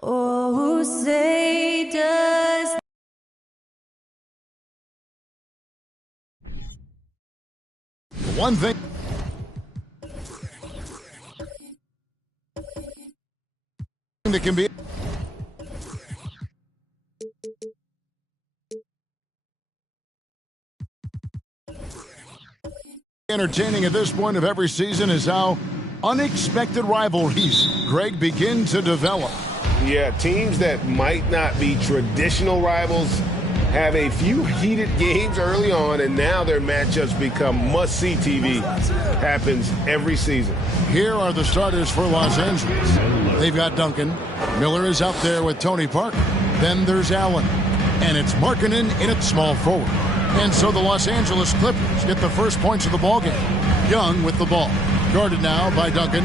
Oh, say does one thing that can be entertaining at this point of every season is how unexpected rivalries, Greg, begin to develop. Yeah, teams that might not be traditional rivals have a few heated games early on, and now their matchups become must-see TV. Happens every season. Here are the starters for Los Angeles. They've got Duncan. Miller is up there with Tony Parker. Then there's Allen. And it's Markkanen in at small forward. And so the Los Angeles Clippers get the first points of the ballgame. Young with the ball. Guarded now by Duncan.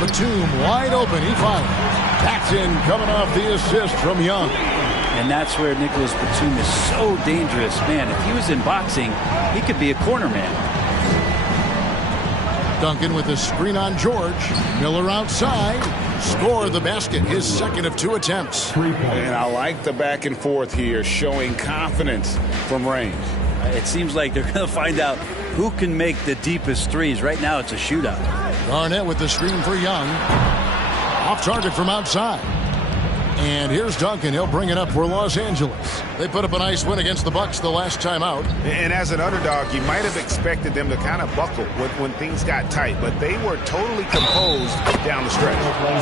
Batum wide open. He fires. That's in, coming off the assist from Young. And that's where Nicholas Batum is so dangerous. Man, if he was in boxing, he could be a corner man. Duncan with a screen on George. Miller outside. Score the basket, his second of 2 attempts. And I like the back and forth here, showing confidence from range. It seems like they're going to find out who can make the deepest threes. Right now, it's a shootout. Garnett with the screen for Young. Off target from outside. And here's Duncan. He'll bring it up for Los Angeles. They put up a nice win against the Bucks the last time out. And as an underdog, you might have expected them to kind of buckle when things got tight, but they were totally composed down the stretch.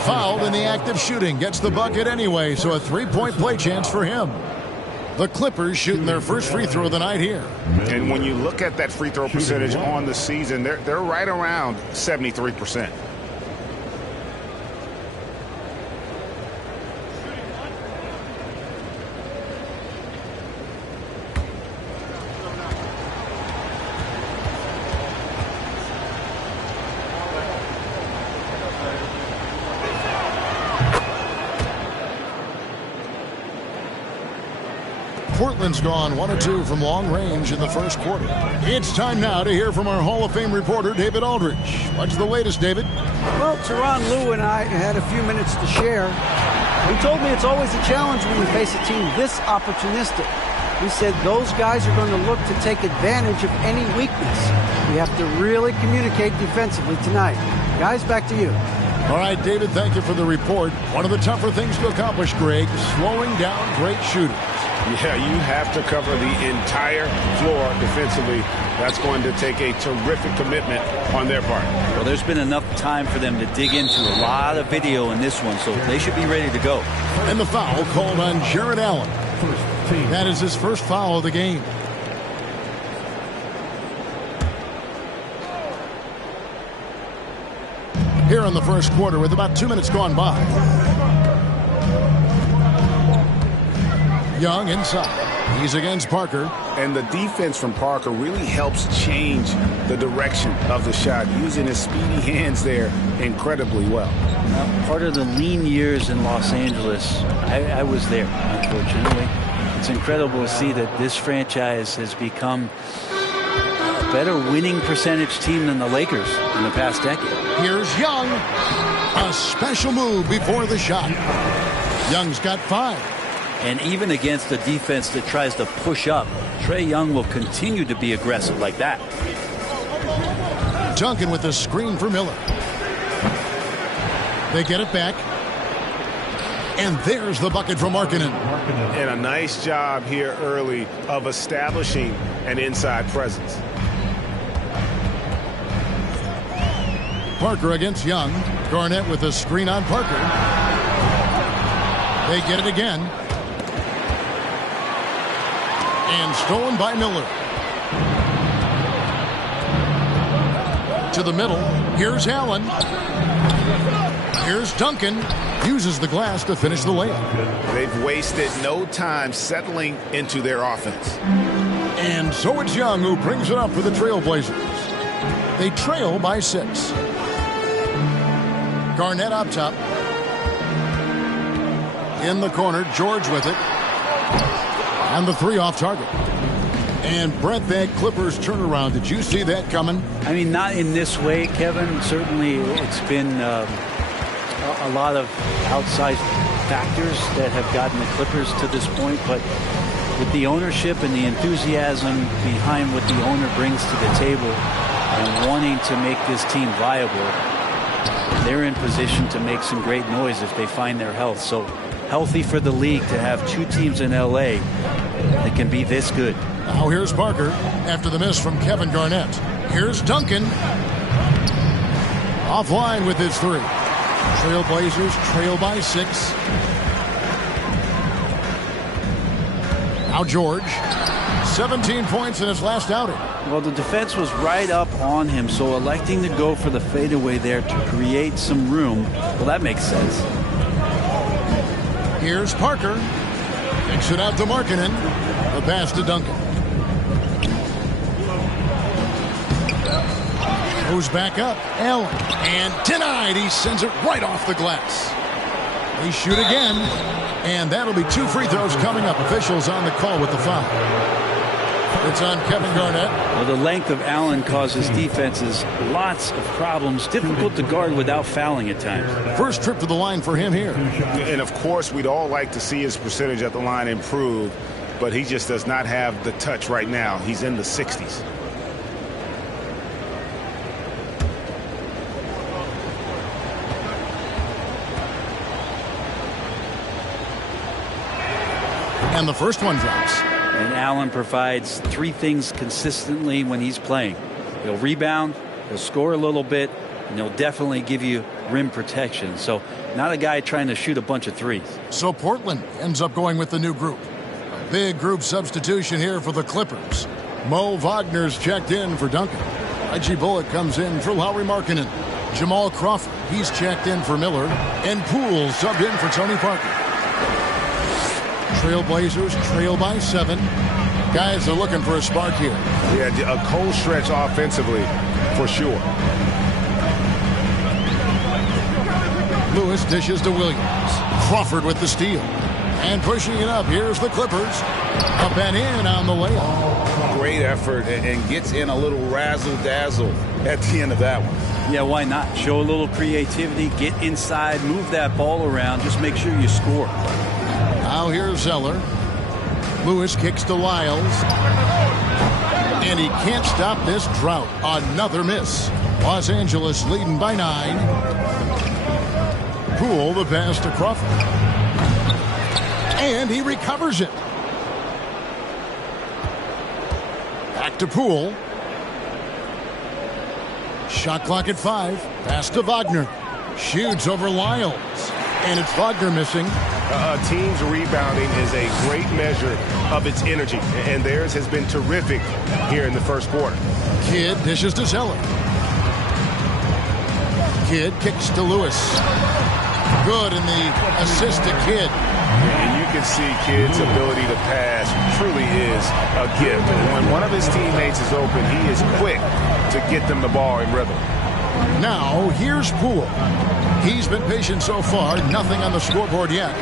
Fouled in the act of shooting. Gets the bucket anyway, so a 3-point play chance for him. The Clippers shooting their first free throw of the night here. And when you look at that free throw percentage on the season, they're right around 73%. Portland's gone 1 of 2 from long range in the first quarter. It's time now to hear from our Hall of Fame reporter, David Aldridge. What's the latest, David? Well, Teron Lou and I had a few minutes to share. He told me it's always a challenge when you face a team this opportunistic. He said those guys are going to look to take advantage of any weakness. We have to really communicate defensively tonight. Guys, back to you. All right, David, thank you for the report. One of the tougher things to accomplish, Greg, slowing down great shooters. Yeah, you have to cover the entire floor defensively. That's going to take a terrific commitment on their part. Well, there's been enough time for them to dig into a lot of video in this one, so they should be ready to go. And the foul called on Jarrett Allen. That is his first foul of the game. Here in the first quarter with about 2 minutes gone by. Young inside. He's against Parker. And the defense from Parker really helps change the direction of the shot, using his speedy hands there incredibly well. Part of the lean years in Los Angeles, I was there, unfortunately. It's incredible to see that this franchise has become a better winning percentage team than the Lakers in the past decade. Here's Young. A special move before the shot. Young's got 5. And even against a defense that tries to push up, Trae Young will continue to be aggressive like that. Duncan with the screen for Miller. They get it back. And there's the bucket from Markkanen. And a nice job here early of establishing an inside presence. Parker against Young. Garnett with a screen on Parker. They get it again. And stolen by Miller. To the middle. Here's Allen. Here's Duncan. Uses the glass to finish the layup. They've wasted no time settling into their offense. And so it's Young who brings it up for the Trailblazers. They trail by 6. Garnett up top. In the corner, George with it. And the 3 off target. And Brett, that Clippers turnaround, did you see that coming? I mean, not in this way, Kevin. Certainly it's been a lot of outside factors that have gotten the Clippers to this point, but with the ownership and the enthusiasm behind what the owner brings to the table and wanting to make this team viable, they're in position to make some great noise if they find their health. So healthy for the league to have two teams in LA that can be this good. Now here's Parker after the miss from Kevin Garnett. Here's Duncan. Offline with his three. Trailblazers trail by 6. Now George. 17 points in his last outing. Well, the defense was right up on him, so electing to go for the fadeaway there to create some room, well, that makes sense. Here's Parker. Kicks it out to Markkanen. The pass to Duncan. Goes back up. Allen. And denied. He sends it right off the glass. They shoot again. And that'll be 2 free throws coming up. Officials on the call with the foul. It's on Kevin Garnett. Well, the length of Allen causes defenses lots of problems. Difficult to guard without fouling at times. First trip to the line for him here. And, of course, we'd all like to see his percentage at the line improve, but he just does not have the touch right now. He's in the 60s. And the first one drops. And Allen provides 3 things consistently when he's playing. He'll rebound, he'll score a little bit, and he'll definitely give you rim protection. So not a guy trying to shoot a bunch of threes. So Portland ends up going with the new group. A big group substitution here for the Clippers. Mo Wagner's checked in for Duncan. Reggie Bullock comes in for Lauri Markkanen. Jamal Crawford, he's checked in for Miller. And Poole subbed in for Tony Parker. Trailblazers trail by 7. Guys are looking for a spark here. Yeah, a cold stretch offensively for sure. Lewis dishes to Williams. Crawford with the steal. And pushing it up. Here's the Clippers. Up and in on the layup. Great effort and gets in a little razzle-dazzle at the end of that one. Yeah, why not? Show a little creativity, get inside, move that ball around, just make sure you score. Now here's Zeller. Lewis kicks to Lyles. And he can't stop this drought. Another miss. Los Angeles leading by 9. Poole the pass to Crawford. And he recovers it. Back to Poole. Shot clock at 5. Pass to Wagner. Shoots over Lyles. And it's Wagner missing. A team's rebounding is a great measure of its energy, and theirs has been terrific here in the first quarter. Kidd dishes to Zeller. Kidd kicks to Lewis. Good in the assist to Kidd. And you can see Kidd's ability to pass truly is a gift. And when one of his teammates is open, he is quick to get them the ball in rhythm. Now here's Poole. He's been patient so far. Nothing on the scoreboard yet.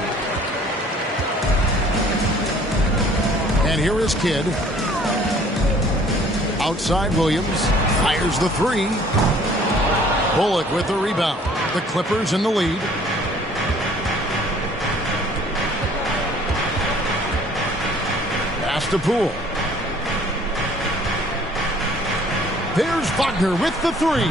And here is Kidd. Outside Williams. Fires the 3. Bullock with the rebound. The Clippers in the lead. Pass to Poole. There's Wagner with the 3.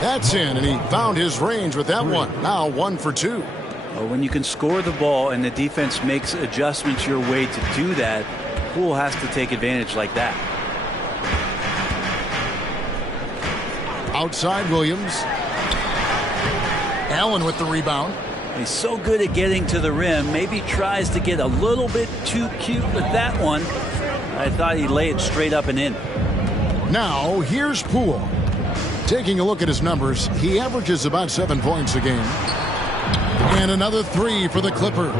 That's in, and he found his range with that one. Now 1 for 2. Well, when you can score the ball and the defense makes adjustments your way to do that, Poole has to take advantage like that. Outside Williams. Allen with the rebound. He's so good at getting to the rim. Maybe tries to get a little bit too cute with that one. I thought he'd lay it straight up and in. Now here's Poole. Taking a look at his numbers, he averages about 7 points a game. And another 3 for the Clippers.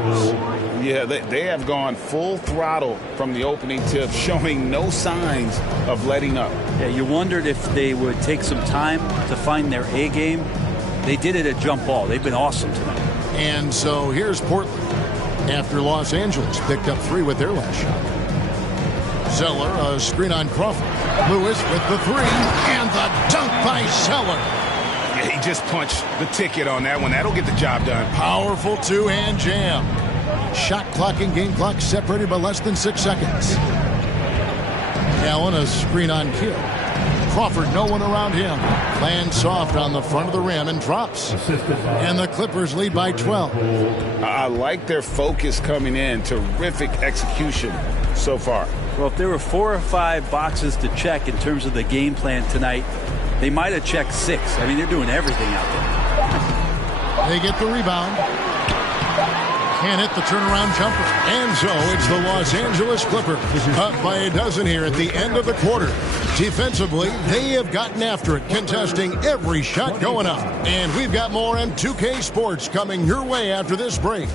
Yeah, they have gone full throttle from the opening tip, showing no signs of letting up. Yeah, you wondered if they would take some time to find their A game. They did it at jump ball. They've been awesome tonight. And so here's Portland. After Los Angeles picked up 3 with their last shot. Zeller, a screen on Crawford. Lewis with the 3, and the dunk by Zeller. He just punched the ticket on that one. That'll get the job done. Powerful two-hand jam. Shot clock and game clock separated by less than 6 seconds. Allen, a screen on kill. Crawford, no one around him. Lands soft on the front of the rim and drops. And the Clippers lead by 12. I like their focus coming in. Terrific execution so far. Well, if there were 4 or 5 boxes to check in terms of the game plan tonight, they might have checked 6. I mean, they're doing everything out there. They get the rebound. Can't hit the turnaround jumper. And so it's the Los Angeles Clippers up by a dozen here at the end of the quarter. Defensively, they have gotten after it, contesting every shot going up. And we've got more M2K Sports coming your way after this break.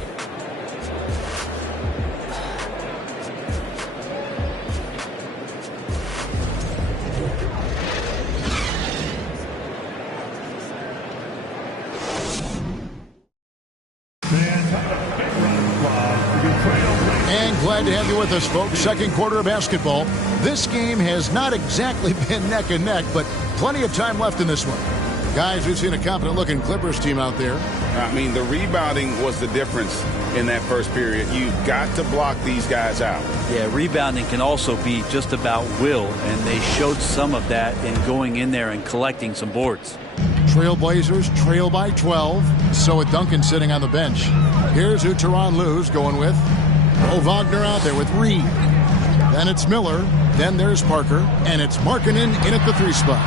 Glad to have you with us, folks. Second quarter of basketball. This game has not exactly been neck and neck, but plenty of time left in this one. Guys, we've seen a confident-looking Clippers team out there. I mean, the rebounding was the difference in that first period. You've got to block these guys out. Yeah, rebounding can also be just about will, and they showed some of that in going in there and collecting some boards. Trailblazers trail by 12. So with Duncan sitting on the bench. Here's who Tyronn Lue's going with. Wagner out there with Reed. Then it's Miller. Then there's Parker. And it's Markkanen in at the 3 spot.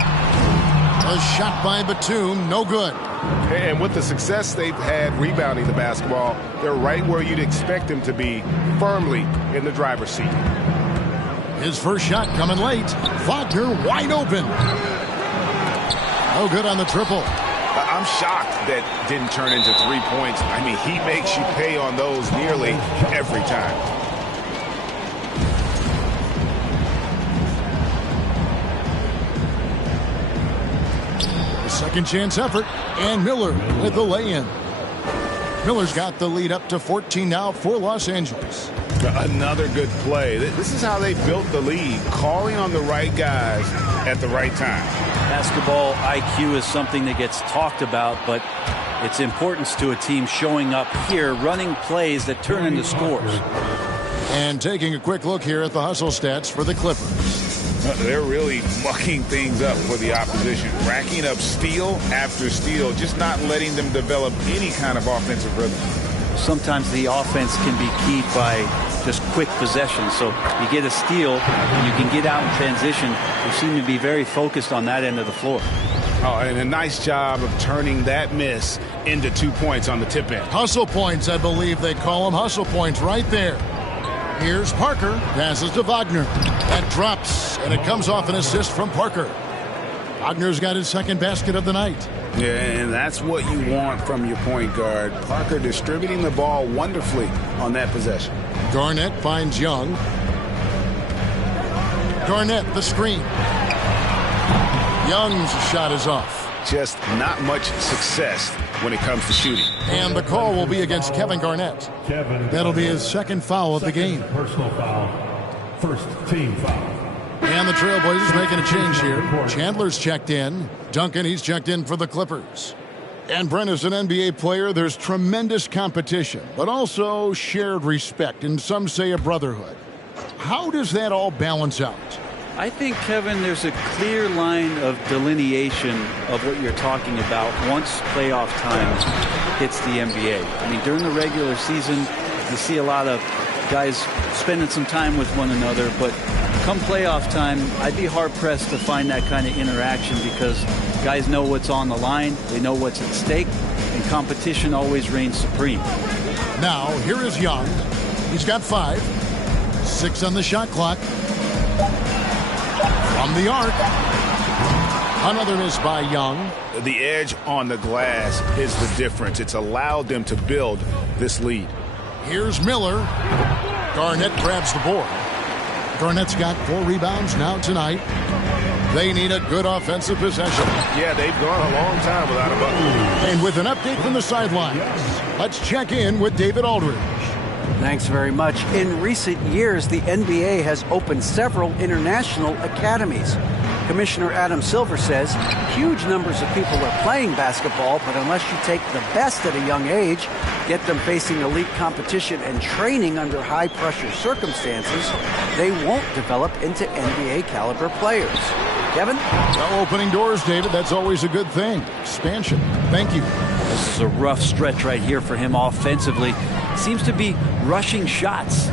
A shot by Batum. No good. And with the success they've had rebounding the basketball, they're right where you'd expect them to be, firmly in the driver's seat. His first shot coming late. Wagner wide open. No good on the triple. I'm shocked that didn't turn into 3 points. I mean, he makes you pay on those nearly every time. Second chance effort, and Miller with the lay-in. Miller's got the lead up to 14 now for Los Angeles. Another good play. This is how they built the lead, calling on the right guys at the right time. Basketball IQ is something that gets talked about, but its importance to a team showing up here, running plays that turn into scores. And taking a quick look here at the hustle stats for the Clippers. They're really mucking things up for the opposition, racking up steal after steal, just not letting them develop any kind of offensive rhythm. Sometimes the offense can be keyed by just quick possession. So you get a steal and you can get out in transition. They seem to be very focused on that end of the floor. Oh, and a nice job of turning that miss into 2 points on the tip end. Hustle points, I believe they call them. Hustle points right there. Here's Parker. Passes to Wagner. That drops, and it comes off an assist from Parker. Wagner's got his second basket of the night. Yeah, and that's what you want from your point guard. Parker distributing the ball wonderfully on that possession. Garnett finds Young. Garnett, the screen. Young's shot is off. Just not much success when it comes to shooting. And the call will be against Kevin Garnett. That'll be his second foul of the game. Personal foul. First team foul. And the Trailblazers making a change here. Chandler's checked in. Duncan, he's checked in for the Clippers. And Brent, as an NBA player, there's tremendous competition, but also shared respect, and some say a brotherhood. How does that all balance out? I think, Kevin, there's a clear line of delineation of what you're talking about once playoff time hits the NBA. I mean, during the regular season, you see a lot of guys spending some time with one another, but come playoff time, I'd be hard-pressed to find that kind of interaction because guys know what's on the line, they know what's at stake, and competition always reigns supreme. Now, here is Young. He's got 5. 6 on the shot clock. From the arc. Another miss by Young. The edge on the glass is the difference. It's allowed them to build this lead. Here's Miller. Garnett grabs the board. Garnett's got 4 rebounds now tonight. They need a good offensive possession. Yeah, they've gone a long time without a bucket. And with an update from the sidelines, let's check in with David Aldridge. Thanks very much. In recent years, the NBA has opened several international academies. Commissioner Adam Silver says huge numbers of people are playing basketball, but unless you take the best at a young age, get them facing elite competition and training under high-pressure circumstances, they won't develop into NBA-caliber players. Kevin? Well, opening doors, David. That's always a good thing. Expansion. Thank you. This is a rough stretch right here for him offensively. Seems to be rushing shots.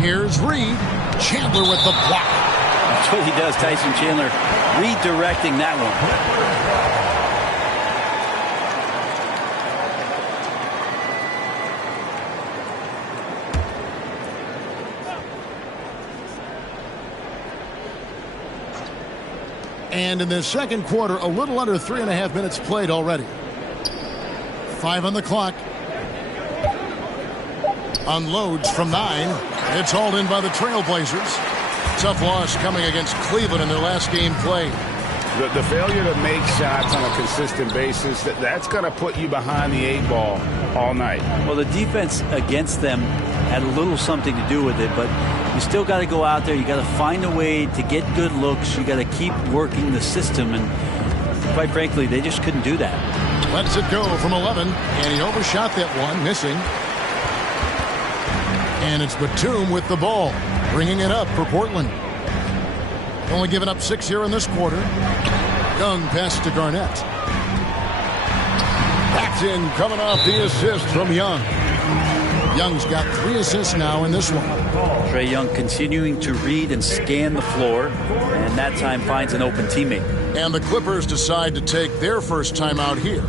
Here's Reed. Chandler with the block. That's what he does, Tyson Chandler, redirecting that one. And in the second quarter, a little under 3.5 minutes played already. 5 on the clock. Unloads from 9. It's hauled in by the Trailblazers. Tough loss coming against Cleveland in their last game played. The failure to make shots on a consistent basis, that's going to put you behind the 8 ball all night. Well, the defense against them had a little something to do with it, but you still got to go out there. You got to find a way to get good looks. You got to keep working the system, and quite frankly, they just couldn't do that. Lets it go from 11, and he overshot that one, missing. And it's Batum with the ball, bringing it up for Portland. Only giving up 6 here in this quarter. Young pass to Garnett. Paxton coming off the assist from Young. Young's got 3 assists now in this one. Trae Young continuing to read and scan the floor, and that time finds an open teammate. And the Clippers decide to take their first time out here.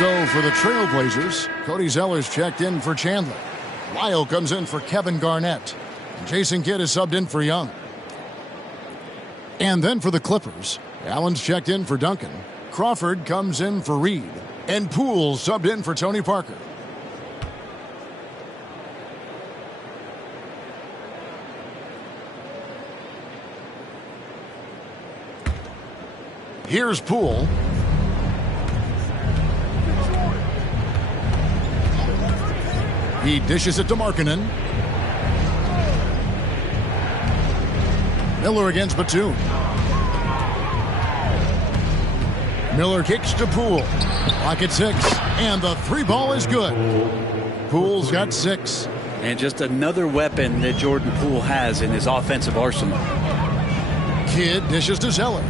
So for the Trailblazers, Cody Zeller's checked in for Chandler. Lyle comes in for Kevin Garnett. And Jason Kidd is subbed in for Young. And then for the Clippers, Allen's checked in for Duncan. Crawford comes in for Reed. And Poole subbed in for Tony Parker. Here's Poole. He dishes it to Markkanen. Miller against Batum. Miller kicks to Poole. Clock at 6. And the 3-ball is good. Poole's got 6. And just another weapon that Jordan Poole has in his offensive arsenal. Kidd dishes to Zeller.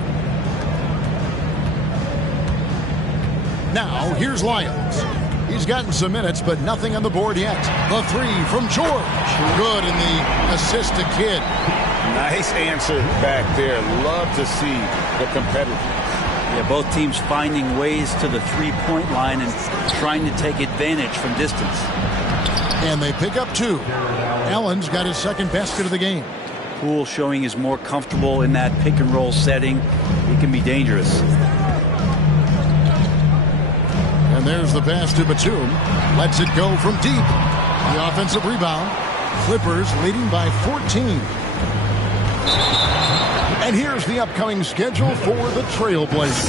Now, here's Lyons. He's gotten some minutes, but nothing on the board yet. The 3 from George. Good in the assist to Kidd. Nice answer back there. Love to see the competitiveness. Yeah, both teams finding ways to the three-point line and trying to take advantage from distance. And they pick up 2. Allen's got his second basket of the game. Poole showing is more comfortable in that pick-and-roll setting. He can be dangerous. And there's the pass to Batum. Lets it go from deep. The offensive rebound. Clippers leading by 14. And here's the upcoming schedule for the Trailblazers.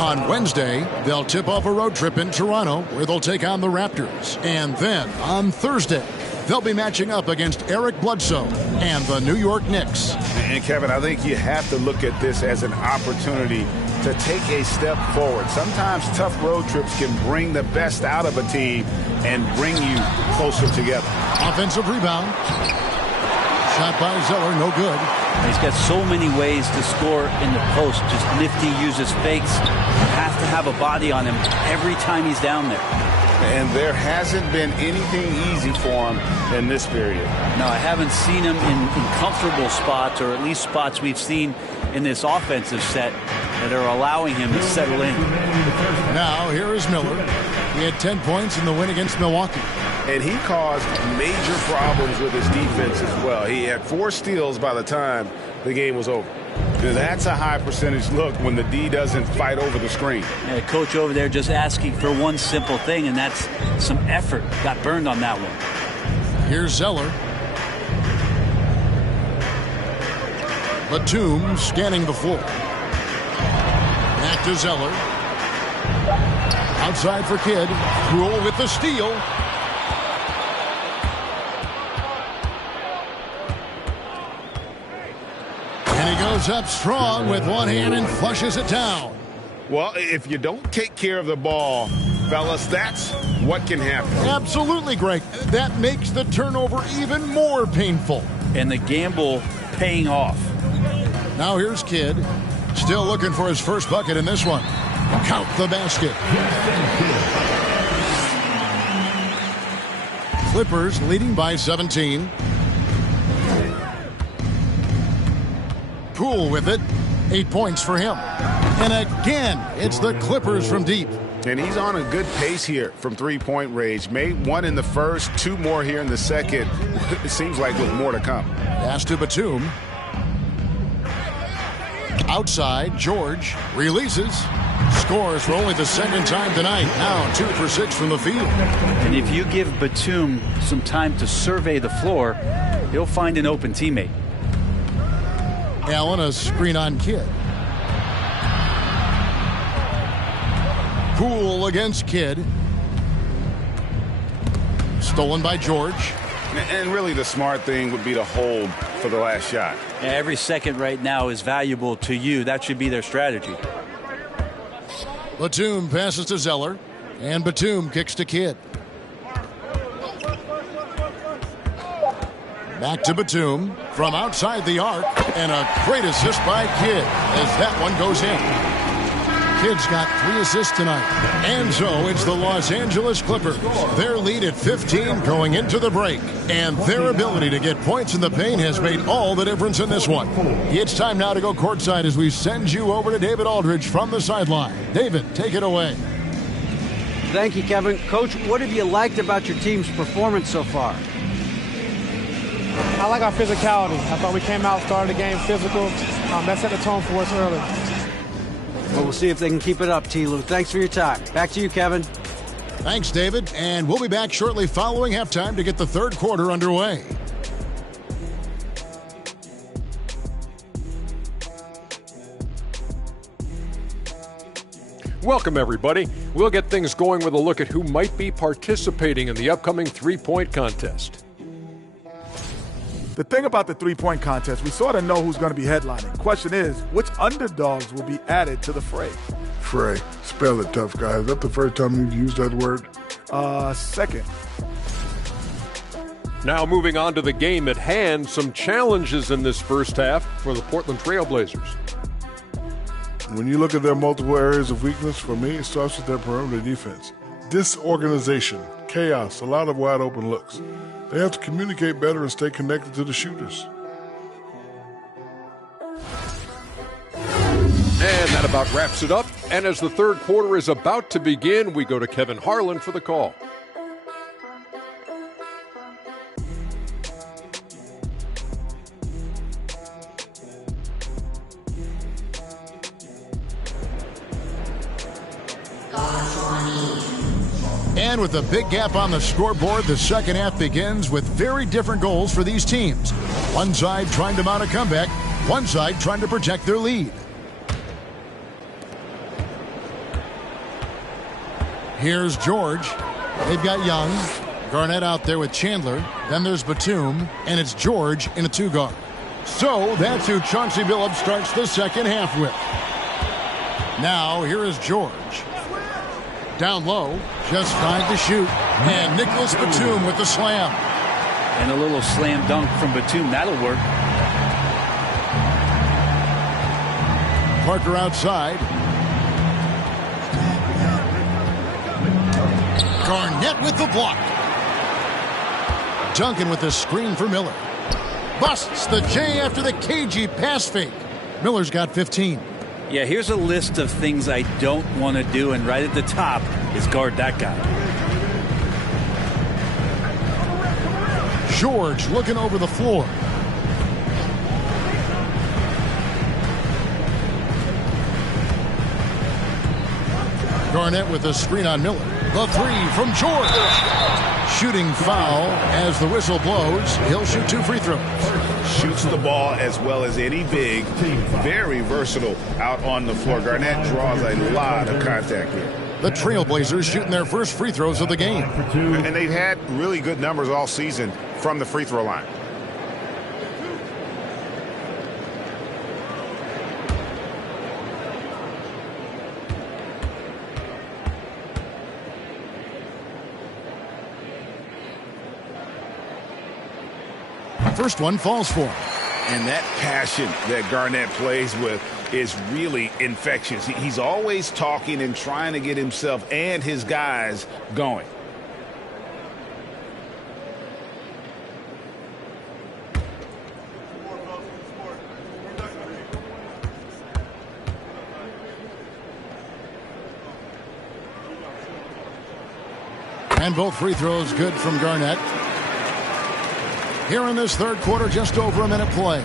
On Wednesday, they'll tip off a road trip in Toronto where they'll take on the Raptors. And then on Thursday, They'll be matching up against Eric Bledsoe and the New York Knicks. And Kevin, I think you have to look at this as an opportunity to take a step forward. Sometimes tough road trips can bring the best out of a team and bring you closer together. Offensive rebound. Shot by Zeller, no good. He's got so many ways to score in the post. Just nifty, uses fakes. Has to have a body on him every time he's down there. And there hasn't been anything easy for him in this period. No, I haven't seen him in comfortable spots, or at least spots we've seen in this offensive set that are allowing him to settle in. Now, here is Miller. He had 10 points in the win against Milwaukee. And he caused major problems with his defense as well. He had 4 steals by the time the game was over. Now, that's a high percentage look when the D doesn't fight over the screen. Yeah, coach over there just asking for one simple thing, and that's some effort. Got burned on that one. Here's Zeller. Batum scanning the floor. Back to Zeller. Outside for Kidd. Rule with the steal. And he goes up strong with one hand and flushes it down. Well, if you don't take care of the ball, fellas, that's what can happen. Absolutely, Greg. That makes the turnover even more painful. And the gamble paying off. Now here's Kidd. Still looking for his first bucket in this one. Count the basket. Clippers leading by 17. Poole with it. 8 points for him. And again, it's the Clippers from deep. And he's on a good pace here from three-point range. Made 1 in the first, 2 more here in the second. It seems like with more to come. Pass to Batum. Outside, George releases. Scores for only the second time tonight. Now 2 for 6 from the field. And if you give Batum some time to survey the floor, he'll find an open teammate. Allen, a screen on Kidd. Poole against Kidd. Stolen by George. And really the smart thing would be to hold for the last shot. Every second right now is valuable to you. That should be their strategy. Batum passes to Zeller. And Batum kicks to Kidd. Back to Batum from outside the arc. And a great assist by Kidd as that one goes in. Kidd's got 3 assists tonight. And so it's the Los Angeles Clippers. Their lead at 15 going into the break. And their ability to get points in the paint has made all the difference in this one. It's time now to go courtside as we send you over to David Aldridge from the sideline. David, take it away. Thank you, Kevin. Coach, what have you liked about your team's performance so far? I like our physicality. I thought we came out, started the game physical. That set the tone for us early. Well, we'll see if they can keep it up, T-Lou. Thanks for your time. Back to you, Kevin. Thanks, David. And we'll be back shortly following halftime to get the third quarter underway. Welcome, everybody. We'll get things going with a look at who might be participating in the upcoming three-point contest. The thing about the three-point contest, we sort of know who's going to be headlining. Question is, which underdogs will be added to the fray? Fray. Spell it, tough guy. Is that the first time you've used that word? Second. Now moving on to the game at hand, some challenges in this first half for the Portland Trail Blazers. When you look at their multiple areas of weakness, for me, it starts with their perimeter defense. Disorganization, chaos, a lot of wide open looks. They have to communicate better and stay connected to the shooters. And that about wraps it up. And as the third quarter is about to begin, we go to Kevin Harlan for the call. And with a big gap on the scoreboard, the second half begins with very different goals for these teams. One side trying to mount a comeback, one side trying to protect their lead. Here's George. They've got Young. Garnett out there with Chandler. Then there's Batum, and it's George in a 2-guard. So that's who Chauncey Billups starts the second half with. Now here is George. Down low, just 5 to shoot. And Nicholas Batum with the slam. And a little slam dunk from Batum. That'll work. Parker outside. Garnett with the block. Duncan with the screen for Miller. Busts the J after the cagey pass fake. Miller's got 15. Yeah, here's a list of things I don't want to do, and right at the top is guard that guy. George looking over the floor. Garnett with a screen on Miller. The 3 from George. Shooting foul as the whistle blows. He'll shoot 2 free throws. Shoots the ball as well as any big. Very versatile out on the floor. Garnett draws a lot of contact here. The Trailblazers shooting their first free throws of the game. And they've had really good numbers all season from the free throw line. First one falls for him. And that passion that Garnett plays with is really infectious. He's always talking and trying to get himself and his guys going. And both free throws good from Garnett. Here in this third quarter, just over a minute play.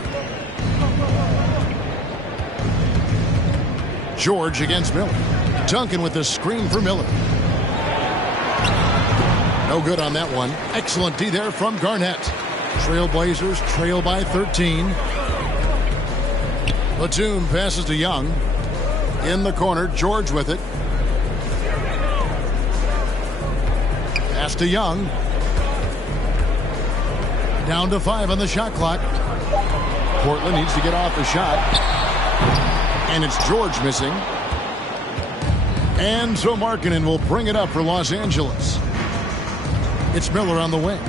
George against Miller. Duncan with the screen for Miller. No good on that one. Excellent D there from Garnett. Trailblazers trail by 13. Batum passes to Young. In the corner, George with it. Pass to Young. Down to 5 on the shot clock. Portland needs to get off the shot. And it's George missing. And so Markkanen will bring it up for Los Angeles. It's Miller on the wing.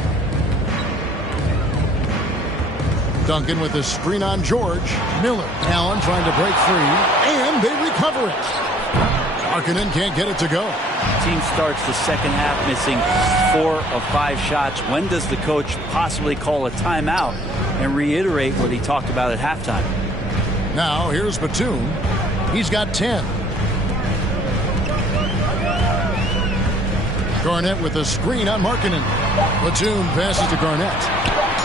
Duncan with the screen on George. Miller. Allen trying to break free. And they recover it. Markkanen can't get it to go. Team starts the second half missing 4 of 5 shots. When does the coach possibly call a timeout and reiterate what he talked about at halftime? Now here's Batum. He's got 10. Garnett with a screen on Markkanen. Batum passes to Garnett.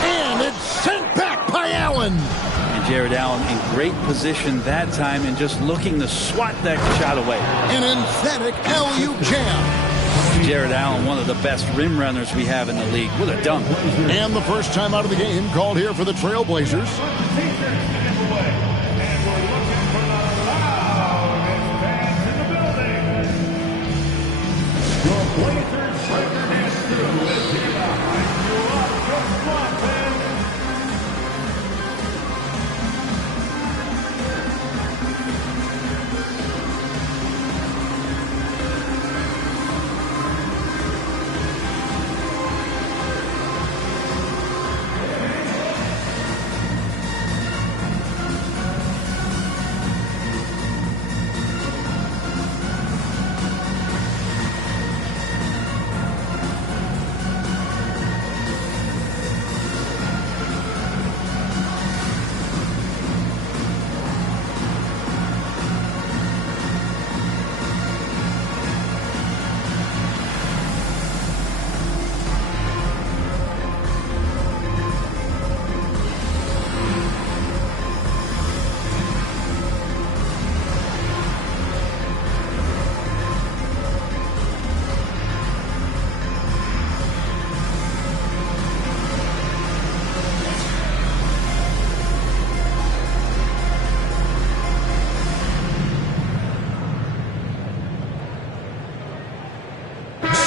And it's sent back by Allen. And Jared Allen in great position that time and just looking to swat that shot away. An emphatic LU jam. Jared Allen, one of the best rim runners we have in the league. What a dunk. And the first time out of the game called here for the Trailblazers.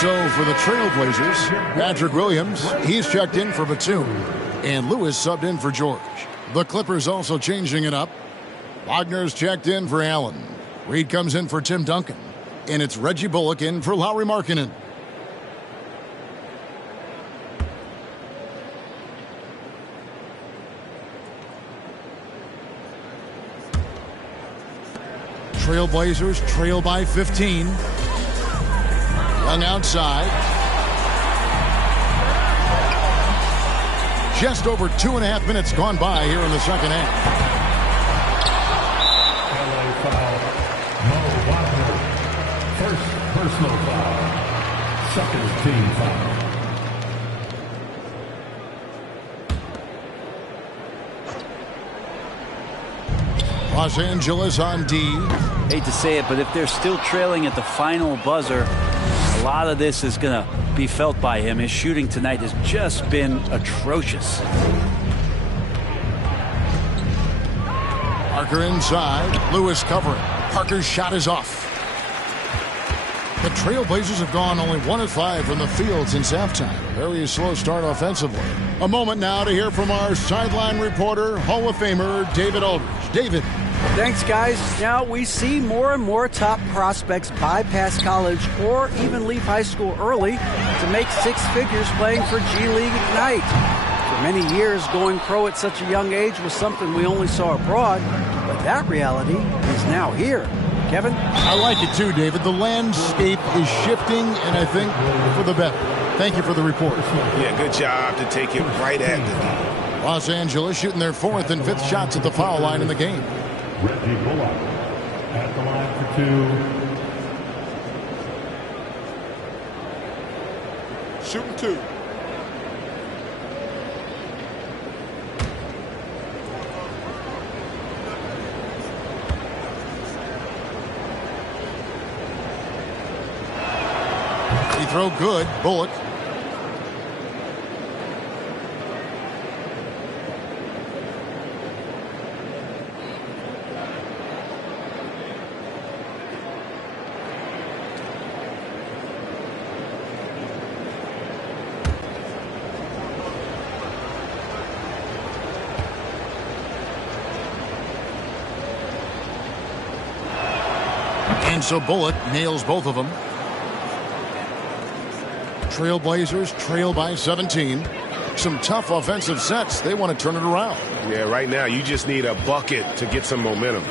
So for the Trailblazers, Patrick Williams, he's checked in for Batum. And Lewis subbed in for George. The Clippers also changing it up. Wagner's checked in for Allen. Reed comes in for Tim Duncan. And it's Reggie Bullock in for Lauri Markkanen. Trailblazers trail by 15. Young outside. Just over 2.5 minutes gone by here in the second half. LA foul. Mo Wagner. First personal foul. Second team foul. Los Angeles on D. Hate to say it, but if they're still trailing at the final buzzer, a lot of this is going to be felt by him. His shooting tonight has just been atrocious. Parker inside. Lewis covering. Parker's shot is off. The Trailblazers have gone only 1 of 5 from the field since halftime. Very slow start offensively. A moment now to hear from our sideline reporter, Hall of Famer David Aldridge. David. Thanks, guys. Now we see more and more top prospects bypass college or even leave high school early to make 6 figures playing for G League Ignite. For many years, going pro at such a young age was something we only saw abroad, but that reality is now here. Kevin? I like it too, David. The landscape is shifting, and I think for the better. Thank you for the report. Yeah, good job to take it right at the Los Angeles shooting their 4th and 5th shots at the foul line in the game. Reggie Bullock at the line for 2. Shooting 2. Free throw good. Bullock. And so Bullock nails both of them. Trailblazers trail by 17. Some tough offensive sets. They want to turn it around. Yeah, right now you just need a bucket to get some momentum.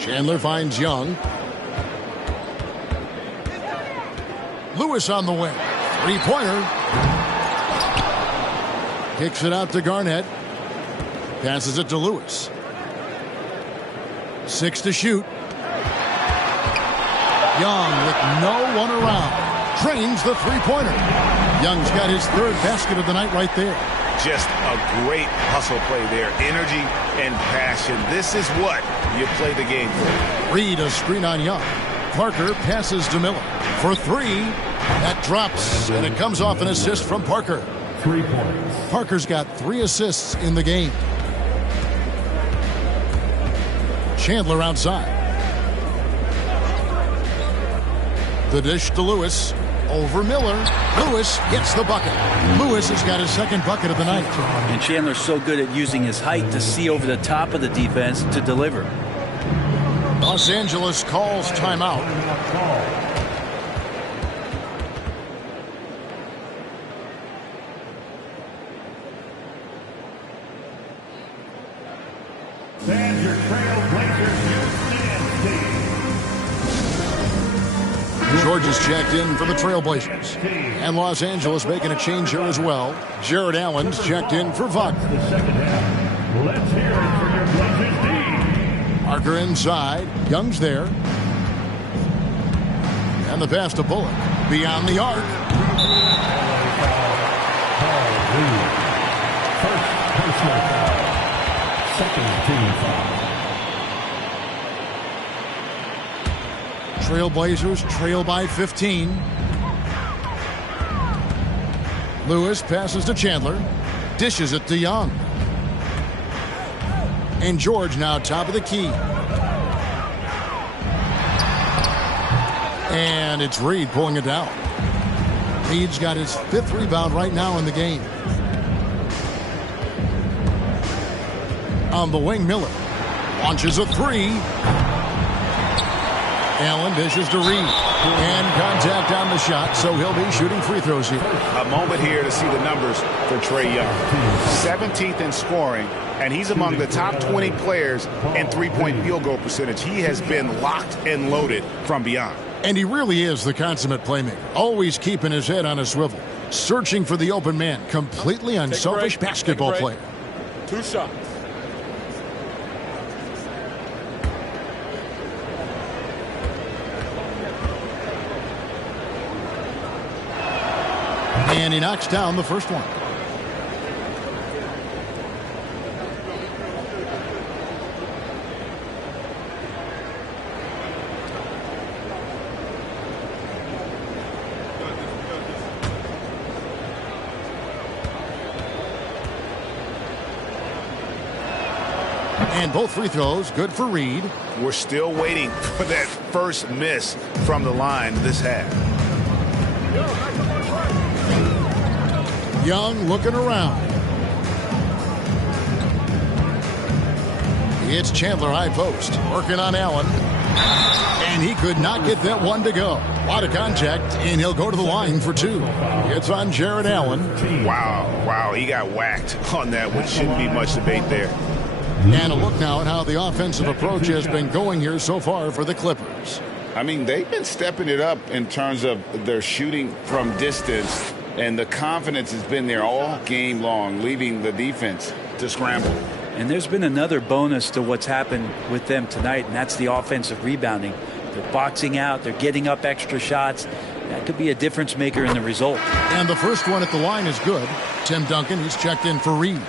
Chandler finds Young. Lewis on the wing. 3-pointer. Kicks it out to Garnett. Passes it to Lewis. 6 to shoot. Young with no one around. Drains the 3-pointer. Young's got his 3rd basket of the night right there. Just a great hustle play there. Energy and passion. This is what you play the game for. Reed a screen on Young. Parker passes to Miller for 3. That drops, and it comes off an assist from Parker. 3 points. Parker's got 3 assists in the game. Chandler outside. The dish to Lewis. Over Miller. Lewis gets the bucket. Lewis has got his 2nd bucket of the night. And Chandler's so good at using his height to see over the top of the defense to deliver. Los Angeles calls timeout. And your Trailblazers George is checked in for the Trailblazers. And Los Angeles making a change here as well. Jared Allen's checked in for Wagner. the second half. Let's hear it for your Blazers D. Parker inside. Young's there. And the pass to Bullock. Beyond the arc. First personal foul. Second team foul. Trailblazers trail by 15. Lewis passes to Chandler. Dishes it to Young. And George now top of the key. And it's Reed pulling it down. Reed's got his 5th rebound right now in the game. On the wing, Miller launches a 3. Allen dishes to Reed. And contact on the shot, so he'll be shooting free throws here. A moment here to see the numbers for Trae Young. 17th in scoring, and he's among the top 20 players in three-point field goal percentage. He has been locked and loaded from beyond. And he really is the consummate playmaker, always keeping his head on a swivel, searching for the open man, completely unselfish basketball player. 2 shots. And he knocks down the first one. And both free throws good for Reed. We're still waiting for that first miss from the line this half. Young looking around. It's Chandler high post, working on Allen. And he could not get that one to go. A lot of contact, and he'll go to the line for 2. It's on Jared Allen. Wow, he got whacked on that one. Shouldn't be much debate there. And a look now at how the offensive approach has been going here so far for the Clippers. I mean, they've been stepping it up in terms of their shooting from distance, and the confidence has been there all game long, leaving the defense to scramble. And there's been another bonus to what's happened with them tonight, and that's the offensive rebounding. They're boxing out, they're getting up extra shots. That could be a difference maker in the result. And the first one at the line is good. Tim Duncan, he's checked in for Reed.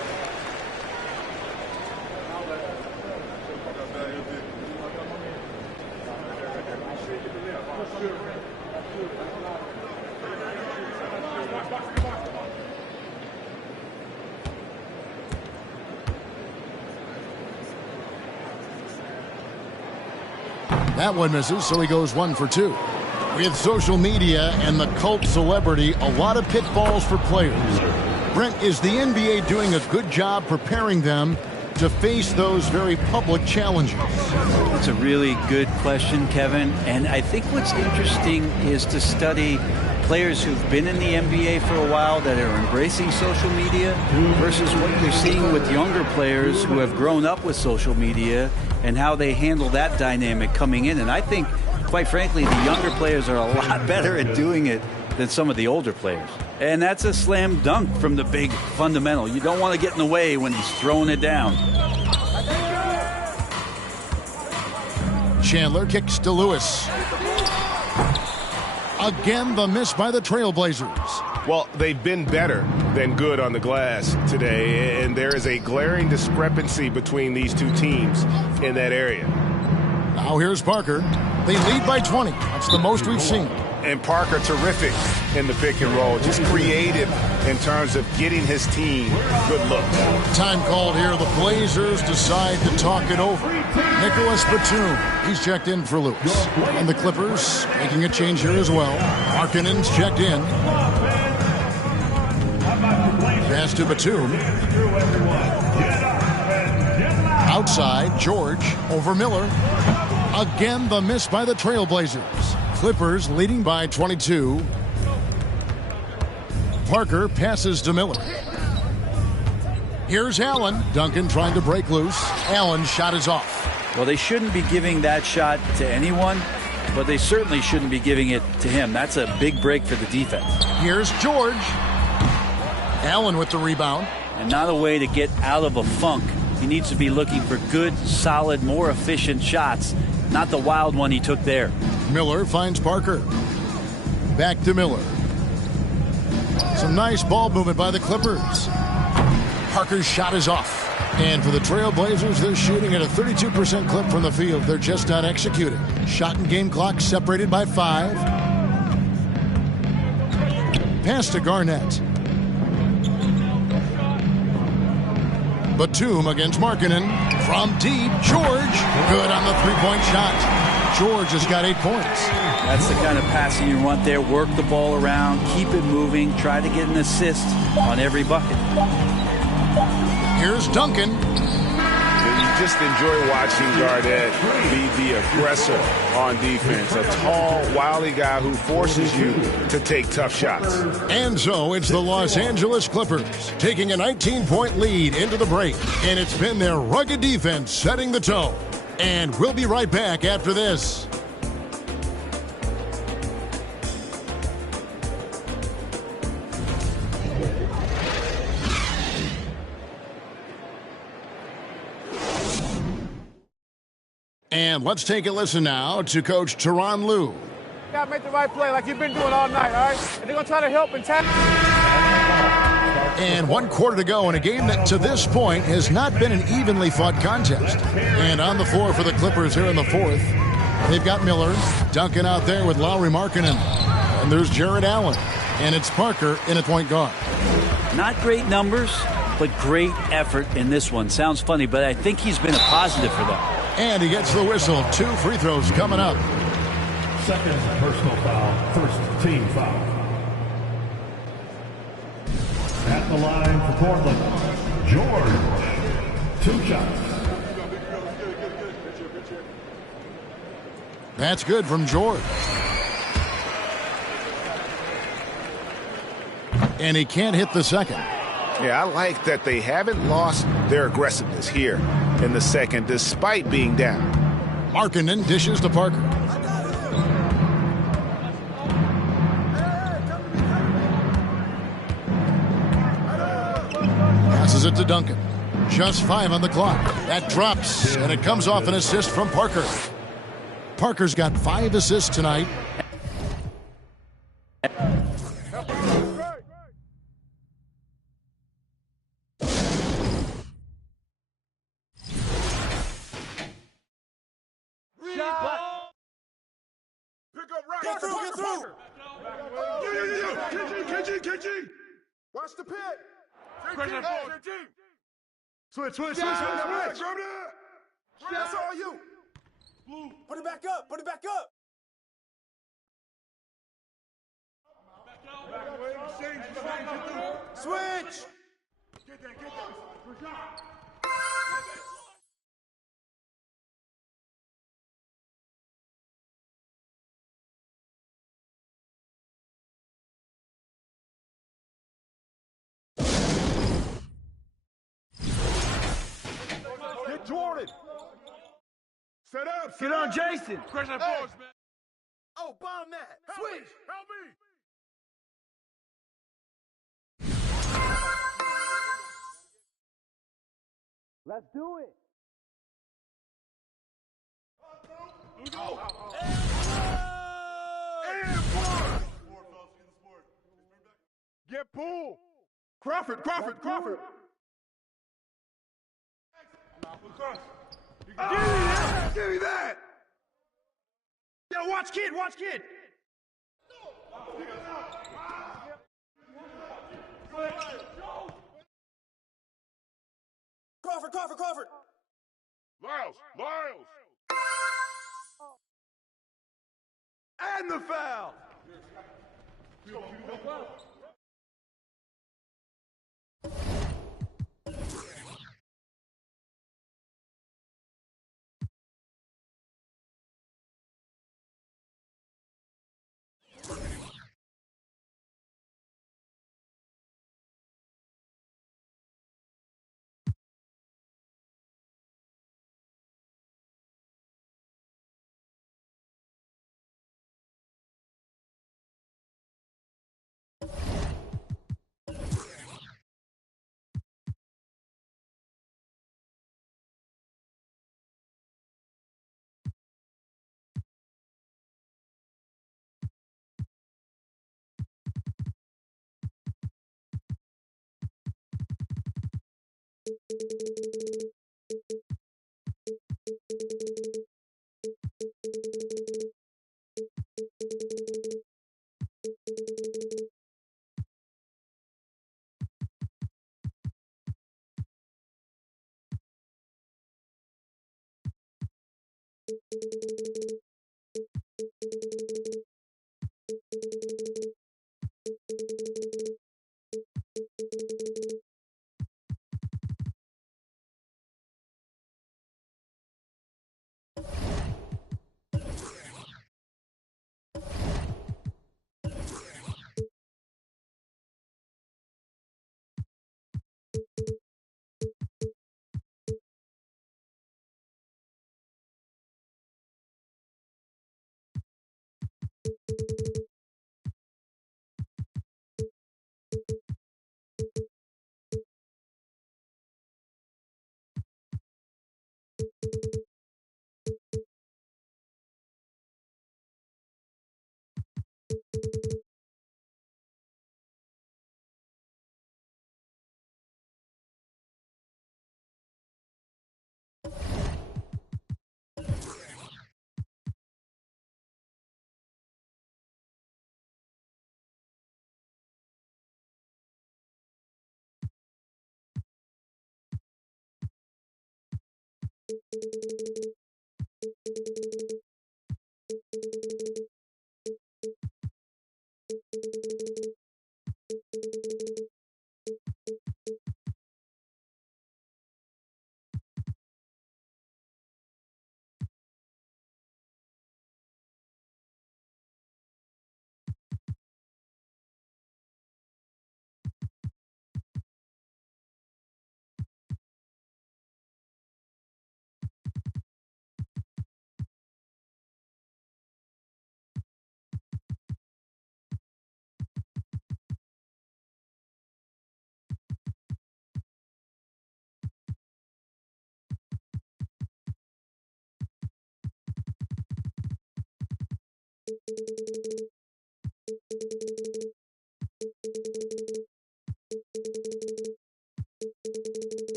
That one misses, so he goes 1 for 2. With social media and the cult celebrity, a lot of pitfalls for players. Brent, is the NBA doing a good job preparing them to face those very public challenges? That's a really good question, Kevin. And I think what's interesting is to study players who've been in the NBA for a while that are embracing social media versus what you're seeing with younger players who have grown up with social media and how they handle that dynamic coming in. And I think, quite frankly, the younger players are a lot better at doing it than some of the older players. And that's a slam dunk from the big fundamental. You don't want to get in the way when he's throwing it down. Chandler kicks to Lewis. Again, the miss by the Trailblazers. Well, they've been better than good on the glass today, and there is a glaring discrepancy between these two teams in that area. Now here's Parker. They lead by 20. That's the most we've seen. And Parker terrific in the pick and roll. Just creative in terms of getting his team good looks. Time called here. The Blazers decide to talk it over. Nicholas Batum, he's checked in for Lewis. And the Clippers making a change here as well. Markkanen's checked in. Pass to Batum. Outside, George over Miller. Again, the miss by the Trailblazers. Clippers leading by 22. Parker passes to Miller. Here's Allen. Duncan trying to break loose. Allen's shot is off. Well, they shouldn't be giving that shot to anyone, but they certainly shouldn't be giving it to him. That's a big break for the defense. Here's George. Allen with the rebound. And not a way to get out of a funk. He needs to be looking for good, solid, more efficient shots, not the wild one he took there. Miller finds Parker. Back to Miller. Some nice ball movement by the Clippers. Parker's shot is off. And for the Trailblazers, they're shooting at a 32% clip from the field. They're just not executing. Shot and game clock separated by 5. Pass to Garnett. Batum against Markkanen. From deep, George. Good on the three-point shot. George has got 8 points. That's the kind of passing you want there. Work the ball around, keep it moving, try to get an assist on every bucket. Here's Duncan. You just enjoy watching Garnett be the aggressor on defense. A tall, wily guy who forces you to take tough shots. And so it's the Los Angeles Clippers taking a 19-point lead into the break. And it's been their rugged defense setting the tone. And we'll be right back after this. And let's take a listen now to Coach Tyronn Lue. You got to make the right play like you've been doing all night, all right? And they're going to try to help and tackle. And 1 quarter to go in a game that to this point has not been an evenly fought contest. And on the floor for the Clippers here in the 4th, they've got Miller, Duncan out there with Lauri Markkanen. And there's Jared Allen. And it's Parker in at point guard. Not great numbers, but great effort in this one. Sounds funny, but I think he's been a positive for them. And he gets the whistle. 2 free throws coming up. Second personal foul, first team foul. At the line for Portland, George. 2 shots. That's good from George. And he can't hit the second. Yeah, I like that they haven't lost their aggressiveness here in the second, despite being down. Markkanen dishes to Parker. Passes it to Duncan. Just 5 on the clock. That drops, and it comes off an assist from Parker. Parker's got 5 assists tonight. KG! Watch the pit! Switch! Grab that! That's all you! Put it back up! Switch! Get that! Jordan! Set up! Get on Jason! Hey. Oh, bomb that! Switch! Help me! Let's do it! Get pulled! Crawford! Give me that! Yo, watch kid! Crawford! Lyles! And the foul!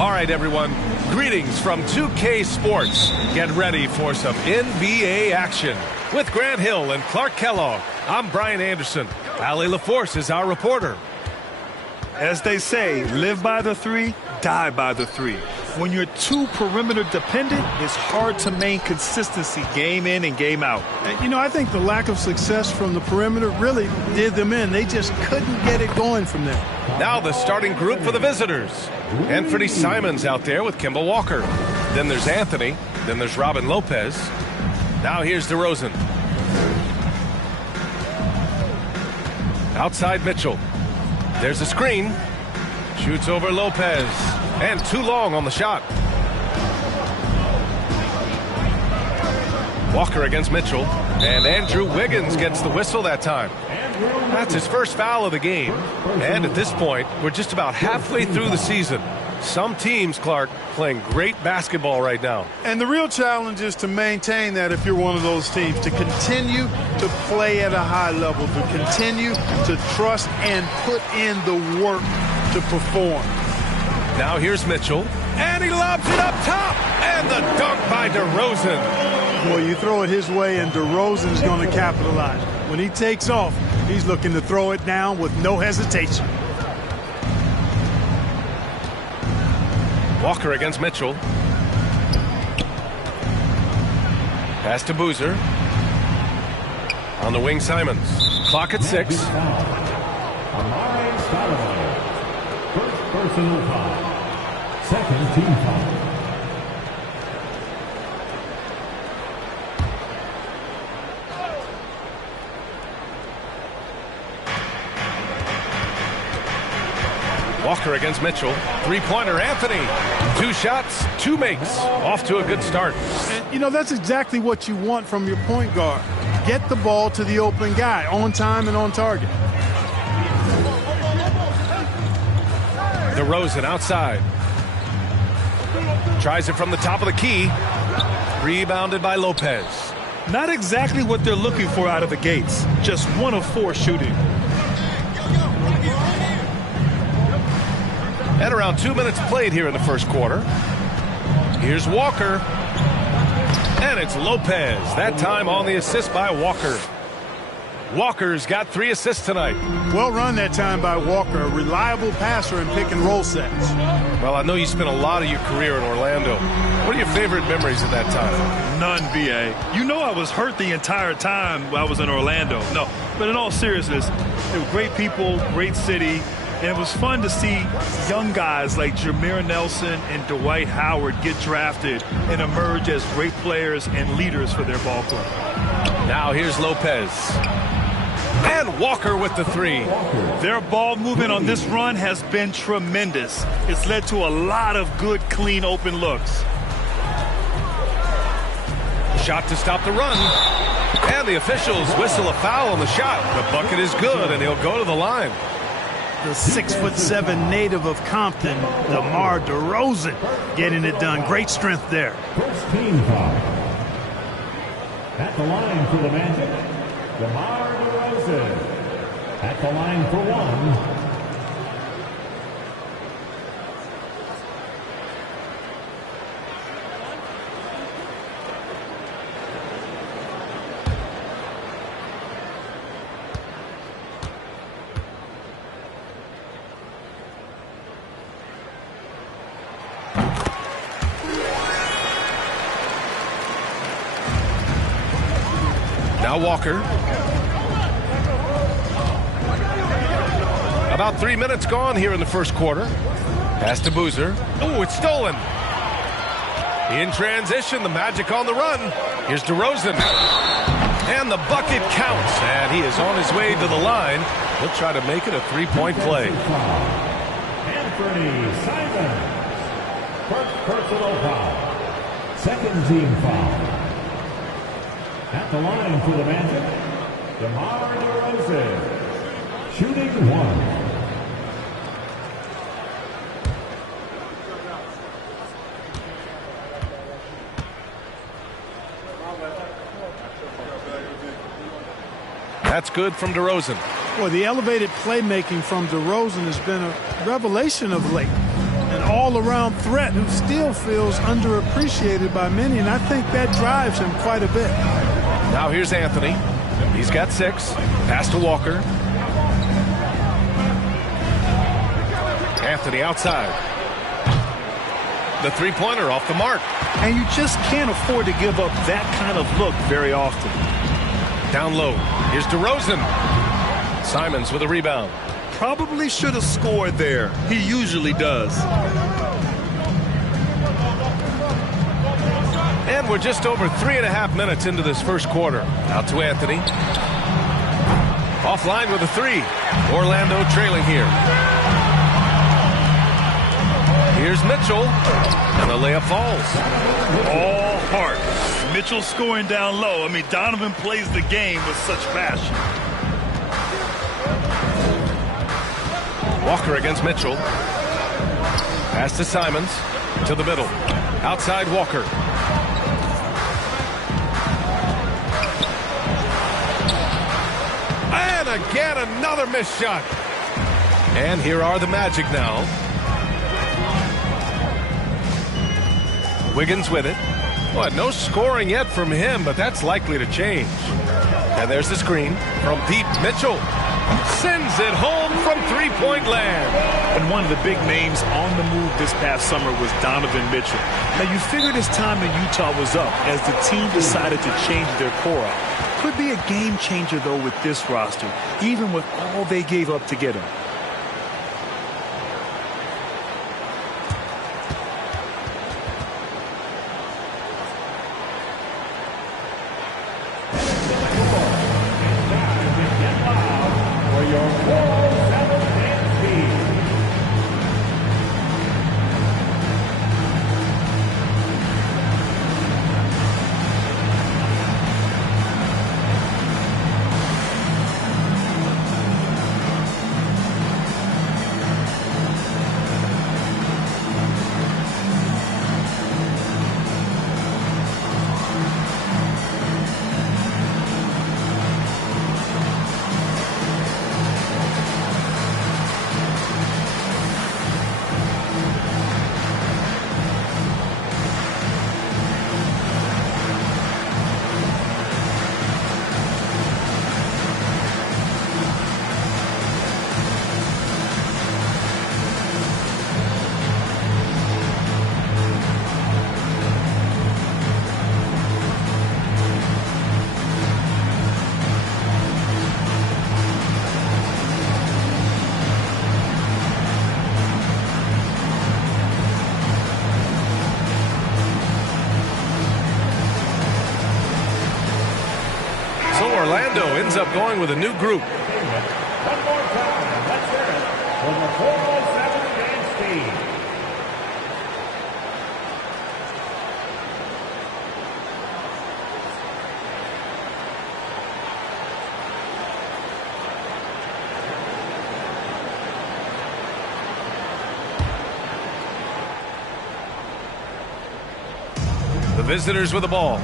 All right, everyone. Greetings from 2K Sports. Get ready for some NBA action. With Grant Hill and Clark Kellogg, I'm Brian Anderson. Allie LaForce is our reporter. As they say, live by the three, die by the three. When you're too perimeter dependent, it's hard to maintain consistency game in and game out. You know, I think the lack of success from the perimeter really did them in. They just couldn't get it going from there. Now the starting group for the visitors. Anthony Simons out there with Kemba Walker. Then there's Anthony. Then there's Robin Lopez. Now here's DeRozan. Outside Mitchell. There's a screen. Shoots over Lopez. And too long on the shot. Walker against Mitchell. And Andrew Wiggins gets the whistle that time. That's his first foul of the game. And at this point, we're just about halfway through the season. Some teams, Clark, playing great basketball right now. And the real challenge is to maintain that if you're one of those teams, to continue to play at a high level, to continue to trust and put in the work to perform. Now here's Mitchell, and he lobs it up top, and the dunk by DeRozan. Boy, you throw it his way, and DeRozan is going to capitalize. When he takes off, he's looking to throw it down with no hesitation. Walker against Mitchell. Pass to Boozer. On the wing, Simons. Clock at 6. First personal foul. Second team foul. Walker against Mitchell. Three-pointer, Anthony. 2 shots, 2 makes. Off to a good start. And, you know, that's exactly what you want from your point guard. Get the ball to the open guy on time and on target. DeRozan outside. Tries it from the top of the key. Rebounded by Lopez. Not exactly what they're looking for out of the gates. Just 1 of 4 shooting. And around 2 minutes played here in the first quarter. Here's Walker. And it's Lopez. That time on the assist by Walker. Walker's got 3 assists tonight. Well run that time by Walker. A reliable passer in pick and roll sets. Well, I know you spent a lot of your career in Orlando. What are your favorite memories of that time? None, B.A. You know I was hurt the entire time I was in Orlando. No, but in all seriousness, they were great people, great city. And it was fun to see young guys like Jameer Nelson and Dwight Howard get drafted and emerge as great players and leaders for their ball club. Now here's Lopez. And Walker with the 3. Their ball movement on this run has been tremendous. It's led to a lot of good, clean, open looks. Shot to stop the run. And the officials whistle a foul on the shot. The bucket is good, and he'll go to the line. The 6'7" native of Compton, DeMar DeRozan, getting it done. Great strength there. First team foul. At the line for the Magic, DeMar DeRozan. At the line for 1. Now Walker. About 3 minutes gone here in the first quarter. Pass to Boozer. Oh, it's stolen. In transition, the Magic on the run. Here's DeRozan. And the bucket counts. And he is on his way to the line. He'll try to make it a 3-point play. Anthony Simons. First personal foul. Second team foul. At the line for the Magic, DeMar DeRozan, shooting 1. That's good from DeRozan. Well, the elevated playmaking from DeRozan has been a revelation of late. An all-around threat who still feels underappreciated by many, and I think that drives him quite a bit. Now here's Anthony. He's got 6. Pass to Walker. Anthony outside. The 3-pointer off the mark. And you just can't afford to give up that kind of look very often. Down low. Here's DeRozan. Simons with a rebound. Probably should have scored there. He usually does. And we're just over 3.5 minutes into this first quarter. Out to Anthony. Offline with a 3. Orlando trailing here. Here's Mitchell. And the layup falls. All heart. Mitchell scoring down low. I mean, Donovan plays the game with such passion. Walker against Mitchell. Pass to Simons. To the middle. Outside Walker. And again, another missed shot. And here are the Magic now. Wiggins with it. Well, no scoring yet from him, but that's likely to change. And there's the screen from deep. Mitchell sends it home from three-point land. And one of the big names on the move this past summer was Donovan Mitchell. Now, you figured his time in Utah was up as the team decided to change their core up. Could be a game changer, though, with this roster, even with all they gave up to get him. Orlando ends up going with a new group. One more time, let's hear it for the 407 dance team. The visitors with the ball.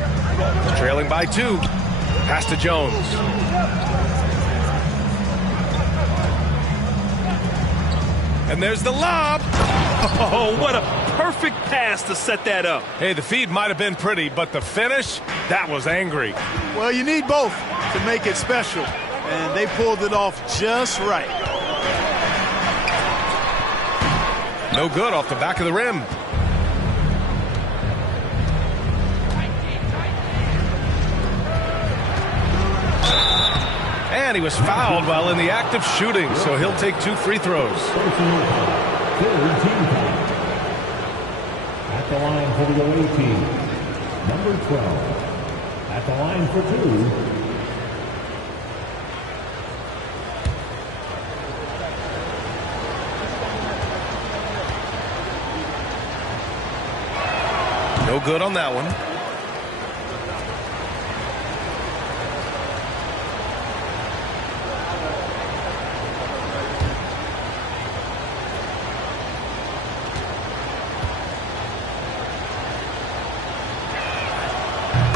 Trailing by 2. Pass to Jones. And there's the lob. Oh, what a perfect pass to set that up. Hey, the feed might have been pretty, but the finish, that was angry. Well, you need both to make it special, and they pulled it off just right. No good off the back of the rim. And he was fouled while in the act of shooting, so he'll take 2 free throws. At the line for the away team, number 12. At the line for 2. No good on that one.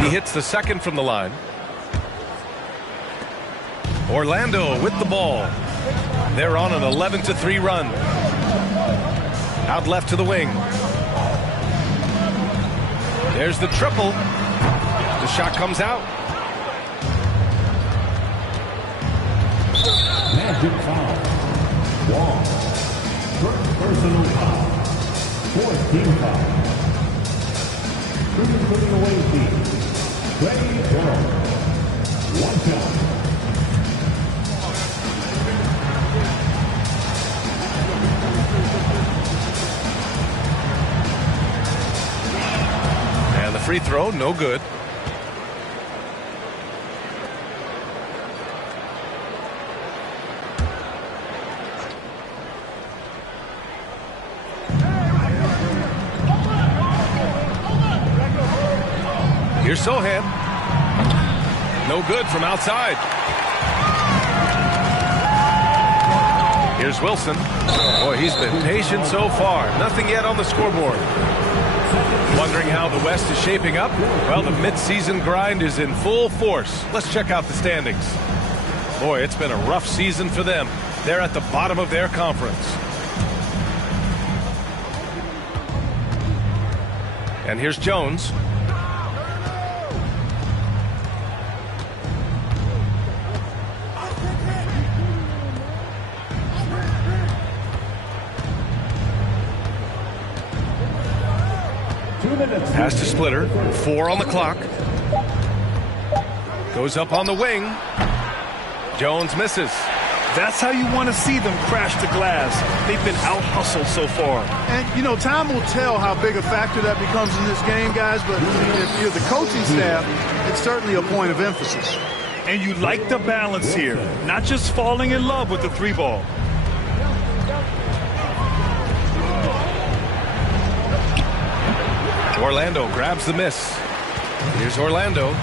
He hits the second from the line. Orlando with the ball. They're on an 11-3 run. Out left to the wing. There's the triple. The shot comes out. Magic foul. Wall. First personal foul. 4th team foul. Shooting for the away team. Trey Jones. 1 count. And the free throw, no good. Here's Sohan. No good from outside. Here's Wilson. Boy, he's been patient so far. Nothing yet on the scoreboard. Wondering how the West is shaping up? Well, the midseason grind is in full force. Let's check out the standings. Boy, it's been a rough season for them. They're at the bottom of their conference. And here's Jones. Pass to Splitter. 4 on the clock. Goes up on the wing. Jones misses. That's how you want to see them crash the glass. They've been out-hustled so far. And, you know, time will tell how big a factor that becomes in this game, guys, but if you're the coaching staff, it's certainly a point of emphasis. And you like the balance here, not just falling in love with the 3-ball. Orlando grabs the miss. Here's Orlando.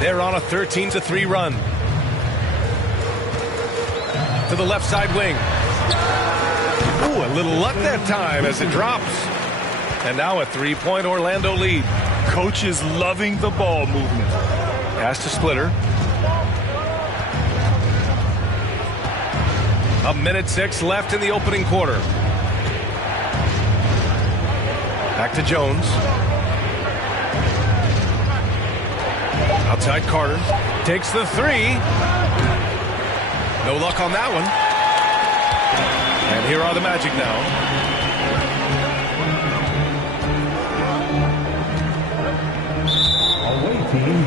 They're on a 13-3 run. To the left side wing. Ooh, a little luck that time as it drops. And now a 3-point Orlando lead. Coach is loving the ball movement. Pass to Splitter. 1:06 left in the opening quarter. Back to Jones. Outside Carter. Takes the 3. No luck on that one. And here are the Magic now. Away team.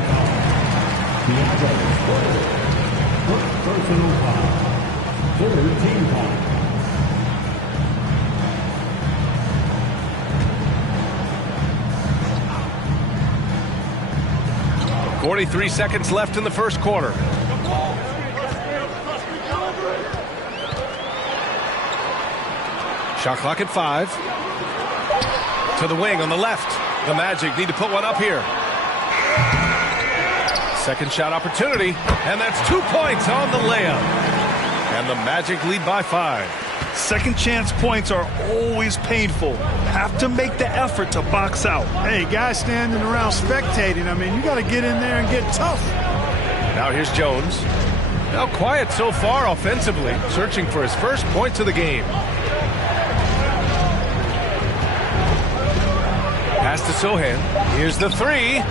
First personal foul. Third team foul. 43 seconds left in the first quarter. Shot clock at 5. To the wing on the left. The Magic need to put one up here. Second shot opportunity. And that's 2 points on the layup. And the Magic lead by 5. Second chance points are always painful. Have to make the effort to box out. Hey, guys standing around spectating, I mean, you got to get in there and get tough. Now here's Jones. Now quiet so far offensively, searching for his first points of the game. Pass to Sohan. Here's the 3.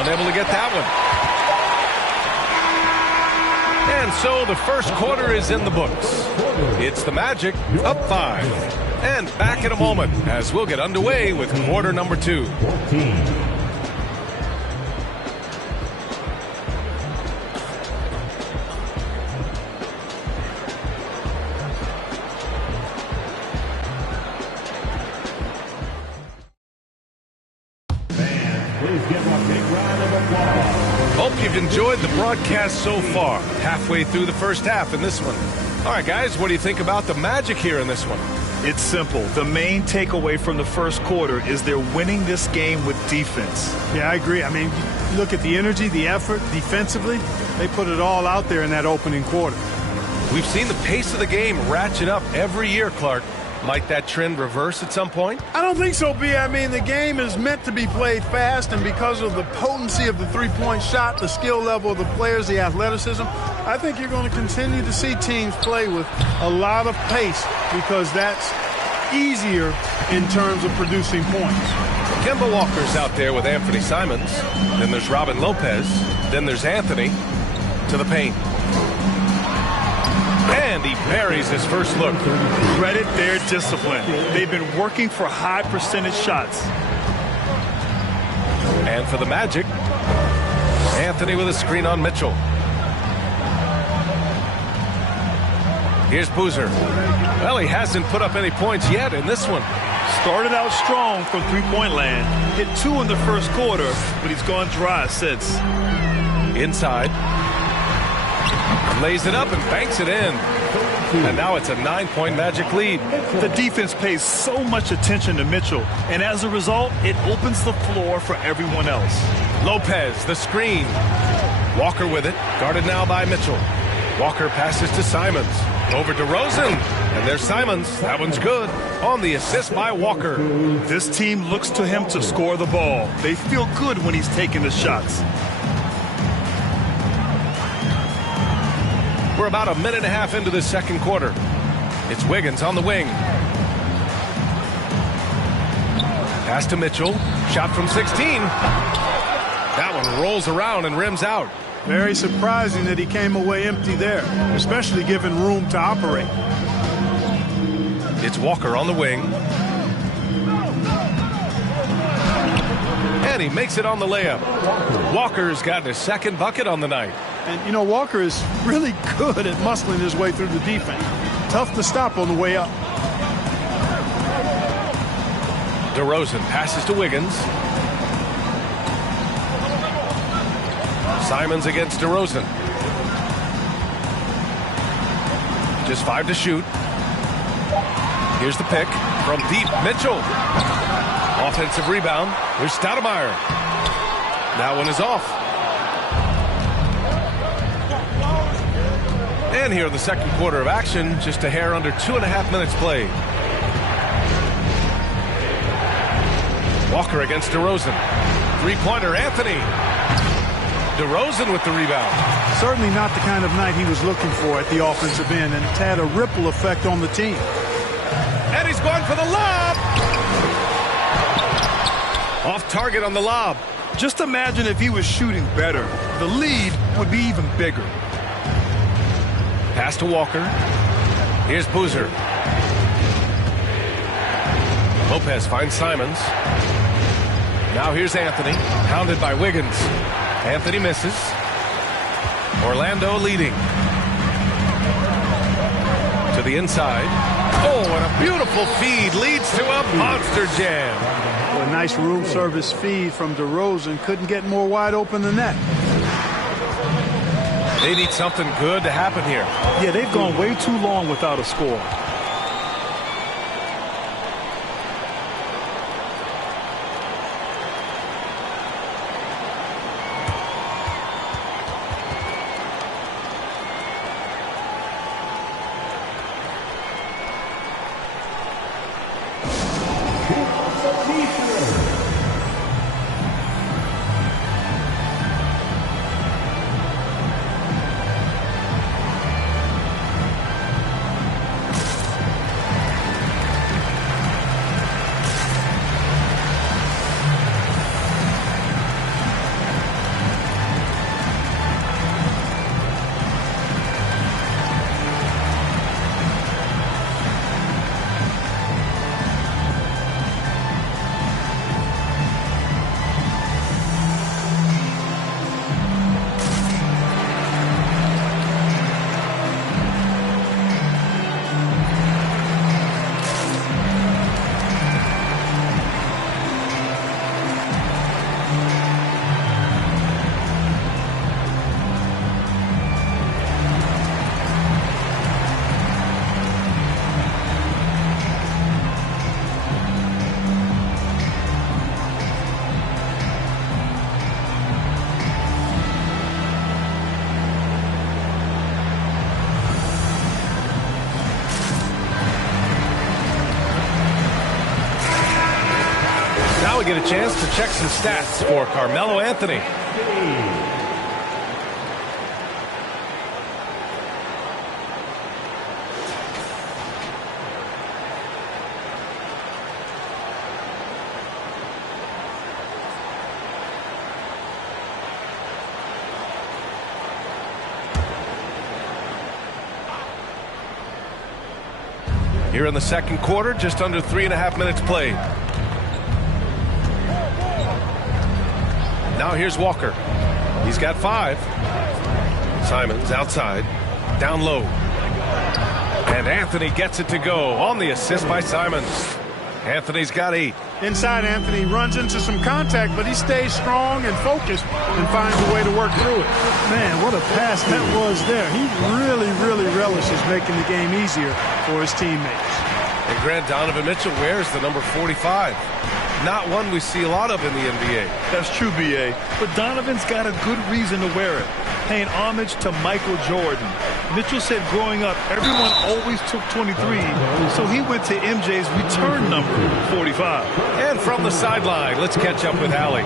Unable to get that one. And so the first quarter is in the books. It's the Magic up 5. And back in a moment as we'll get underway with quarter number 2. 14. Hope you've enjoyed the broadcast so far. Halfway through the first half in this one. All right, guys, what do you think about the Magic here in this one? It's simple. The main takeaway from the first quarter is they're winning this game with defense. Yeah, I agree. I mean, you look at the energy, the effort, defensively, they put it all out there in that opening quarter. We've seen the pace of the game ratchet up every year, Clark. Might that trend reverse at some point? I don't think so, B. I mean, the game is meant to be played fast, and because of the potency of the three-point shot, the skill level of the players, the athleticism, I think you're going to continue to see teams play with a lot of pace because that's easier in terms of producing points. Kemba Walker's out there with Anthony Simons. Then there's Robin Lopez. Then there's Anthony to the paint. And he buries his first look. Credit their discipline. They've been working for high percentage shots. And for the Magic, Anthony with a screen on Mitchell. Here's Boozer. Well, he hasn't put up any points yet in this one. Started out strong from three-point land. Hit 2 in the first quarter, but he's gone dry since. Inside. Lays it up and banks it in. And now it's a 9-point Magic lead. The defense pays so much attention to Mitchell, and as a result, it opens the floor for everyone else. Lopez, the screen. Walker with it, guarded now by Mitchell. Walker passes to Simons. Over to Rosen. And there's Simons. That one's good. On the assist by Walker. This team looks to him to score the ball. They feel good when he's taking the shots. We're about a minute and a half into the second quarter. It's Wiggins on the wing. Pass to Mitchell. Shot from 16. That one rolls around and rims out. Very surprising that he came away empty there, especially given room to operate. It's Walker on the wing. And he makes it on the layup. Walker's gotten his second bucket on the night. And, you know, Walker is really good at muscling his way through the defense. Tough to stop on the way up. DeRozan passes to Wiggins. Simons against DeRozan. Just 5 to shoot. Here's the pick from deep. Mitchell. Offensive rebound. Here's Stoudemire. That one is off. And here in the second quarter of action, just a hair under 2.5 minutes played. Walker against DeRozan. Three-pointer, Anthony. DeRozan with the rebound. Certainly not the kind of night he was looking for at the offensive end, and it's had a ripple effect on the team. And he's going for the lob. Off target on the lob. Just imagine if he was shooting better. The lead would be even bigger. Pass to Walker. Here's Boozer. Lopez finds Simons. Now here's Anthony, hounded by Wiggins. Anthony misses. Orlando leading. To the inside. Oh, and a beautiful feed leads to a monster jam. Well, a nice room service feed from DeRozan. Couldn't get more wide open than that. They need something good to happen here. Yeah, they've gone way too long without a score. Now we get a chance to check some stats for Carmelo Anthony. Here in the second quarter, just under 3.5 minutes played. Now here's Walker. He's got 5. Simons outside, down low. And Anthony gets it to go on the assist by Simons. Anthony's got 8. Inside, Anthony runs into some contact, but he stays strong and focused and finds a way to work through it. Man, what a pass that was there. He really relishes making the game easier for his teammates. And Grant, Donovan Mitchell wears the number 45. Not one we see a lot of in the NBA. That's true, B.A. But Donovan's got a good reason to wear it, paying homage to Michael Jordan. Mitchell said growing up, everyone always took 23, so he went to MJ's return number, 45. And from the sideline, let's catch up with Allie.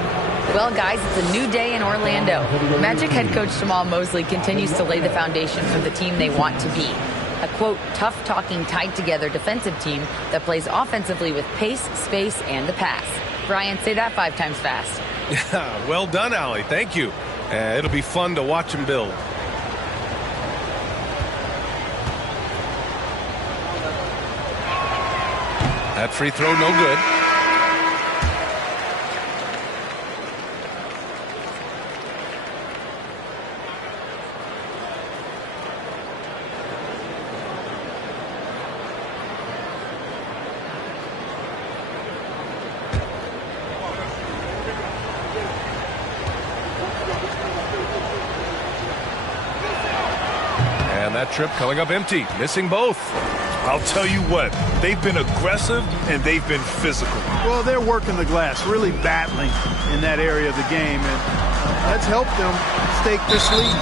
Well, guys, it's a new day in Orlando. Magic head coach Jamal Mosley continues to lay the foundation for the team they want to be. A, quote, tough-talking, tied-together defensive team that plays offensively with pace, space, and the pass. Brian, say that 5 times fast. Yeah, well done, Allie. Thank you. It'll be fun to watch him build. That free throw, no good. that trip coming up empty, missing both. I'll tell you what, they've been aggressive and they've been physical. Well, they're working the glass, really battling in that area of the game, and that's helped them stake this lead.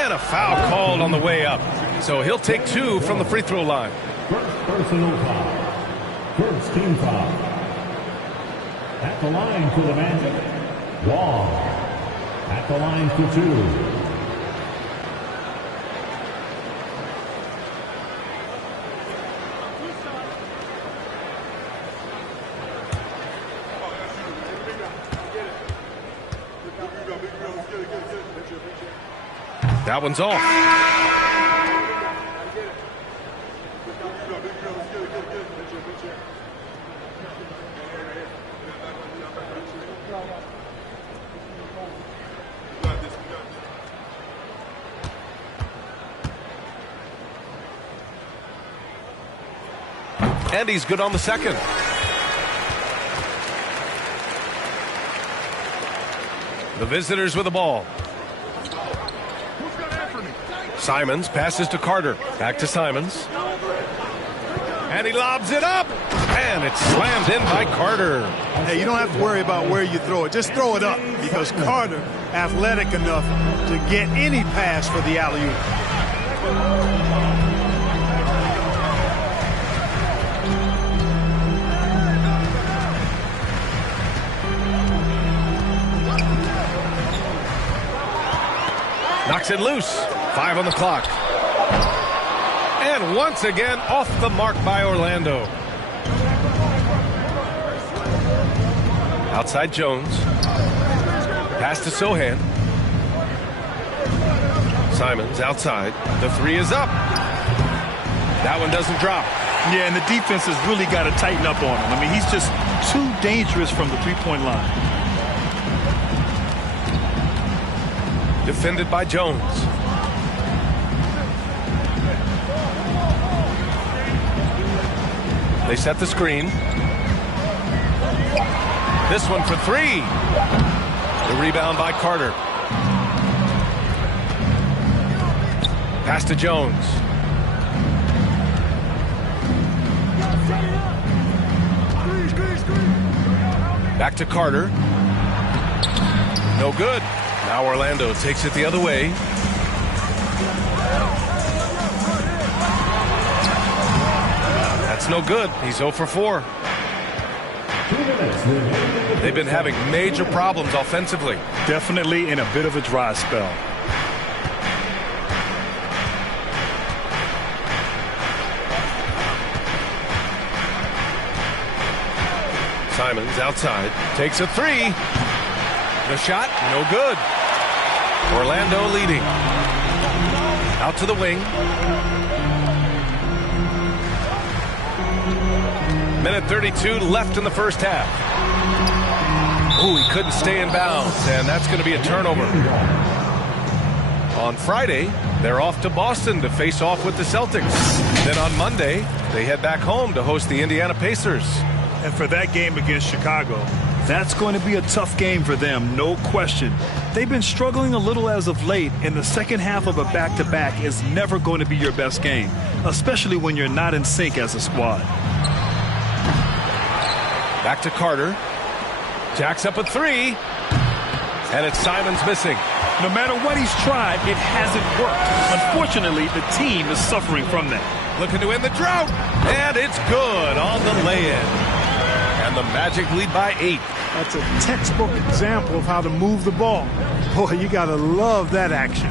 And a foul called on the way up. So he'll take 2 from the free throw line. First personal foul. First team foul. At the line for the Magic, Wall. At the line for 2. That one's off. And he's good on the second. The visitors with the ball. Simons passes to Carter. Back to Simons. And he lobs it up. And it's slammed in by Carter. Hey, you don't have to worry about where you throw it. Just throw it up because Carter athletic enough to get any pass for the alley-oop. Knocks it loose. 5 on the clock. And once again, off the mark by Orlando. Outside Jones. Pass to Sohan. Simons outside. The 3 is up. That one doesn't drop. Yeah, and the defense has really got to tighten up on him. I mean, he's just too dangerous from the three-point line. Defended by Jones. They set the screen. This one for 3. The rebound by Carter. Pass to Jones. Back to Carter. No good. Now Orlando takes it the other way. That's no good. He's 0 for 4. They've been having major problems offensively. Definitely in a bit of a dry spell. Simons outside. Takes a 3. The shot, no good. Orlando leading. Out to the wing. Minute 32 left in the first half. Ooh, he couldn't stay in bounds, and that's going to be a turnover. On Friday, they're off to Boston to face off with the Celtics. Then on Monday, they head back home to host the Indiana Pacers. And for that game against Chicago, that's going to be a tough game for them, no question. They've been struggling a little as of late, and the second half of a back-to-back is never going to be your best game, especially when you're not in sync as a squad. Back to Carter. Jacks up a 3. And it's Simons missing. No matter what he's tried, it hasn't worked. Unfortunately, the team is suffering from that. Looking to win the drought. And it's good on the lay-in. And the Magic lead by 8. That's a textbook example of how to move the ball. Boy, you got to love that action.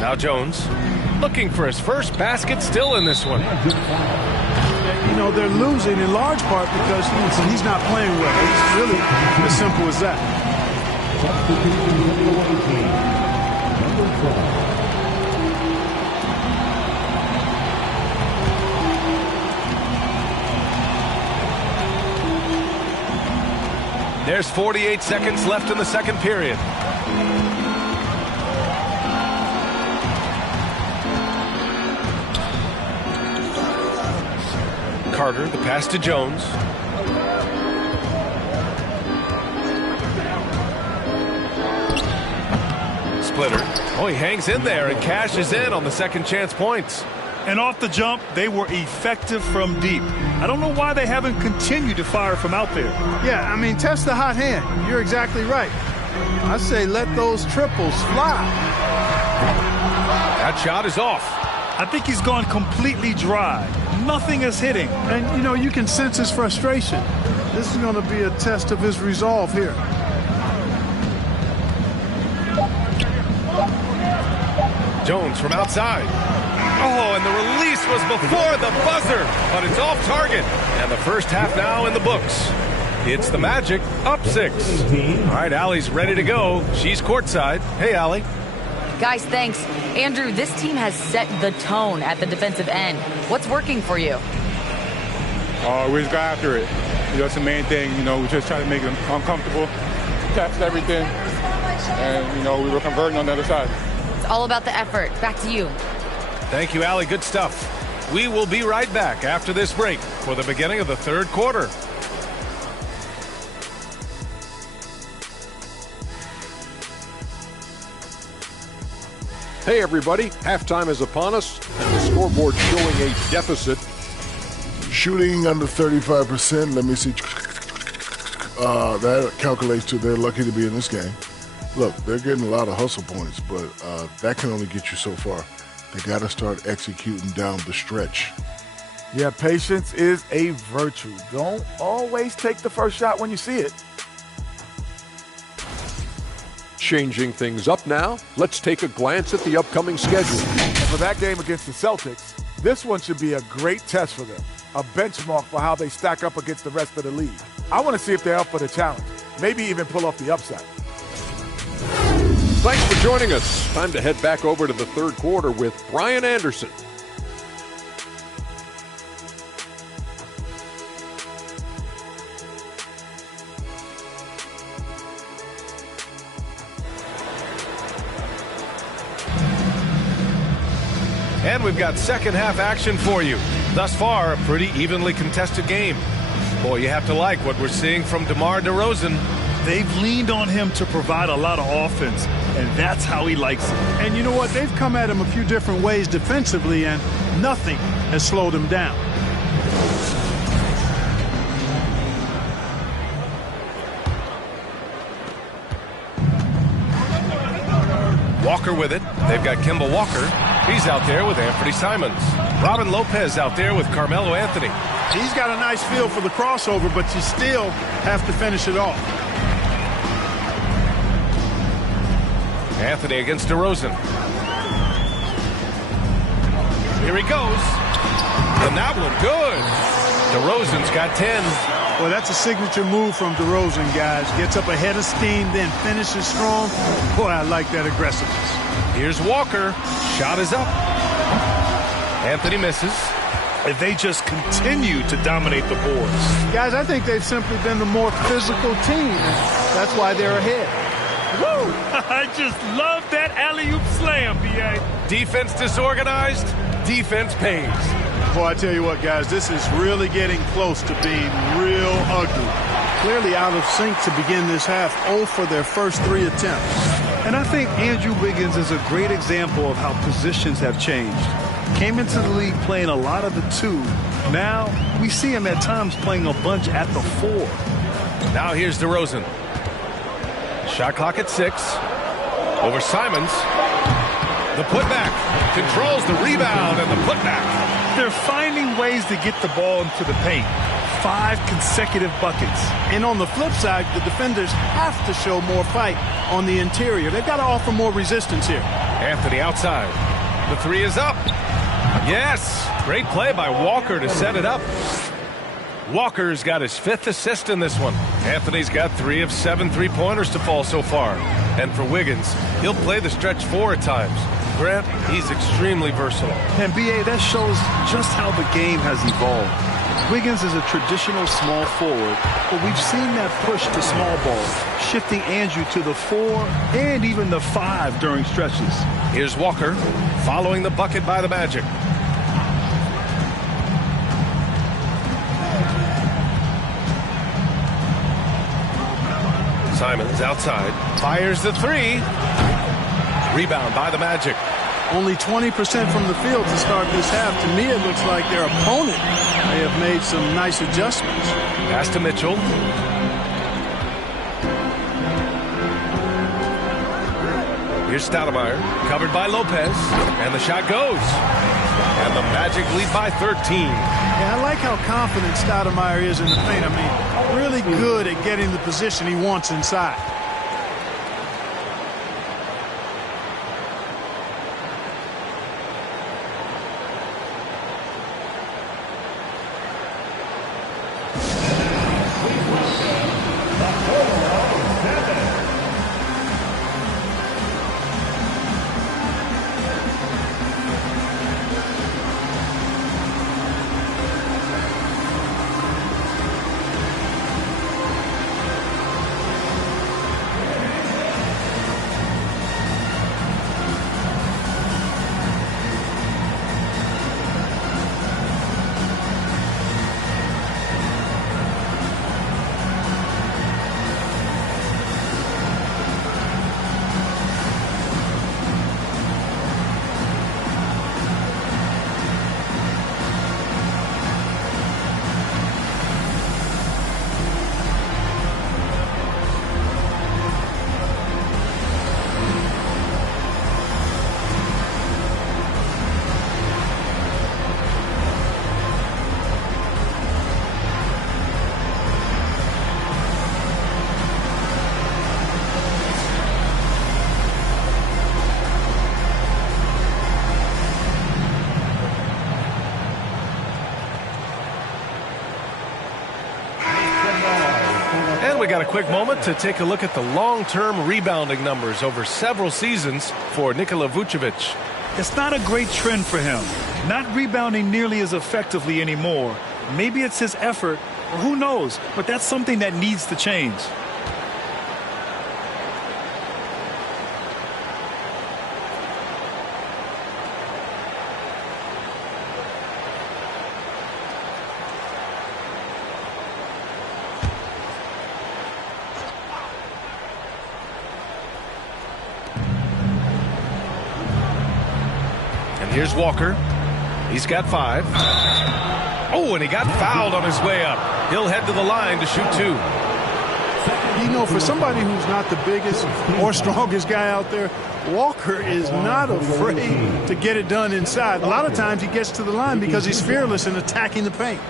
Now Jones looking for his first basket, still in this one. You know, they're losing in large part because he's not playing well. It's really as simple as that. There's 48 seconds left in the second period. Carter, the pass to Jones. splitter. Oh, he hangs in there and cashes in on the second chance points. And off the jump, they were effective from deep. I don't know why they haven't continued to fire from out there. Yeah, I mean, test the hot hand. You're exactly right. I say let those triples fly. That shot is off. I think he's gone completely dry. Nothing is hitting. And, you know, you can sense his frustration. This is going to be a test of his resolve here. Jones from outside. Oh, and the release was before the buzzer, but it's off target. And the first half now in the books. It's the Magic up 6. All right, Allie's ready to go. She's courtside. Hey, Allie. Guys, thanks. Andrew, this team has set the tone at the defensive end. What's working for you? We just got after it. You know, it's the main thing. You know, we just try to make them uncomfortable, test everything, and, you know, we were converting on the other side. It's all about the effort. Back to you. Thank you, Allie. Good stuff. We will be right back after this break for the beginning of the third quarter. Hey, everybody. Halftime is upon us, and the scoreboard showing a deficit. Shooting under 35%. Let me see. That calculates to they're lucky to be in this game. Look, they're getting a lot of hustle points, but that can only get you so far. They got to start executing down the stretch. Yeah, patience is a virtue. Don't always take the first shot when you see it. Changing things up now, let's take a glance at the upcoming schedule. And for that game against the Celtics, this one should be a great test for them, a benchmark for how they stack up against the rest of the league. I want to see if they're up for the challenge, maybe even pull off the upset. Thanks for joining us. Time to head back over to the third quarter with Brian Anderson. And we've got second half action for you. Thus far, a pretty evenly contested game. Boy, you have to like what we're seeing from DeMar DeRozan. They've leaned on him to provide a lot of offense, and that's how he likes it. And you know what? They've come at him a few different ways defensively, and nothing has slowed him down. Walker with it. They've got Kemba Walker. He's out there with Anthony Simons. Robin Lopez out there with Carmelo Anthony. He's got a nice feel for the crossover, but you still have to finish it off. Anthony against DeRozan. Here he goes. And that one good. DeRozan's got 10. Well, that's a signature move from DeRozan, guys. Gets up ahead of steam, then finishes strong. Boy, I like that aggressiveness. Here's Walker. Shot is up. Anthony misses. And they just continue to dominate the boards. Guys, I think they've simply been the more physical team, and that's why they're ahead. Woo! I just love that alley-oop slam, B.A. Defense disorganized, defense pays. Boy, I tell you what, guys, this is really getting close to being real ugly. Clearly out of sync to begin this half, 0 for their first 3 attempts. And I think Andrew Wiggins is a great example of how positions have changed. Came into the league playing a lot of the 2. Now we see him at times playing a bunch at the 4. Now here's DeRozan. Shot clock at 6. Over Simons. The putback. Controls the rebound and the putback. They're finding ways to get the ball into the paint. 5 consecutive buckets. And on the flip side, the defenders have to show more fight on the interior. They've got to offer more resistance here. Anthony outside. The 3 is up. Yes. Great play by Walker to set it up. Walker's got his 5th assist in this one. Anthony's got 3 of 7 3-pointers to fall so far. And for Wiggins, he'll play the stretch 4 at times. Grant, he's extremely versatile. And B.A., that shows just how the game has evolved. Wiggins is a traditional small forward, but we've seen that push to small ball, shifting Andrew to the 4 and even the 5 during stretches. Here's Walker, following the bucket by the Magic. Simons outside, fires the 3. Rebound by the Magic. Only 20% from the field to start this half. To me, it looks like their opponent may have made some nice adjustments. Pass to Mitchell. Here's Stoudemire, covered by Lopez, and the shot goes. And the Magic lead by 13. Yeah, I like how confident Stoudemire is in the paint. I mean, really good at getting the position he wants inside. We got a quick moment to take a look at the long-term rebounding numbers over several seasons for Nikola Vucevic. It's not a great trend for him. Not rebounding nearly as effectively anymore. Maybe it's his effort, or who knows, but that's something that needs to change. Here's Walker. He's got 5. Oh, and he got fouled on his way up. He'll head to the line to shoot 2. You know, for somebody who's not the biggest or strongest guy out there, Walker is not afraid to get it done inside. A lot of times he gets to the line because he's fearless in attacking the paint.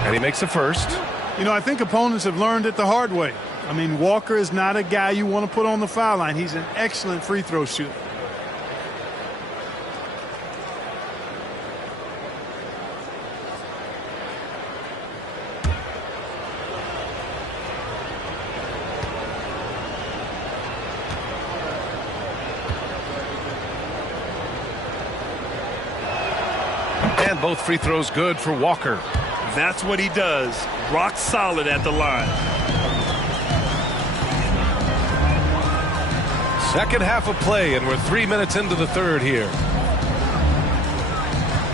And he makes the first. You know, I think opponents have learned it the hard way. I mean, Walker is not a guy you want to put on the foul line. He's an excellent free throw shooter. And both free throws good for Walker. That's what he does. Rock solid at the line. Second half of play, and we're 3 minutes into the third here.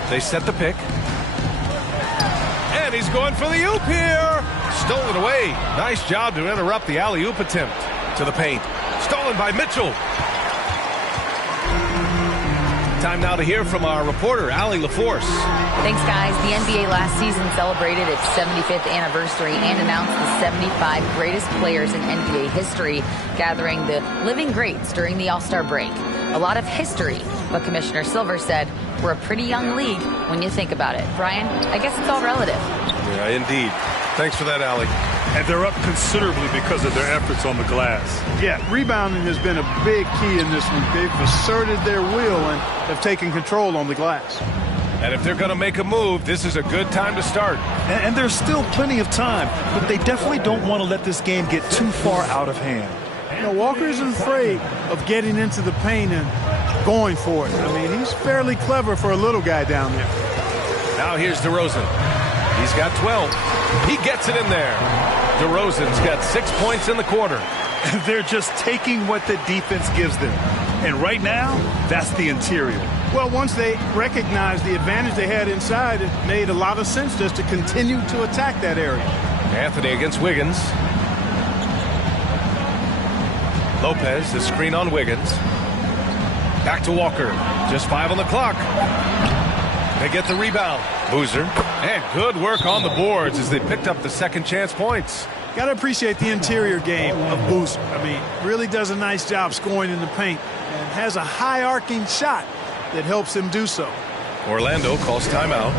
They set the pick. And he's going for the oop here. Stolen away. Nice job to interrupt the alley-oop attempt to the paint. Stolen by Mitchell. Time now to hear from our reporter, Allie LaForce. Thanks, guys. The NBA last season celebrated its 75th anniversary and announced the 75 greatest players in NBA history, gathering the living greats during the All-Star break. A lot of history, but Commissioner Silver said, we're a pretty young league when you think about it. Brian, I guess it's all relative. Yeah, indeed. Thanks for that, Allie. And they're up considerably because of their efforts on the glass. Yeah, rebounding has been a big key in this league. They've asserted their will and have taken control on the glass. And if they're going to make a move, this is a good time to start. And there's still plenty of time, but they definitely don't want to let this game get too far out of hand. You know, Walker isn't afraid of getting into the paint and going for it. I mean, he's fairly clever for a little guy down there. Now here's DeRozan. He's got 12. He gets it in there. DeRozan's got 6 points in the quarter. They're just taking what the defense gives them. And right now, that's the interior. Well, once they recognized the advantage they had inside, it made a lot of sense just to continue to attack that area. Anthony against Wiggins. Lopez, the screen on Wiggins. Back to Walker. Just 5 on the clock. They get the rebound. Boozer. And good work on the boards as they picked up the second chance points. Got to appreciate the interior game of Boozer. I mean, really does a nice job scoring in the paint and has a high arcing shot that helps him do so. Orlando calls timeout.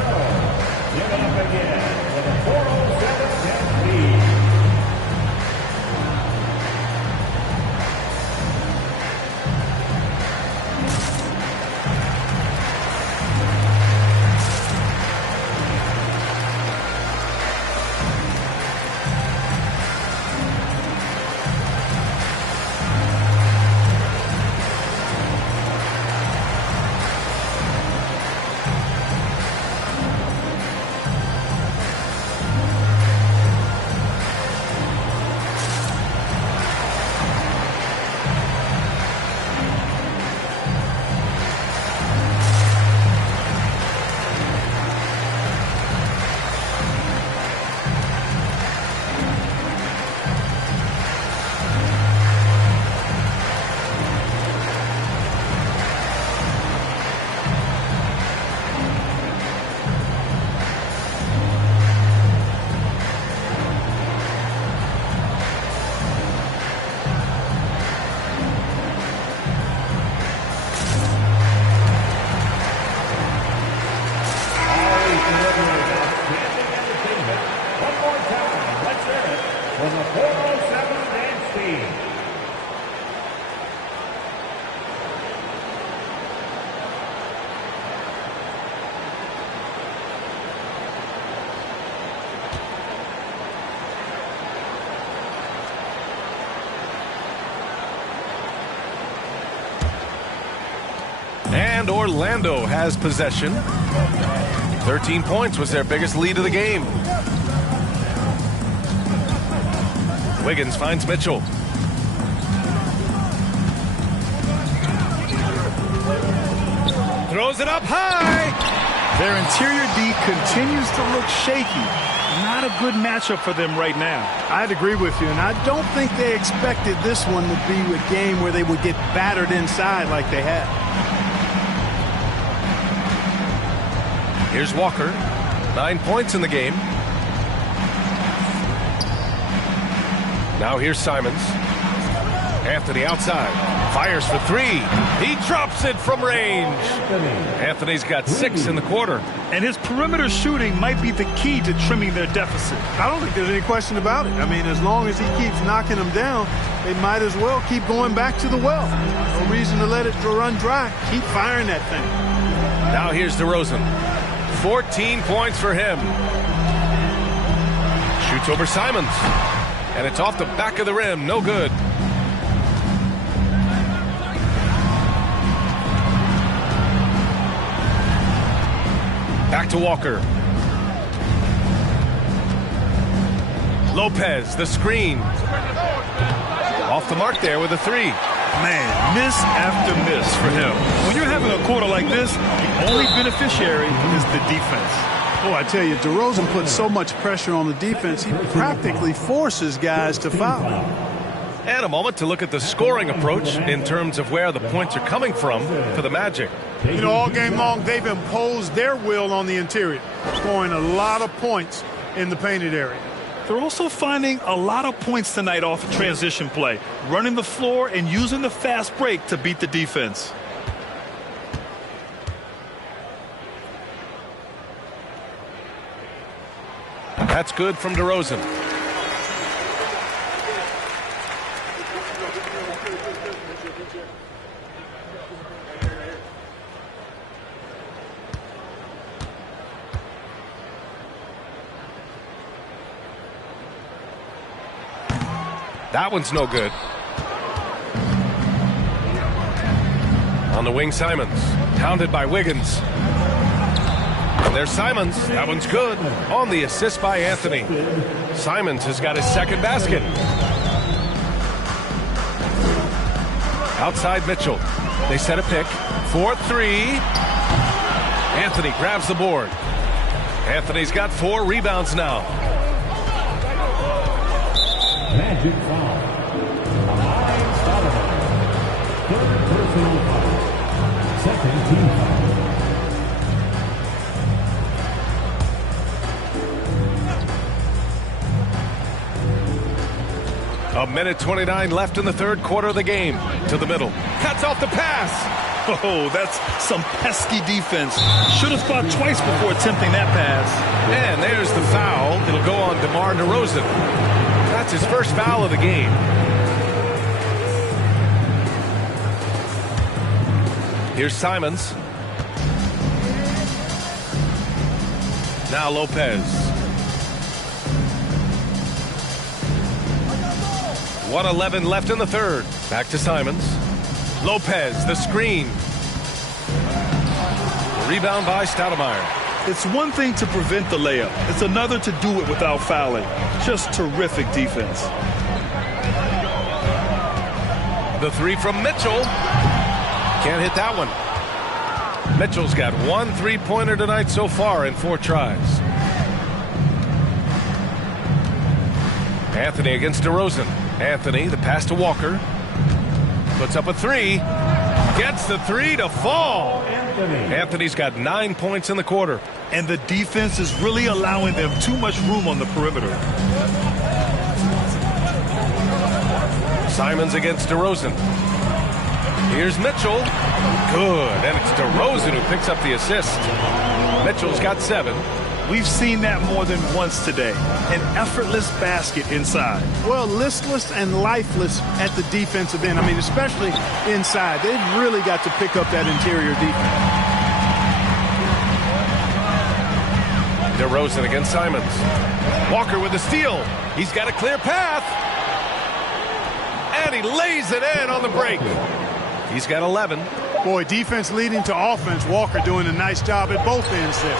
And Orlando has possession. 13 points was their biggest lead of the game. Wiggins finds Mitchell. Throws it up high. Their interior D continues to look shaky. Not a good matchup for them right now. I'd agree with you, and I don't think they expected this one to be a game where they would get battered inside like they had. Here's Walker. 9 points in the game. Now here's Simons. Anthony outside. Fires for 3. He drops it from range. Anthony's got 6 in the quarter. And his perimeter shooting might be the key to trimming their deficit. I don't think there's any question about it. I mean, as long as he keeps knocking them down, they might as well keep going back to the well. No reason to let it run dry. Keep firing that thing. Now here's DeRozan. 14 points for him. Shoots over Simons. And it's off the back of the rim. No good. Back to Walker. Lopez, the screen. Off the mark there with a 3. Man, miss after miss for him. When you're having a quarter like this, the only beneficiary is the defense. Oh, I tell you, DeRozan puts so much pressure on the defense, he practically forces guys to foul. And a moment to look at the scoring approach in terms of where the points are coming from for the Magic. You know, all game long, they've imposed their will on the interior, scoring a lot of points in the painted area. They're also finding a lot of points tonight off of transition play, running the floor and using the fast break to beat the defense. That's good from DeRozan. That one's no good. On the wing, Simons. Pounded by Wiggins. And there's Simons. That one's good. On the assist by Anthony. Simons has got his second basket. Outside Mitchell. They set a pick. 4-3. Anthony grabs the board. Anthony's got 4 rebounds now. Magic foul. Elias Sullivan. Third personal foul. Second team foul. A minute 29 left in the third quarter of the game. To the middle. Cuts off the pass. Oh, that's some pesky defense. Should have thought twice before attempting that pass. And there's the foul. It'll go on DeMar DeRozan. That's his first foul of the game. Here's Simons. Now Lopez. 1:11 left in the third. Back to Simons. Lopez, the screen. Rebound by Stoudemire. It's one thing to prevent the layup. It's another to do it without fouling. Just terrific defense. The three from Mitchell. Can't hit that one. Mitchell's got 1 3-pointer tonight so far in 4 tries. Anthony against DeRozan. Anthony, the pass to Walker. Puts up a 3. Gets the 3 to fall. Anthony's got 9 points in the quarter. And the defense is really allowing them too much room on the perimeter. Simons against DeRozan. Here's Mitchell. Good. And it's DeRozan who picks up the assist. Mitchell's got 7. We've seen that more than once today. An effortless basket inside. Well, listless and lifeless at the defensive end. I mean, especially inside. They've really got to pick up that interior defense. DeRozan against Simons. Walker with the steal. He's got a clear path. And he lays it in on the break. He's got 11. Boy, defense leading to offense. Walker doing a nice job at both ends there.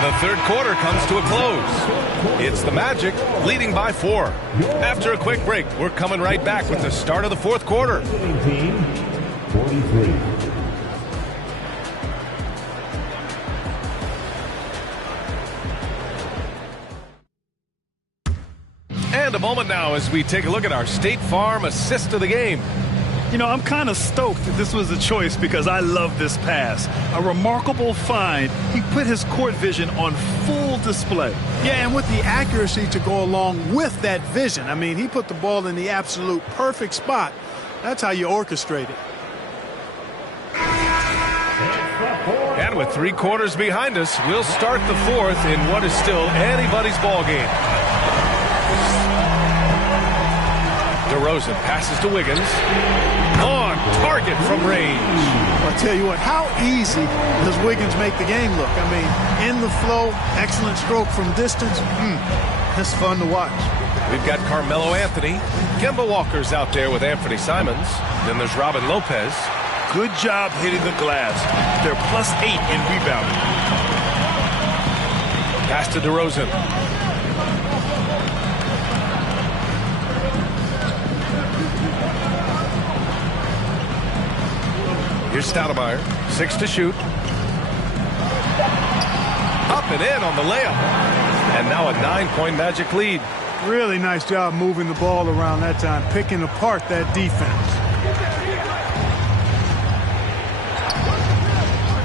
The third quarter comes to a close. It's the Magic leading by 4. After a quick break, we're coming right back with the start of the fourth quarter. Team 43. And a moment now as we take a look at our State Farm assist of the game. You know, I'm kind of stoked that this was a choice because I love this pass. A remarkable find. He put his court vision on full display. Yeah, and with the accuracy to go along with that vision. I mean, he put the ball in the absolute perfect spot. That's how you orchestrate it. And with 3 quarters behind us, we'll start the fourth in what is still anybody's ball game. DeRozan passes to Wiggins. On target from range. I'll tell you what, how easy does Wiggins make the game look? I mean, in the flow, excellent stroke from distance. That's fun to watch. We've got Carmelo Anthony. Kemba Walker's out there with Anthony Simons. Then there's Robin Lopez. Good job hitting the glass. They're +8 in rebounding. Pass to DeRozan. Here's Stoudemire. 6 to shoot. Up and in on the layup. And now a 9-point Magic lead. Really nice job moving the ball around that time, picking apart that defense.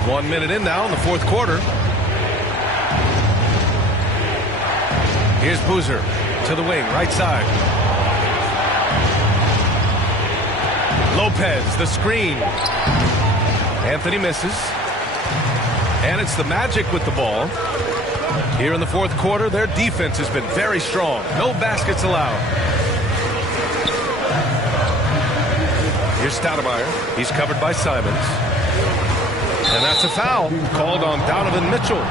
1 minute in now in the fourth quarter. Here's Boozer to the wing, right side. Lopez, the screen. Anthony misses. And it's the Magic with the ball. Here in the fourth quarter, their defense has been very strong. No baskets allowed. Here's Stoudemire. He's covered by Simons. And that's a foul called on Donovan Mitchell.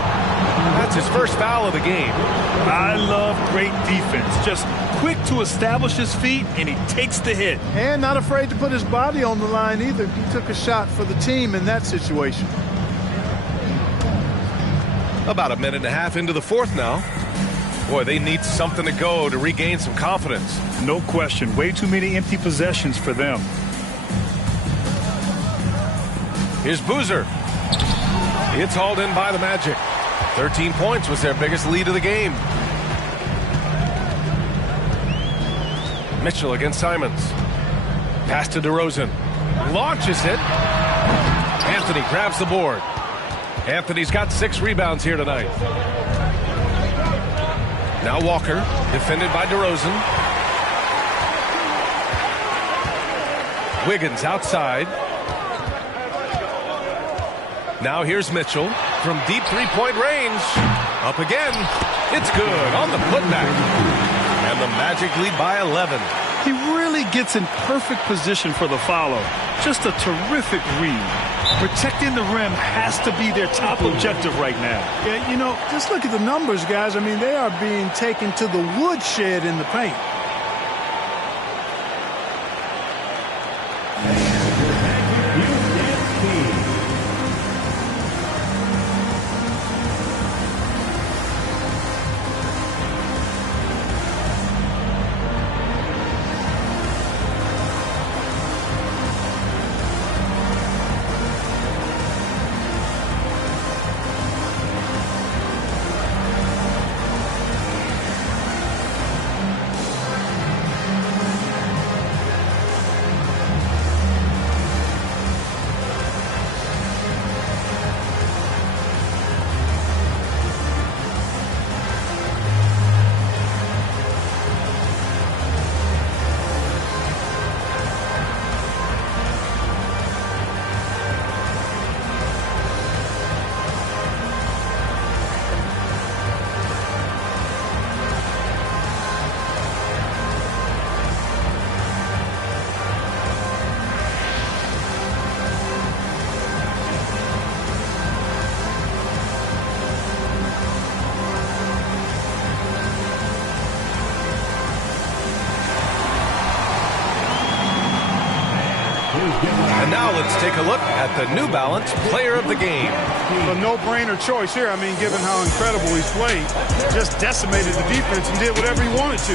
That's his first foul of the game. I love great defense. Just quick to establish his feet, and he takes the hit. And not afraid to put his body on the line either. He took a shot for the team in that situation. About a minute and a half into the fourth now. Boy, they need something to go to regain some confidence. No question. Way too many empty possessions for them. Here's Boozer. It's hauled in by the Magic. 13 points was their biggest lead of the game. Mitchell against Simons. Pass to DeRozan. Launches it. Anthony grabs the board. Anthony's got 6 rebounds here tonight. Now Walker, defended by DeRozan. Wiggins outside. Now here's Mitchell from deep three-point range. Up again. It's good on the putback. And the Magic lead by 11. He really gets in perfect position for the follow. Just a terrific read. Protecting the rim has to be their top objective right now. Yeah, you know, just look at the numbers, guys. I mean, they are being taken to the woodshed in the paint. And now let's take a look at the New Balance Player of the Game. A no-brainer choice here. I mean, given how incredible he's played, just decimated the defense and did whatever he wanted to.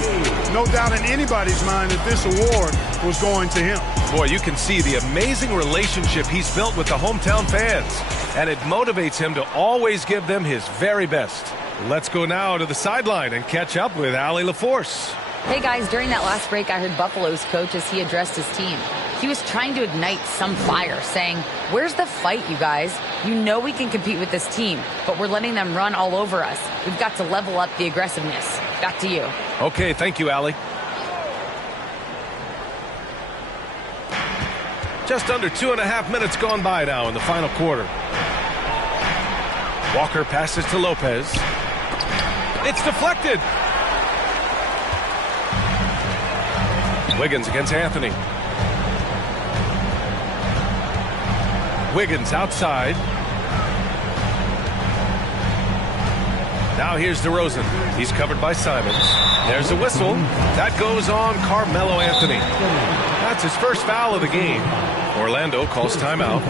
No doubt in anybody's mind that this award was going to him. Boy, you can see the amazing relationship he's built with the hometown fans, and it motivates him to always give them his very best. Let's go now to the sideline and catch up with Allie LaForce. Hey guys, during that last break, I heard Buffalo's coach as he addressed his team. He was trying to ignite some fire, saying, "Where's the fight, you guys? You know we can compete with this team, but we're letting them run all over us. We've got to level up the aggressiveness." Back to you. Okay, thank you, Allie. Just under 2.5 minutes gone by now in the final quarter. Walker passes to Lopez. It's deflected. Wiggins against Anthony. Wiggins outside. Now here's DeRozan. He's covered by Simons. There's a whistle. That goes on Carmelo Anthony. That's his first foul of the game. Orlando calls timeout.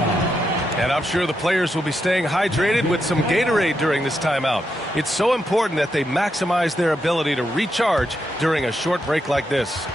And I'm sure the players will be staying hydrated with some Gatorade during this timeout. It's so important that they maximize their ability to recharge during a short break like this.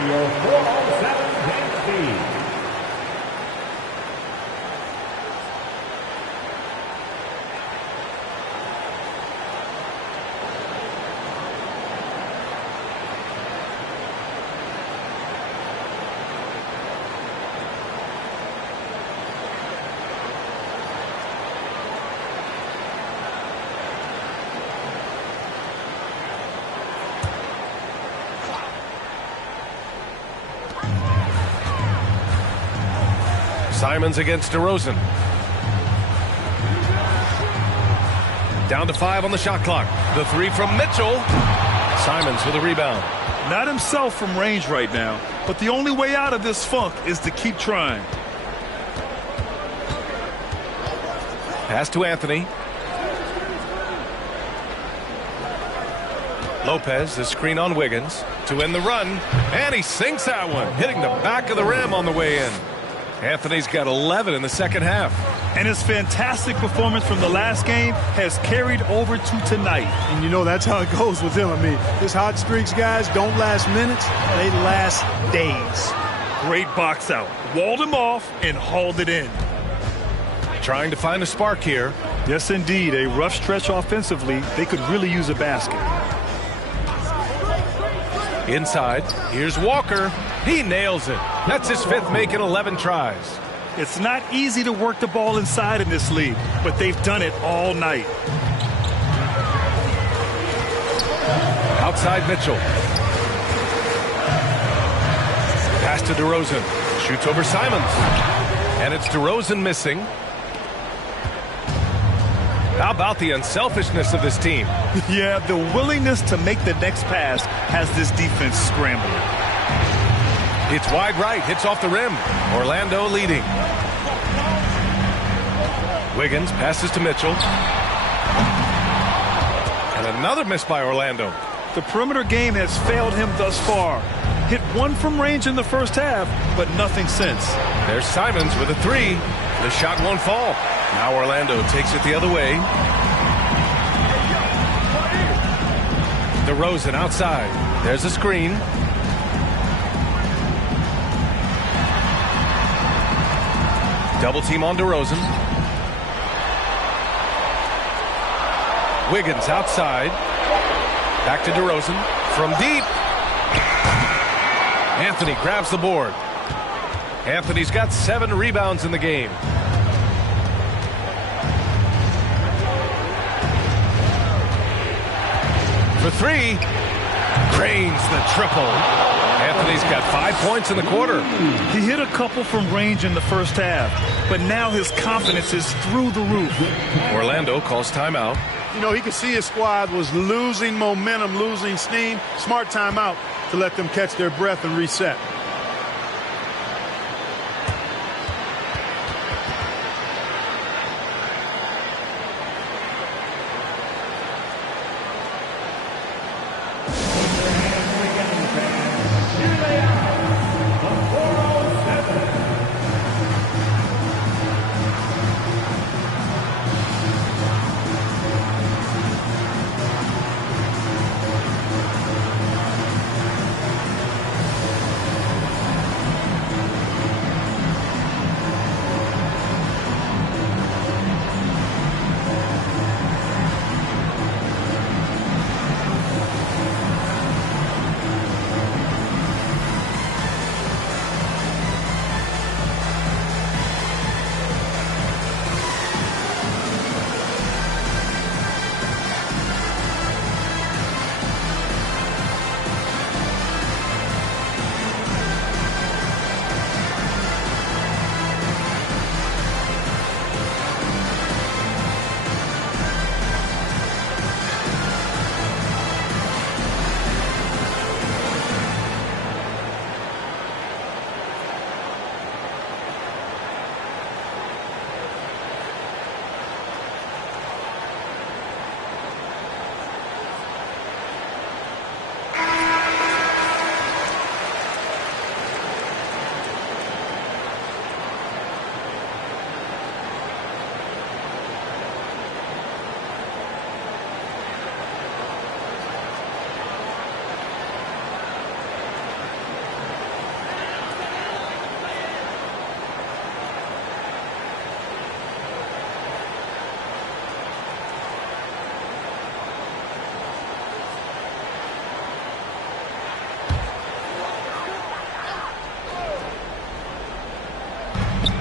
for your 407 game speed. Simons against DeRozan. Down to 5 on the shot clock. The 3 from Mitchell. Simons with a rebound. Not himself from range right now, but the only way out of this funk is to keep trying. Pass to Anthony. Lopez, the screen on Wiggins to end the run, and he sinks that one, hitting the back of the rim on the way in. Anthony's got 11 in the second half. And his fantastic performance from the last game has carried over to tonight. And you know that's how it goes with him. I mean, his hot streaks, guys, don't last minutes. They last days. Great box out. Walled him off and hauled it in. Trying to find a spark here. Yes, indeed. A rough stretch offensively. They could really use a basket. Inside, here's Walker. He nails it. That's his 5th make in 11 tries. It's not easy to work the ball inside in this league, but they've done it all night. Outside Mitchell. Pass to DeRozan. Shoots over Simons. And it's DeRozan missing. How about the unselfishness of this team? Yeah, the willingness to make the next pass has this defense scrambling. It's wide right, hits off the rim. Orlando leading. Wiggins passes to Mitchell. And another miss by Orlando. The perimeter game has failed him thus far. Hit 1 from range in the first half, but nothing since. There's Simons with a 3. The shot won't fall. Now Orlando takes it the other way. DeRozan outside. There's a screen. Double team on DeRozan. Wiggins outside. Back to DeRozan. From deep. Anthony grabs the board. Anthony's got 7 rebounds in the game. For 3. Cranes the triple. Anthony's got 5 points in the quarter. He hit a couple from range in the first half, but now his confidence is through the roof. Orlando calls timeout. You know, he could see his squad was losing momentum, losing steam. Smart timeout to let them catch their breath and reset.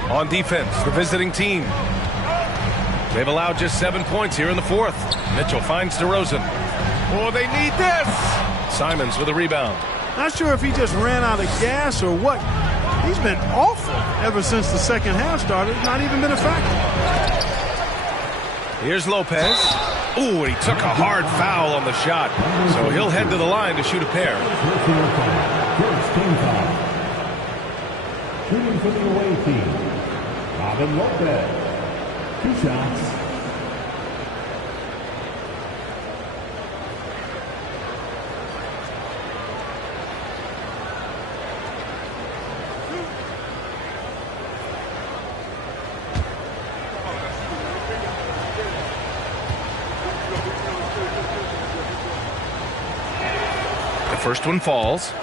On defense, the visiting team. They've allowed just 7 points here in the fourth. Mitchell finds DeRozan. Oh, they need this! Simons with a rebound. Not sure if he just ran out of gas or what. He's been awful ever since the second half started. Not even been a factor. Here's Lopez. Ooh, and he took a hard foul on the shot. So he'll head to the line to shoot a pair. First team foul. Shooting for the away team, Robin Lopez. 2 shots. The first one falls.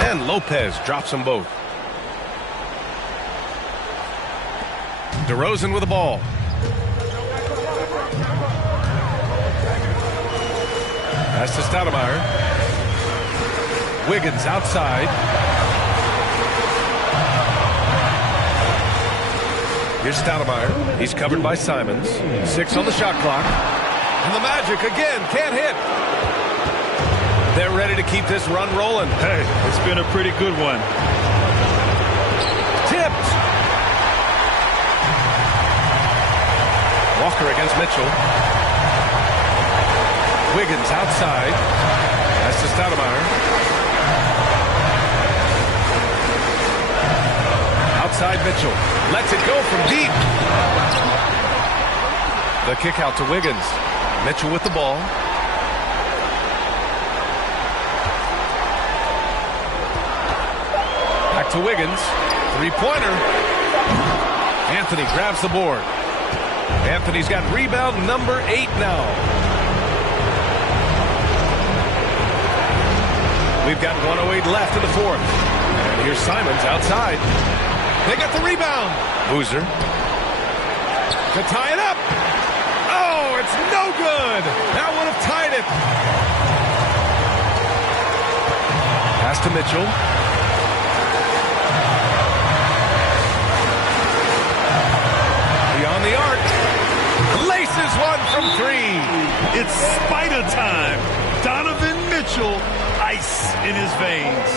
And Lopez drops them both. DeRozan with the ball. Pass to Stoudemire. Wiggins outside. Here's Stoudemire. He's covered by Simons. 6 on the shot clock. And the Magic again can't hit. They're ready to keep this run rolling. Hey, it's been a pretty good one. Tipped. Walker against Mitchell. Wiggins outside. That's to Stoudemire. Outside Mitchell. Lets it go from deep. The kick out to Wiggins. Mitchell with the ball. Back to Wiggins. 3-pointer. Anthony grabs the board. Anthony's got rebound number 8 now. We've got 1:08 left in the fourth. And here's Simons outside. They got the rebound. Boozer to tie it up. Oh, it's no good. That would have tied it. Pass to Mitchell. Beyond the arc. Laces one from 3. It's spider time. Donovan Mitchell, ice in his veins.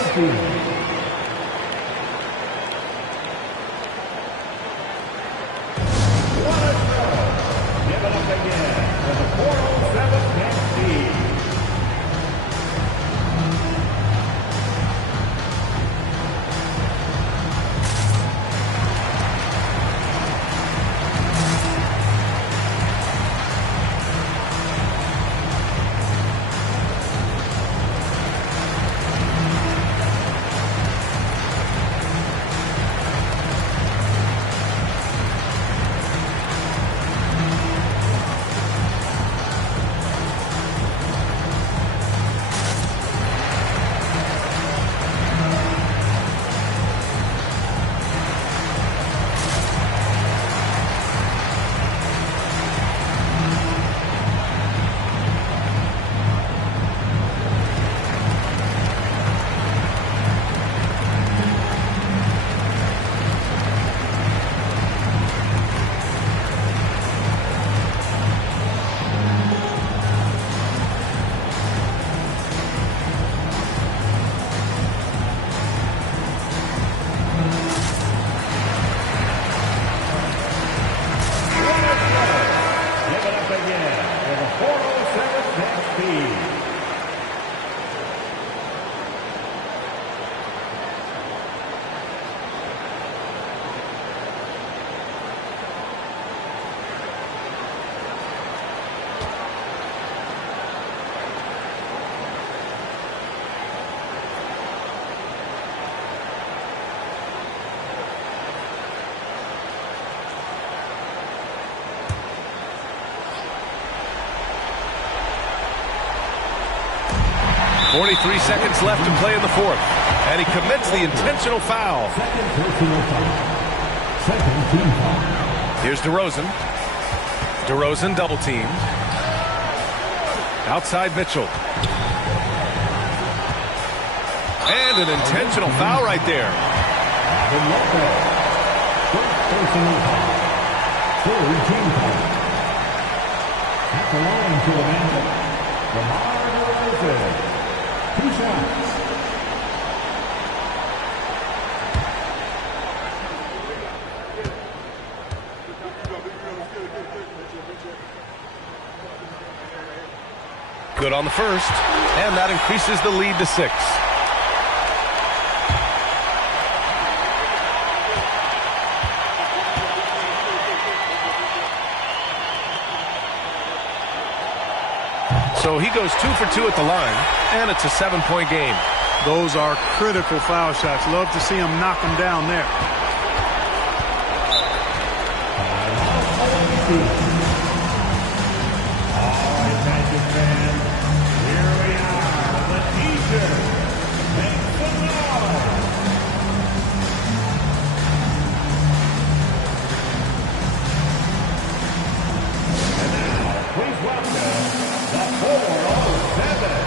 43 seconds left to play in the fourth. And he commits the intentional foul. Here's DeRozan. DeRozan double teamed. Outside Mitchell. And an intentional foul right there. At the line to the basket, DeRozan. 2 shots. Good on the first, and that increases the lead to 6. So he goes 2 for 2 at the line, and it's a 7-point game. Those are critical foul shots. Love to see him knock them down there. Please welcome the 407.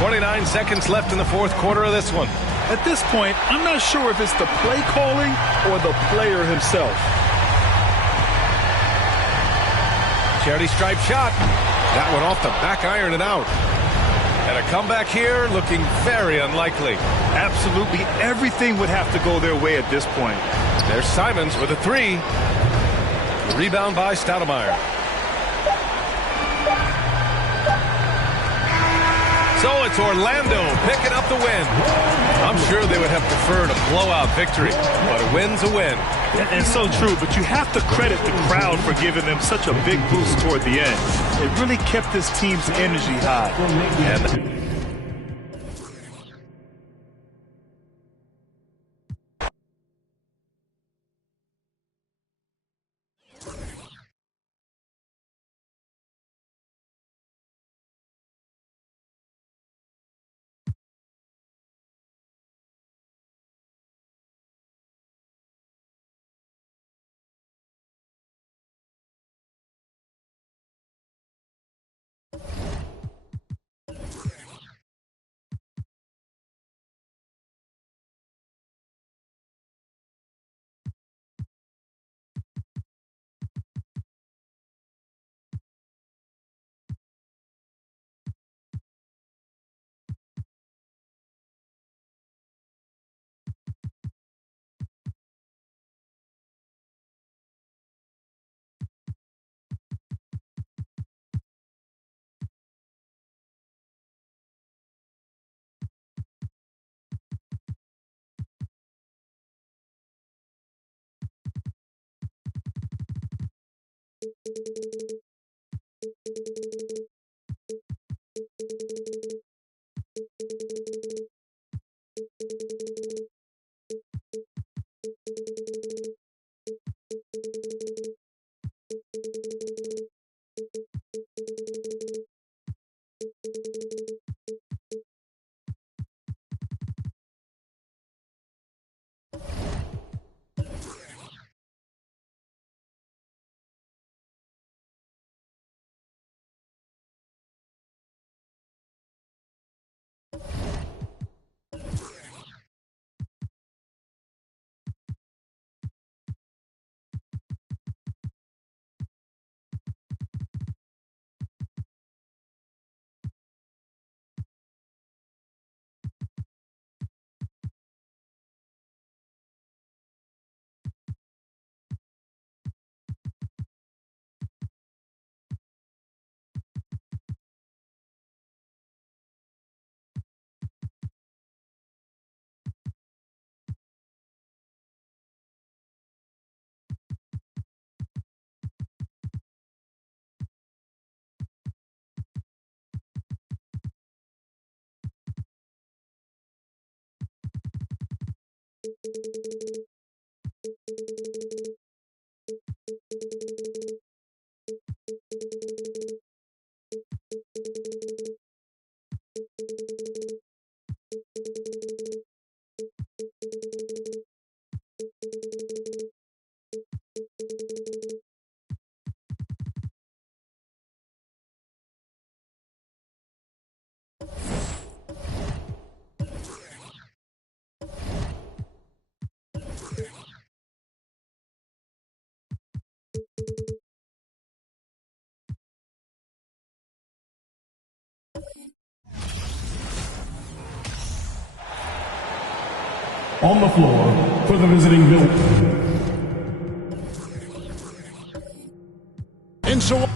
29 seconds left in the fourth quarter of this one. At this point, I'm not sure if it's the play calling or the player himself. Charity stripe shot. That one off the back iron and out. And a comeback here looking very unlikely. Absolutely everything would have to go their way at this point. There's Simons with a three. The rebound by Stoudemire. So it's Orlando picking up the win. I'm sure they would have preferred a blowout victory, but a win's a win. And so true, but you have to credit the crowd for giving them such a big boost toward the end. It really kept this team's energy high. And On the floor for the visiting Bill. And so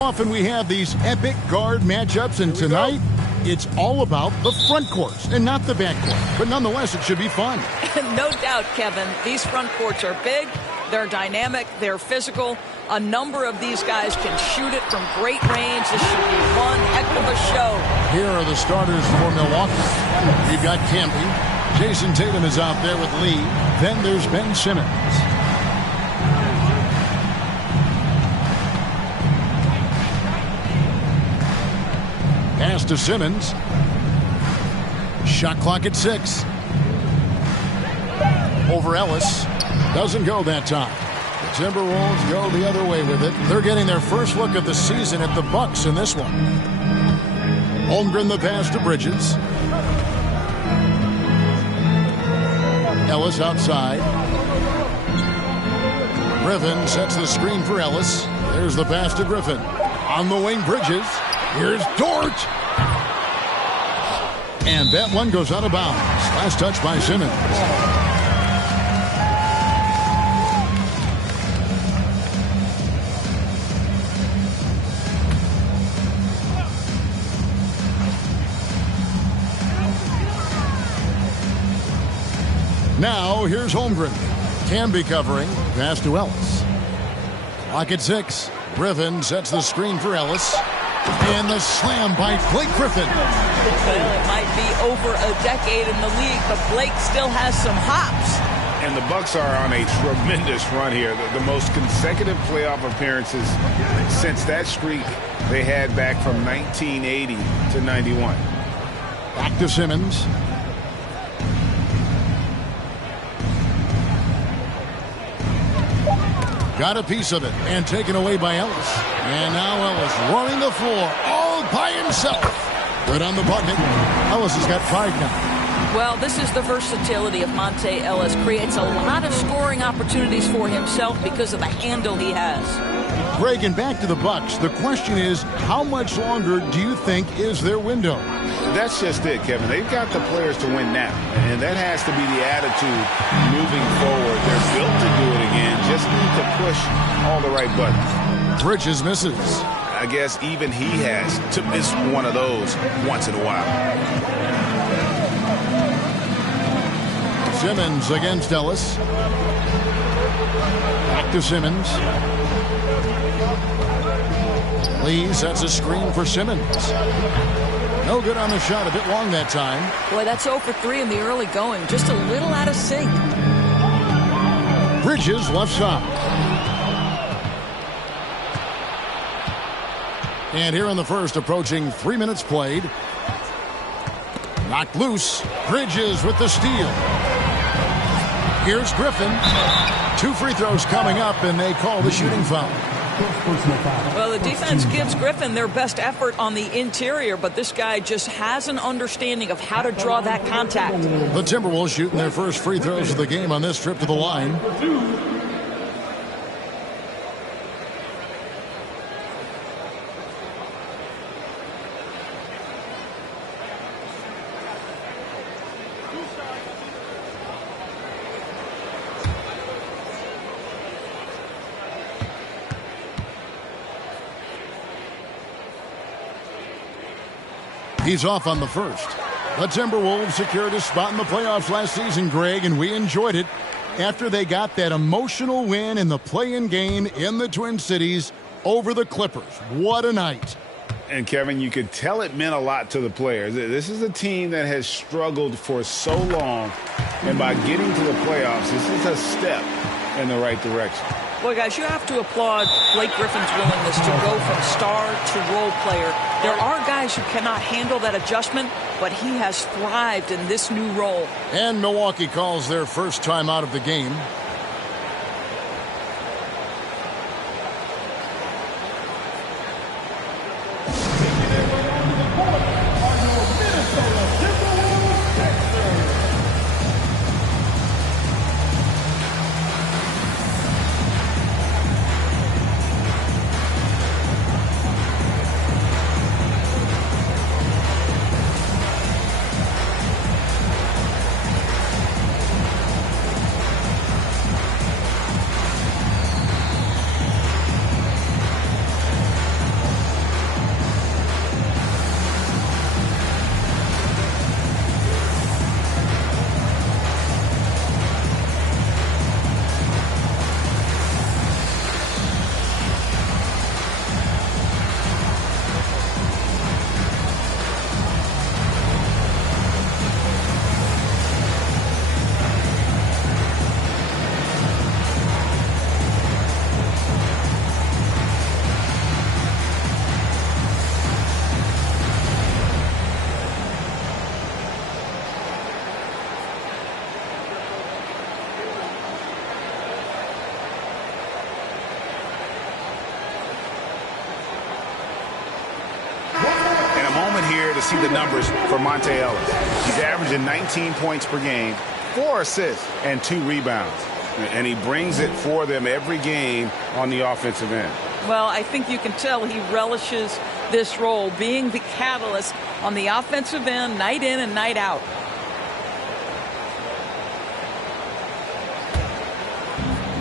often we have these epic guard matchups, and tonight it's all about the front courts and not the back court. But nonetheless, it should be fun. No doubt, Kevin. These front courts are big, they're dynamic, they're physical. A number of these guys can shoot it from great range. This should be one heck of a show. Here are the starters for Milwaukee. We've got Campy. Jason Tatum is out there with Lee. Then there's Ben Simmons. Pass to Simmons. Shot clock at 6. Over Ellis. Doesn't go that time. The Timberwolves go the other way with it. They're getting their first look at the season at the Bucks in this one. Holmgren the pass to Bridges. Ellis outside. Griffin sets the screen for Ellis. There's the pass to Griffin. On the wing, Bridges. Here's Dort. And that one goes out of bounds. Last touch by Simmons. Now, here's Holmgren. Can be covering. Pass to Ellis. Clock at 6. Griffin sets the screen for Ellis. And the slam by Blake Griffin. Well, it might be over a decade in the league, but Blake still has some hops. And the Bucks are on a tremendous run here. The most consecutive playoff appearances since that streak they had back from 1980 to 91. Back to Simmons. Got a piece of it and taken away by Ellis. And now Ellis running the floor all by himself. Good on the button. Ellis has got 5 now. Well, this is the versatility of Monte Ellis. Creates a lot of scoring opportunities for himself because of the handle he has. Greg, and back to the Bucks. The question is, how much longer do you think is their window? That's just it, Kevin. They've got the players to win now, and that has to be the attitude moving forward. They're built to do it again. Just need to push all the right buttons. Bridges misses. I guess even he has to miss one of those once in a while. Simmons against Ellis. Back to Simmons. Lee sets a screen for Simmons. No good on the shot, a bit long that time. Boy, that's 0 for 3 in the early going. Just a little out of sync. Bridges left side. And here in the first, approaching 3 minutes played. Knocked loose. Bridges with the steal. Here's Griffin. 2 free throws coming up, and they call the shooting foul. Well, the defense gives Griffin their best effort on the interior, but this guy just has an understanding of how to draw that contact. The Timberwolves shooting their first free throws of the game on this trip to the line. He's off on the first. The Timberwolves secured a spot in the playoffs last season, Greg, and we enjoyed it after they got that emotional win in the play-in game in the Twin Cities over the Clippers. What a night. And, Kevin, you could tell it meant a lot to the players. This is a team that has struggled for so long, and by getting to the playoffs, this is a step in the right direction. Boy, guys, you have to applaud Blake Griffin's willingness to go from star to role player. There are guys who cannot handle that adjustment, but he has thrived in this new role. And Milwaukee calls their first time out of the game. To see the numbers for Monte Ellis. He's averaging 19 points per game, 4 assists, and 2 rebounds. And he brings it for them every game on the offensive end. Well, I think you can tell he relishes this role, being the catalyst on the offensive end, night in and night out.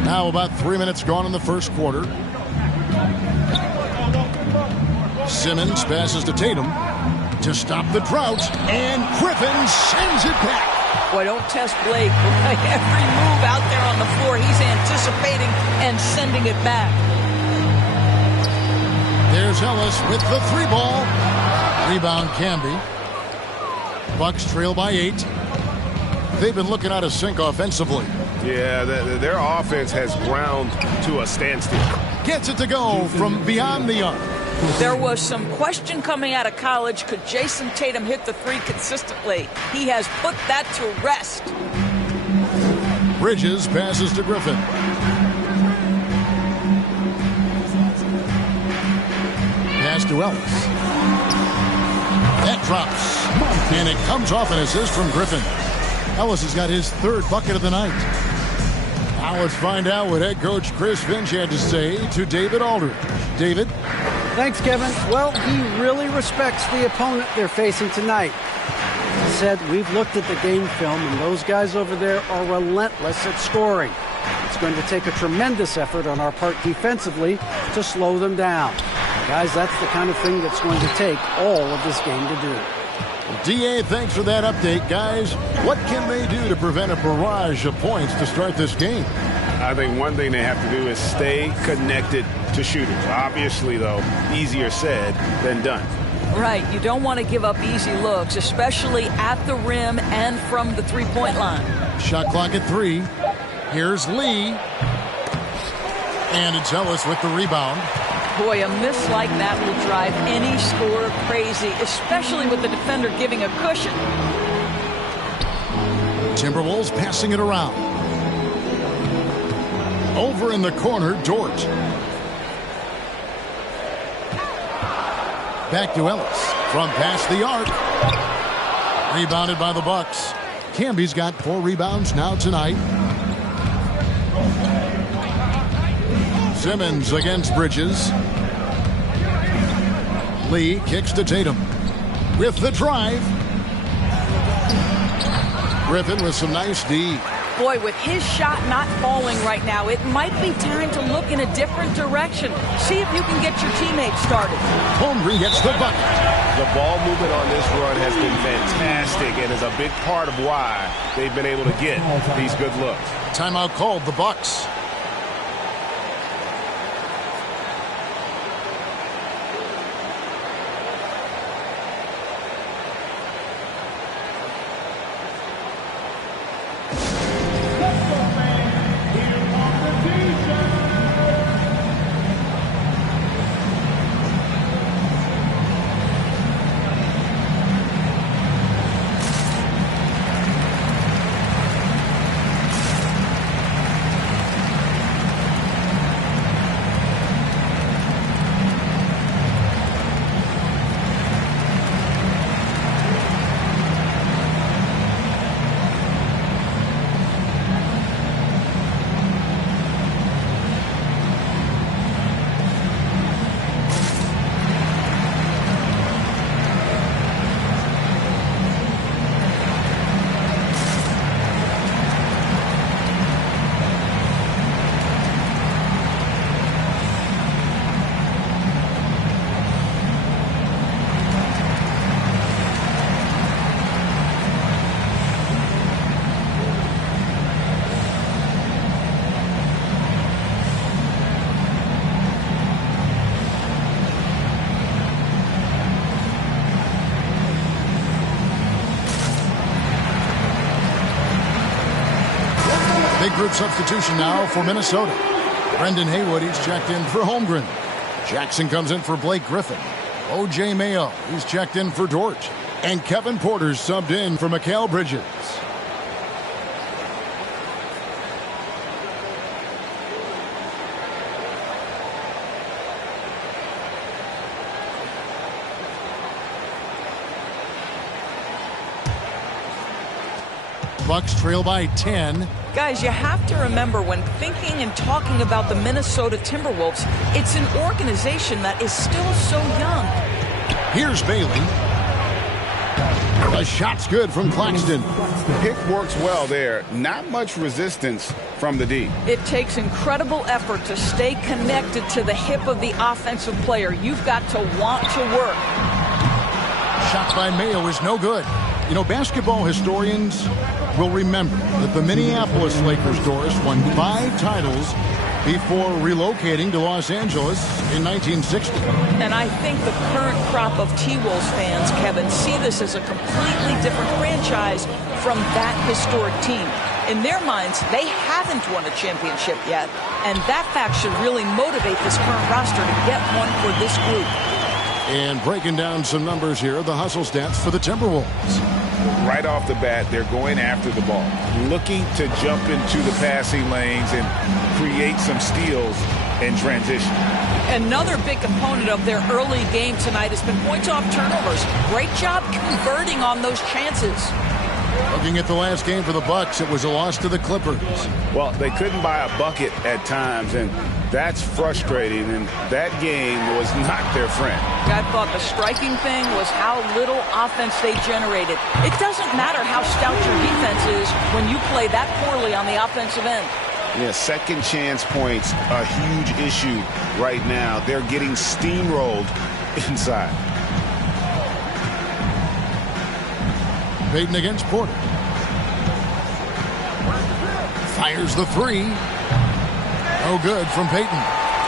Now about 3 minutes gone in the first quarter. Simmons passes to Tatum to stop the drought, and Griffin sends it back. Boy, don't test Blake. Every move out there on the floor, he's anticipating and sending it back. There's Ellis with the 3-ball. Rebound Camby. Bucks trail by 8. They've been looking out of sync offensively. Yeah, their offense has ground to a standstill. Gets it to go from beyond the arc. There was some question coming out of college. Could Jason Tatum hit the 3 consistently? He has put that to rest. Bridges passes to Griffin. Pass to Ellis. That drops. And it comes off an assist from Griffin. Ellis has got his 3rd bucket of the night. Now let's find out what head coach Chris Finch had to say to David Aldridge. David? Thanks, Kevin. Well, he really respects the opponent they're facing tonight. He said, we've looked at the game film, and those guys over there are relentless at scoring. It's going to take a tremendous effort on our part defensively to slow them down. Guys, that's the kind of thing that's going to take all of this game to do. D.A., thanks for that update, guys. What can they do to prevent a barrage of points to start this game? I think one thing they have to do is stay connected to shooters. Obviously, though, easier said than done. Right. You don't want to give up easy looks, especially at the rim and from the 3-point line. Shot clock at 3. Here's Lee. And it's Ellis with the rebound. Boy, a miss like that will drive any scorer crazy, especially with the defender giving a cushion. Timberwolves passing it around. Over in the corner, Dort. Back to Ellis from past the arc. Rebounded by the Bucks. Camby's got 4 rebounds now tonight. Simmons against Bridges. Lee kicks to Tatum with the drive. Griffin with some nice D. Boy, with his shot not falling right now, it might be time to look in a different direction. See if you can get your teammates started. Holmgren gets the bucket. The ball movement on this run has been fantastic and is a big part of why they've been able to get these good looks. Timeout called, the Bucks. Big group substitution now for Minnesota. Brendan Haywood, he's checked in for Holmgren. Jackson comes in for Blake Griffin. O.J. Mayo, he's checked in for Dort. And Kevin Porter's subbed in for Mikal Bridges. Bucks trail by 10. Guys, you have to remember when thinking and talking about the Minnesota Timberwolves, it's an organization that is still so young. Here's Bailey. The shot's good from Claxton. Pick works well there. Not much resistance from the D. It takes incredible effort to stay connected to the hip of the offensive player. You've got to want to work. Shot by Mayo is no good. You know, basketball historians will remember that the Minneapolis Lakers, Doris, won 5 titles before relocating to Los Angeles in 1960. And I think the current crop of T-Wolves fans, Kevin, see this as a completely different franchise from that historic team. In their minds, they haven't won a championship yet, and that fact should really motivate this current roster to get one for this group. And breaking down some numbers here, the hustle stats for the Timberwolves. Right off the bat, they're going after the ball, looking to jump into the passing lanes and create some steals in transition. Another big component of their early game tonight has been points off turnovers. Great job converting on those chances. Looking at the last game for the Bucks, it was a loss to the Clippers. Well, they couldn't buy a bucket at times, and that's frustrating, and that game was not their friend. I thought the striking thing was how little offense they generated. It doesn't matter how stout your defense is when you play that poorly on the offensive end. Yeah, second chance points, a huge issue right now. They're getting steamrolled inside. Payton against Porter. Fires the 3. No good from Payton.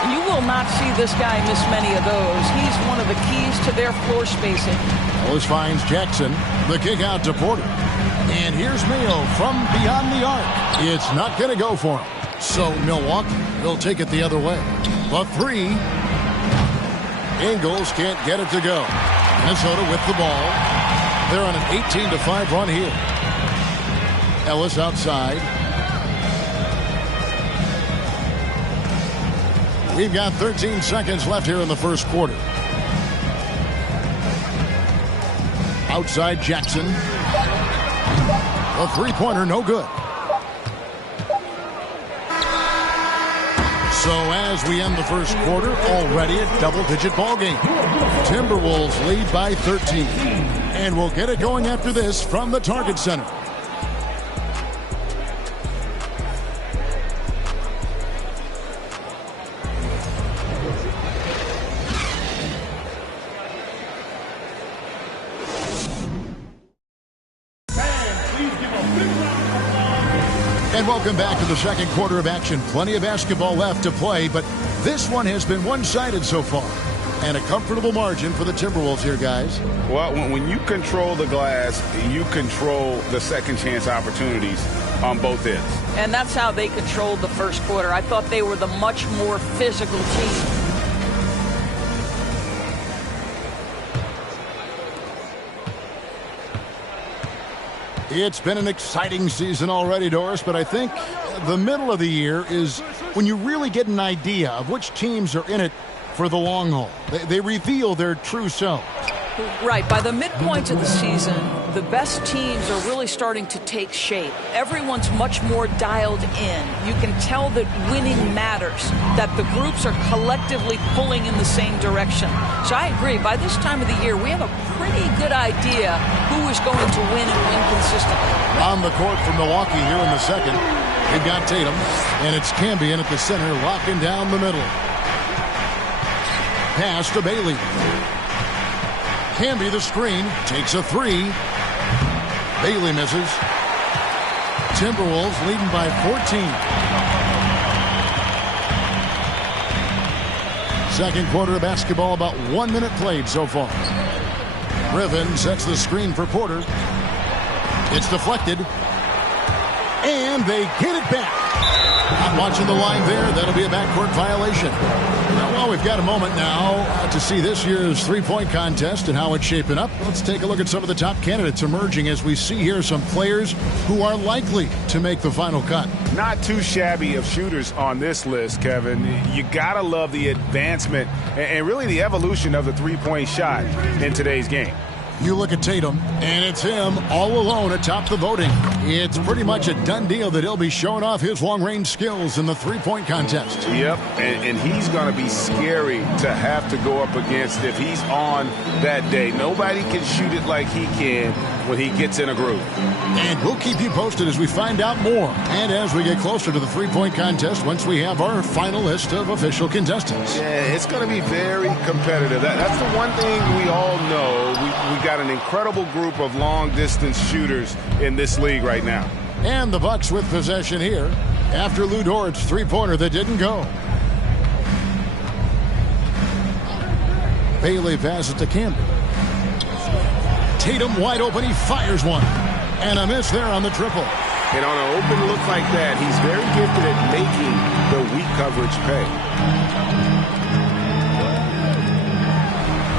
You will not see this guy miss many of those. He's one of the keys to their floor spacing. Ellis finds Jackson. The kick out to Porter. And here's Mayo from beyond the arc. It's not going to go for him. So Milwaukee will take it the other way. The 3. Ingles can't get it to go. Minnesota with the ball. They're on an 18-5 run here. Ellis outside. We've got 13 seconds left here in the first quarter. Outside Jackson. A 3-pointer, no good. So as we end the first quarter, already a double-digit ball game. Timberwolves lead by 13. And we'll get it going after this from the Target Center. And welcome back to the second quarter of action. Plenty of basketball left to play, but this one has been one-sided so far. And a comfortable margin for the Timberwolves here, guys. Well, when you control the glass, you control the second chance opportunities on both ends. And that's how they controlled the first quarter. I thought they were the much more physical team. It's been an exciting season already, Doris, but I think the middle of the year is when you really get an idea of which teams are in it for the long haul. They reveal their true selves. Right. By the midpoint of the season, the best teams are really starting to take shape. Everyone's much more dialed in. You can tell that winning matters, that the groups are collectively pulling in the same direction. So I agree. By this time of the year, we have a pretty good idea who is going to win and win consistently. On the court for Milwaukee here in the second, they've got Tatum, and it's Cambion at the center, locking down the middle. Pass to Bailey. Camby the screen, takes a three. Bailey misses. Timberwolves leading by 14. Second quarter of basketball, about 1 minute played so far. Griffin sets the screen for Porter. It's deflected. And they get it back. Not watching the line there. That'll be a backcourt violation. Well, we've got a moment now to see this year's three-point contest and how it's shaping up. Let's take a look at some of the top candidates emerging as we see here some players who are likely to make the final cut. Not too shabby of shooters on this list, Kevin. You got to love the advancement and really the evolution of the three-point shot in today's game. You look at Tatum, and it's him all alone atop the voting. It's pretty much a done deal that he'll be showing off his long-range skills in the three-point contest. Yep, and he's going to be scary to have to go up against if he's on that day. Nobody can shoot it like he can when he gets in a groove. And we'll keep you posted as we find out more and as we get closer to the three-point contest once we have our final list of official contestants. Yeah, it's going to be very competitive. That's the one thing we all know. We got an incredible group of long-distance shooters in this league right now. And the Bucks with possession here after Lou Dort's three-pointer that didn't go. Bailey passes to Campbell. Tatum wide open. He fires one. And a miss there on the triple. And on an open look like that, he's very gifted at making the weak coverage pay.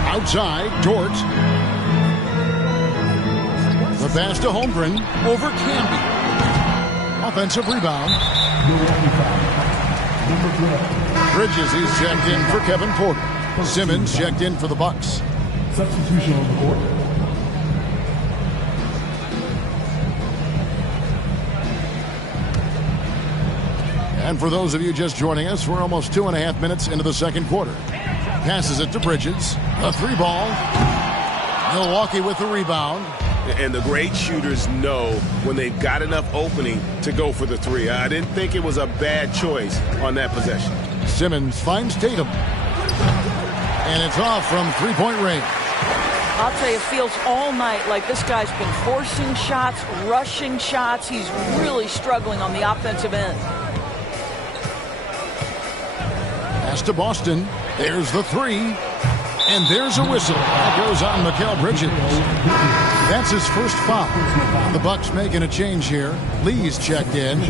Outside, Dort. The pass to Holmgren over Camby. Offensive rebound. Bridges, he's checked in for Kevin Porter. Simmons checked in for the Bucks. Substitution on the court. And for those of you just joining us, we're almost 2.5 minutes into the second quarter. Passes it to Bridges. A three ball. Milwaukee with the rebound. And the great shooters know when they've got enough opening to go for the three. I didn't think it was a bad choice on that possession. Simmons finds Tatum. And it's off from three-point range. I'll tell you, it feels all night like this guy's been forcing shots, rushing shots. He's really struggling on the offensive end. Pass to Boston. There's the three. And there's a whistle. That goes on Mikal Bridges. That's his first foul. The Bucks making a change here. Lee's checked in.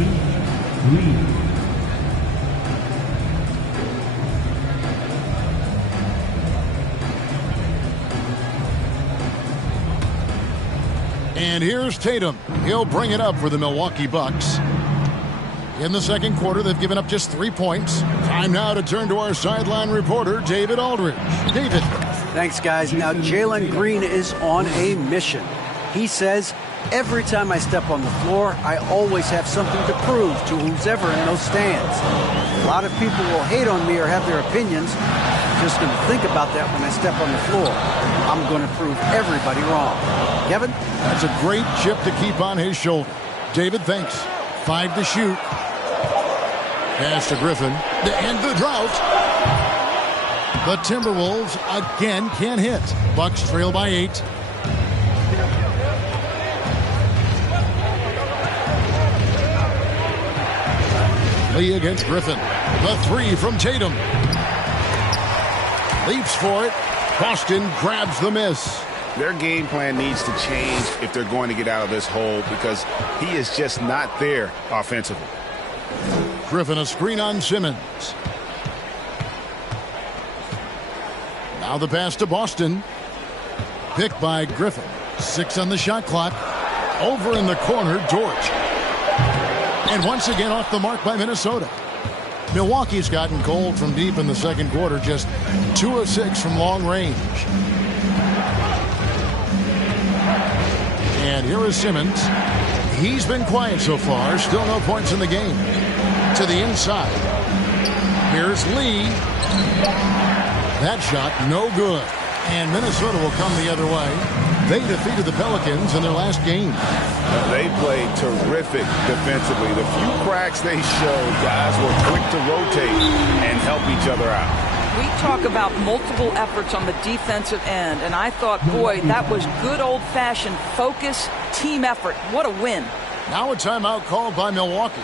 And here's Tatum. He'll bring it up for the Milwaukee Bucks. In the second quarter, they've given up just 3 points. Time now to turn to our sideline reporter, David Aldridge. David. Thanks, guys. Now, Jalen Green is on a mission. He says, every time I step on the floor, I always have something to prove to who's ever in those stands. A lot of people will hate on me or have their opinions. I'm just going to think about that when I step on the floor. I'm going to prove everybody wrong. Kevin? That's a great chip to keep on his shoulder. David, thanks. 5 to shoot. Pass to Griffin. To end the drought. The Timberwolves again can't hit. Bucks trail by 8. Lee against Griffin. The three from Tatum. Leaps for it. Boston grabs the miss. Their game plan needs to change if they're going to get out of this hole because he is just not there offensively. Griffin a screen on Simmons. Now the pass to Boston. Picked by Griffin. 6 on the shot clock. Over in the corner, George. And once again off the mark by Minnesota. Milwaukee's gotten cold from deep in the second quarter. Just 2 of 6 from long range. And here is Simmons. He's been quiet so far. Still no points in the game. To the inside. Here's Lee. That shot, no good. And Minnesota will come the other way. They defeated the Pelicans in their last game. They played terrific defensively. The few cracks they showed, guys were quick to rotate and help each other out. We talk about multiple efforts on the defensive end, and I thought, boy, that was good old-fashioned focus, team effort. What a win. Now a timeout called by Milwaukee.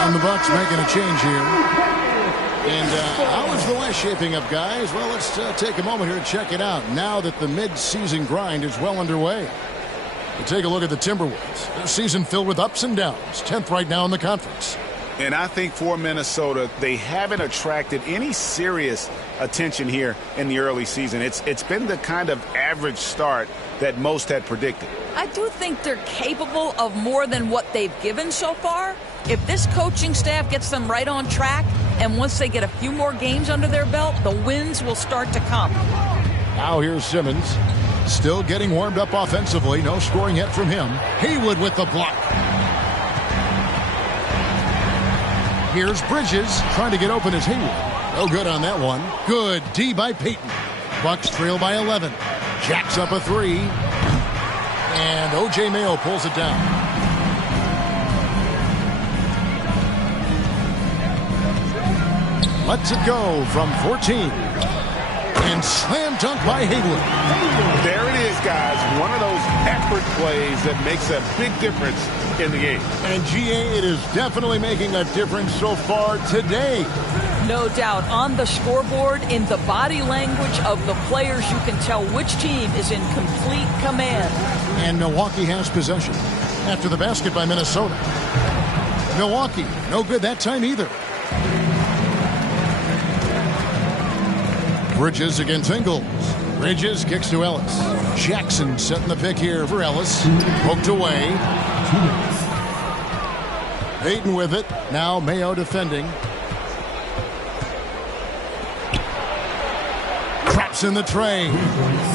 And the Bucks making a change here. And how is the West shaping up, guys? Well, let's take a moment here to check it out now that the mid-season grind is well underway. We'll take a look at the Timberwolves. Their season filled with ups and downs. 10th right now in the conference. And I think for Minnesota, they haven't attracted any serious attention here in the early season. It's been the kind of average start that most had predicted. I do think they're capable of more than what they've given so far. If this coaching staff gets them right on track, and once they get a few more games under their belt, the wins will start to come. Now here's Simmons. Still getting warmed up offensively. No scoring yet from him. Haywood with the block. Here's Bridges trying to get open as Haywood. No good on that one. Good D by Payton. Bucks trail by 11. Jacks up a 3. And O.J. Mayo pulls it down. Lets it go from 14. And slam dunk by Haywood. There it is, guys. One of those effort plays that makes a big difference in the game. And GA, it is definitely making a difference so far today. No doubt. On the scoreboard, in the body language of the players, you can tell which team is in complete command. And Milwaukee has possession after the basket by Minnesota. Milwaukee, no good that time either. Bridges against Ingles. Bridges kicks to Ellis. Jackson setting the pick here for Ellis. Poked away. Payton with it. Now Mayo defending. Drops in the tray.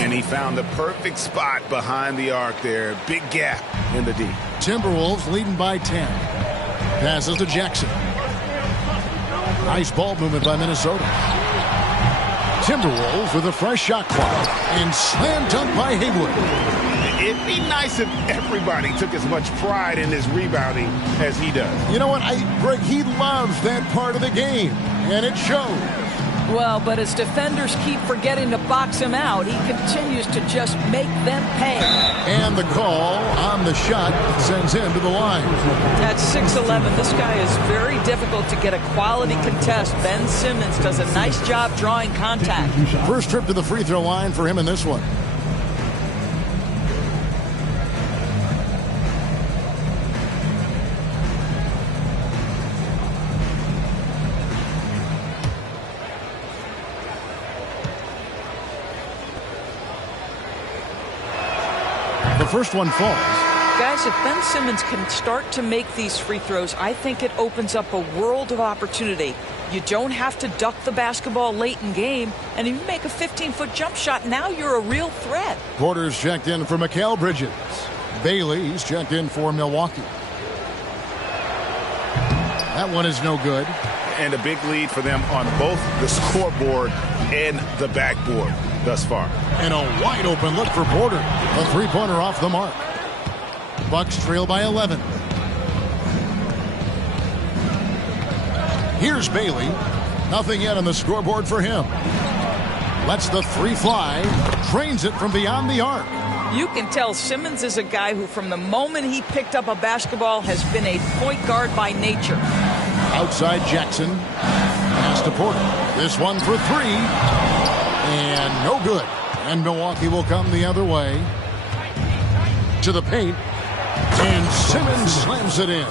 And he found the perfect spot behind the arc there. Big gap in the D. Timberwolves leading by 10. Passes to Jackson. Nice ball movement by Minnesota. Timberwolves with a fresh shot clock. And slam dunk by Haywood. It'd be nice if everybody took as much pride in his rebounding as he does. You know what, Greg, he loves that part of the game. And it shows. Well, but as defenders keep forgetting to box him out, he continues to just make them pay. And the call on the shot sends him to the line. At 6'11", this guy is very difficult to get a quality contest. Ben Simmons does a nice job drawing contact. First trip to the free throw line for him in this one. The first one falls. Guys, if Ben Simmons can start to make these free throws, I think it opens up a world of opportunity. You don't have to duck the basketball late in game, and if you make a 15-foot jump shot, now you're a real threat. Porter's checked in for Mikal Bridges. Bailey's checked in for Milwaukee. That one is no good. And a big lead for them on both the scoreboard and the backboard thus far. And a wide open look for Porter. A three-pointer off the mark. Bucks trail by 11. Here's Bailey. Nothing yet on the scoreboard for him. Lets the three fly. Trains it from beyond the arc. You can tell Simmons is a guy who, from the moment he picked up a basketball, has been a point guard by nature. Outside Jackson. Pass to Porter. This one for three. And no good. And Milwaukee will come the other way. To the paint. And Simmons slams it in.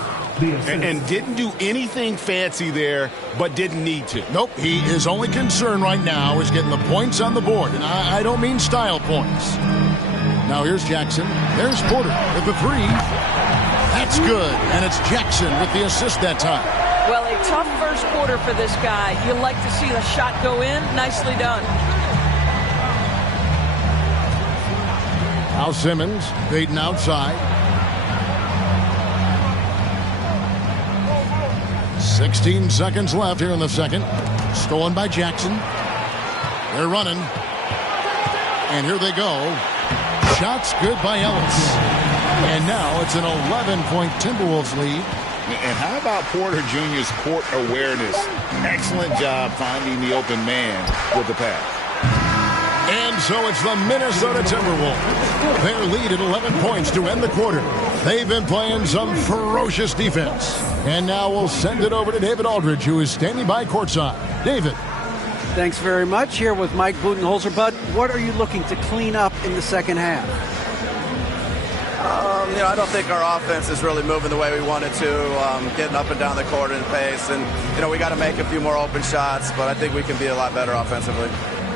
And didn't do anything fancy there, but didn't need to. Nope. His only concern right now is getting the points on the board. And I don't mean style points. Now here's Jackson. There's Porter with the three. That's good. And it's Jackson with the assist that time. Well, a tough first quarter for this guy. You like to see the shot go in. Nicely done. Now Simmons baiting outside. 16 seconds left here in the second. Stolen by Jackson. They're running. And here they go. Shots good by Ellis. And now it's an 11-point Timberwolves lead. And how about Porter Jr.'s court awareness? Excellent job finding the open man with the pass. And so it's the Minnesota Timberwolves. Their lead at 11 points to end the quarter. They've been playing some ferocious defense. And now we'll send it over to David Aldridge, who is standing by courtside. David. Thanks very much. Here with Mike Budenholzer. Bud, what are you looking to clean up in the second half? I don't think our offense is really moving the way we wanted to, getting up and down the court in pace. And, we got to make a few more open shots, but I think we can be a lot better offensively.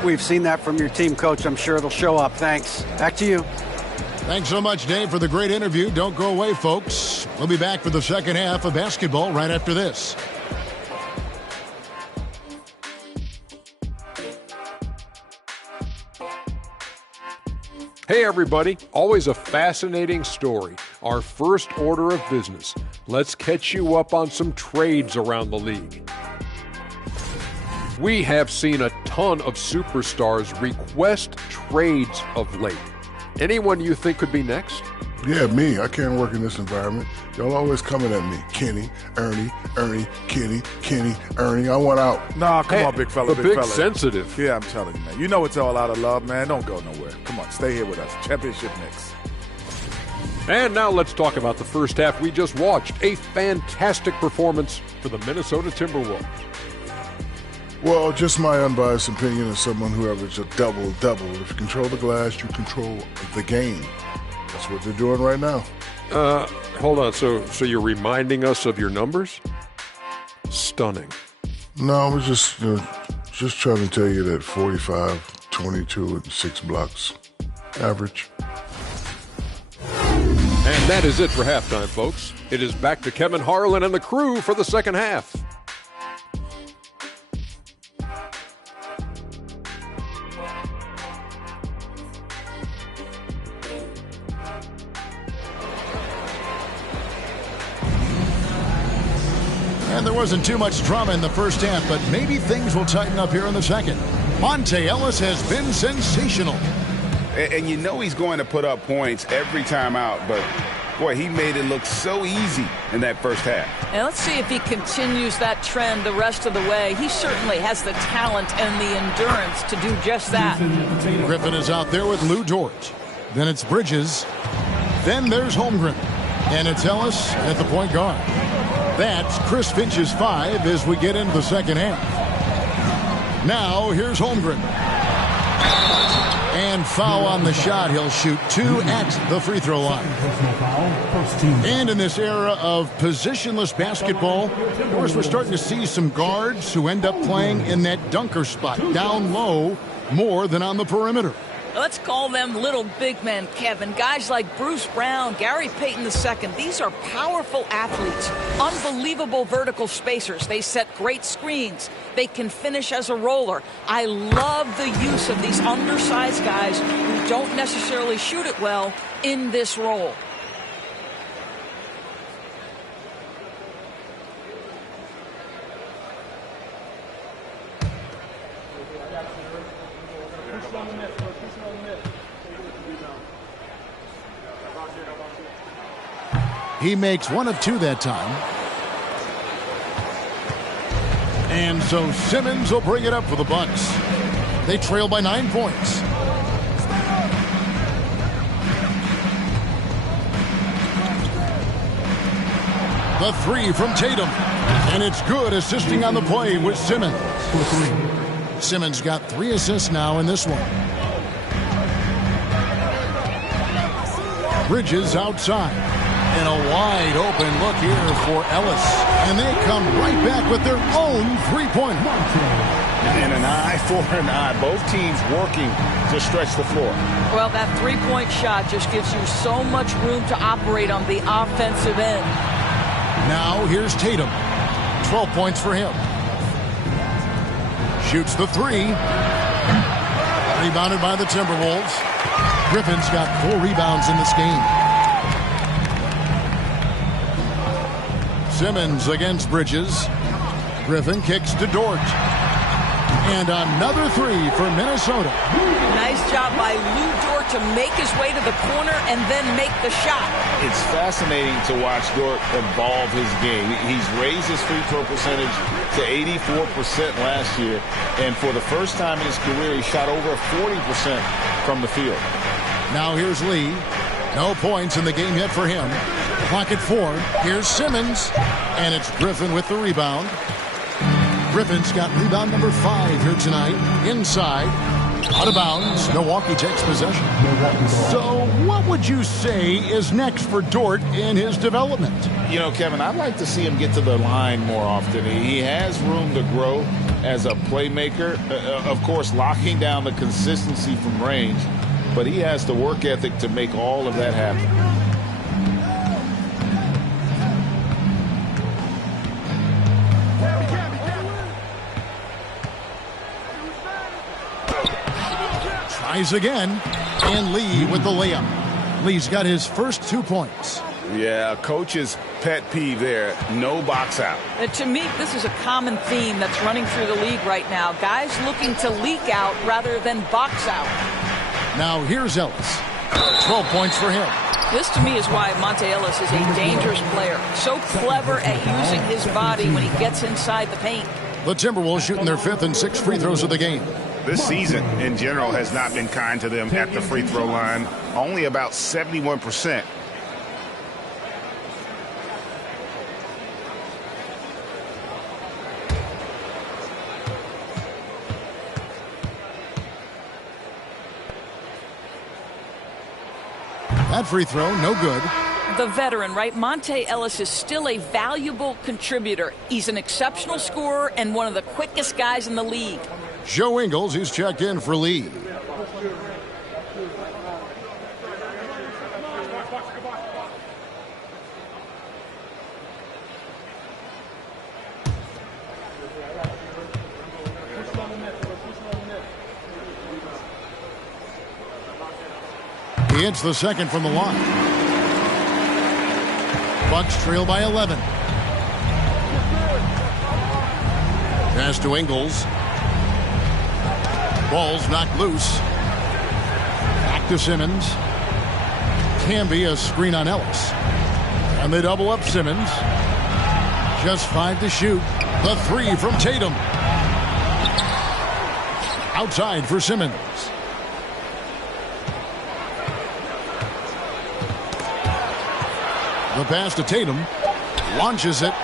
We've seen that from your team, Coach. I'm sure it'll show up. Thanks. Back to you. Thanks so much, Dave, for the great interview. Don't go away, folks. We'll be back for the second half of basketball right after this. Hey everybody, always a fascinating story. Our first order of business. Let's catch you up on some trades around the league. We have seen a ton of superstars request trades of late. Anyone you think could be next? Yeah, me. I can't work in this environment. Y'all always coming at me. Kenny, Ernie, Kenny, Ernie. I want out. Nah, come on, big fella. The big sensitive. Yeah, I'm telling you, man. You know it's all out of love, man. Don't go nowhere. Come on, stay here with us. Championship Knicks. And now let's talk about the first half we just watched. A fantastic performance for the Minnesota Timberwolves. Well, just my unbiased opinion as someone who averaged a double-double. If you control the glass, you control the game. That's what they're doing right now. Hold on. So you're reminding us of your numbers? Stunning. No, I was just trying to tell you that 45, 22, and 6 blocks. Average. And that is it for halftime, folks. It is back to Kevin Harlan and the crew for the second half. And there wasn't too much drama in the first half, but maybe things will tighten up here in the second. Monte Ellis has been sensational. And he's going to put up points every time out, but Boy, he made it look so easy in that first half. And let's see if he continues that trend the rest of the way. He certainly has the talent and the endurance to do just that. Griffin is out there with Lou Dort. Then it's Bridges. Then there's Holmgren. And it's Ellis at the point guard. That's Chris Finch's 5 as we get into the second half. Now here's Holmgren. And foul on the shot. He'll shoot 2 at the free throw line. And in this era of positionless basketball, of course, we're starting to see some guards who end up playing in that dunker spot, down low, more than on the perimeter. Let's call them little big men, Kevin. Guys like Bruce Brown, Gary Payton II. These are powerful athletes, unbelievable vertical spacers. They set great screens. They can finish as a roller. I love the use of these undersized guys who don't necessarily shoot it well in this role. He makes 1 of 2 that time. And so Simmons will bring it up for the Bucks. They trail by 9 points. The 3 from Tatum. And it's good, assisting on the play with Simmons. Simmons got 3 assists now in this one. Bridges outside. And a wide open look here for Ellis. And they come right back with their own three-point. And an eye for an eye. Both teams working to stretch the floor. Well, that three-point shot just gives you so much room to operate on the offensive end. Now here's Tatum. 12 points for him. Shoots the 3. Rebounded by the Timberwolves. Griffin's got 4 rebounds in this game. Simmons against Bridges. Griffin kicks to Dort. And another 3 for Minnesota. Nice job by Lou Dort to make his way to the corner and then make the shot. It's fascinating to watch Dort evolve his game. He's raised his free throw percentage to 84% last year. And for the first time in his career, he shot over 40% from the field. Now here's Lee. No points in the game yet for him. Clock at 4. Here's Simmons. And it's Griffin with the rebound. Griffin's got rebound number 5 here tonight. Inside. Out of bounds. Milwaukee takes possession. So what would you say is next for Dort in his development? You know, Kevin, I'd like to see him get to the line more often. He has room to grow as a playmaker. Of course, locking down the consistency from range. But he has the work ethic to make all of that happen. Tries again, and Lee with the layup. Lee's got his first 2 points. Yeah, coach's pet peeve there. No box out. To me, this is a common theme that's running through the league right now. Guys looking to leak out rather than box out. Now here's Ellis. 12 points for him. This, to me, is why Monte Ellis is a dangerous player. So clever at using his body when he gets inside the paint. The Timberwolves shooting their 5th and 6th free throws of the game. This season, in general, has not been kind to them at the free throw line. Only about 71%. That free throw, no good. The veteran, right? Monte Ellis is still a valuable contributor. He's an exceptional scorer and one of the quickest guys in the league. Joe Ingles, he's checked in for Lee. He hits the second from the line. Bucks trail by 11. Pass to Ingles. Ball's knocked loose. Back to Simmons. Camby a screen on Ellis. And they double up Simmons. Just 5 to shoot. The 3 from Tatum. Outside for Simmons. The pass to Tatum. Launches it.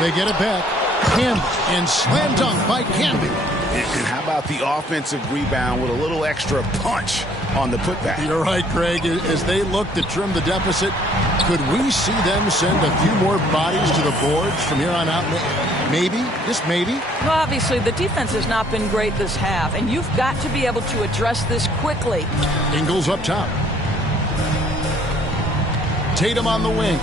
They get it back. Camby and slam dunk by Camby. And how about the offensive rebound with a little extra punch on the putback? You're right, Craig. As they look to trim the deficit, could we see them send a few more bodies to the boards from here on out? Maybe, just maybe. Well, obviously, the defense has not been great this half, and you've got to be able to address this quickly. Ingles up top. Tatum on the wing.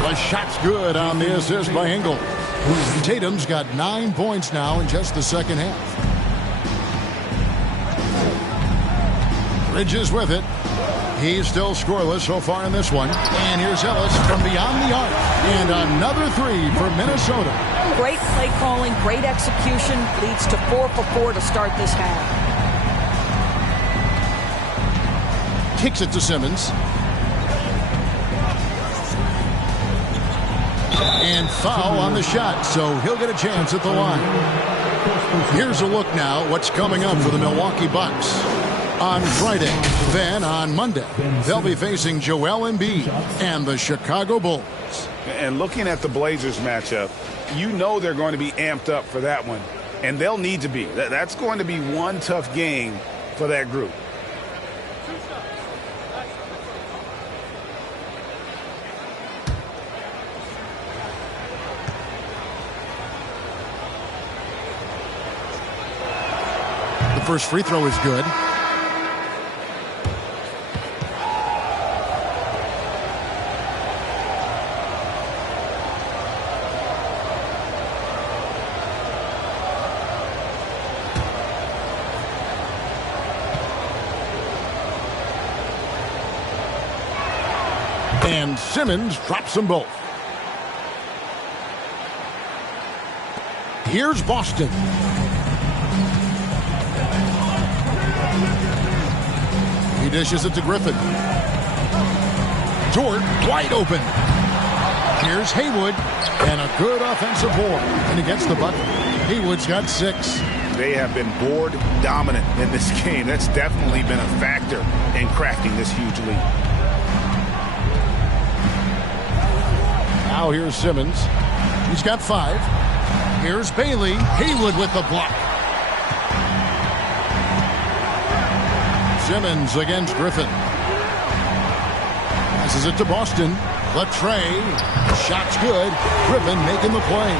The shot's good on the assist by Ingles. Tatum's got 9 points now in just the second half. Bridges with it. He's still scoreless so far in this one. And here's Ellis from beyond the arc. And another 3 for Minnesota. Great play calling, great execution, leads to 4 for 4 to start this half. Kicks it to Simmons. And foul on the shot, so he'll get a chance at the line. Here's a look now what's coming up for the Milwaukee Bucks. On Friday, then on Monday, they'll be facing Joel Embiid and the Chicago Bulls. And looking at the Blazers matchup, you know they're going to be amped up for that one, and they'll need to be. That's going to be one tough game for that group. The first free throw is good. And Simmons drops them both. Here's Boston. He dishes it to Griffin. Dort wide open. Here's Haywood. And a good offensive board. And he gets the bucket. Haywood's got 6. They have been board dominant in this game. That's definitely been a factor in crafting this huge lead. Now here's Simmons. He's got 5. Here's Bailey. Haywood with the block. Simmons against Griffin. Passes it to Boston. Latrey. Shot's good. Griffin making the play.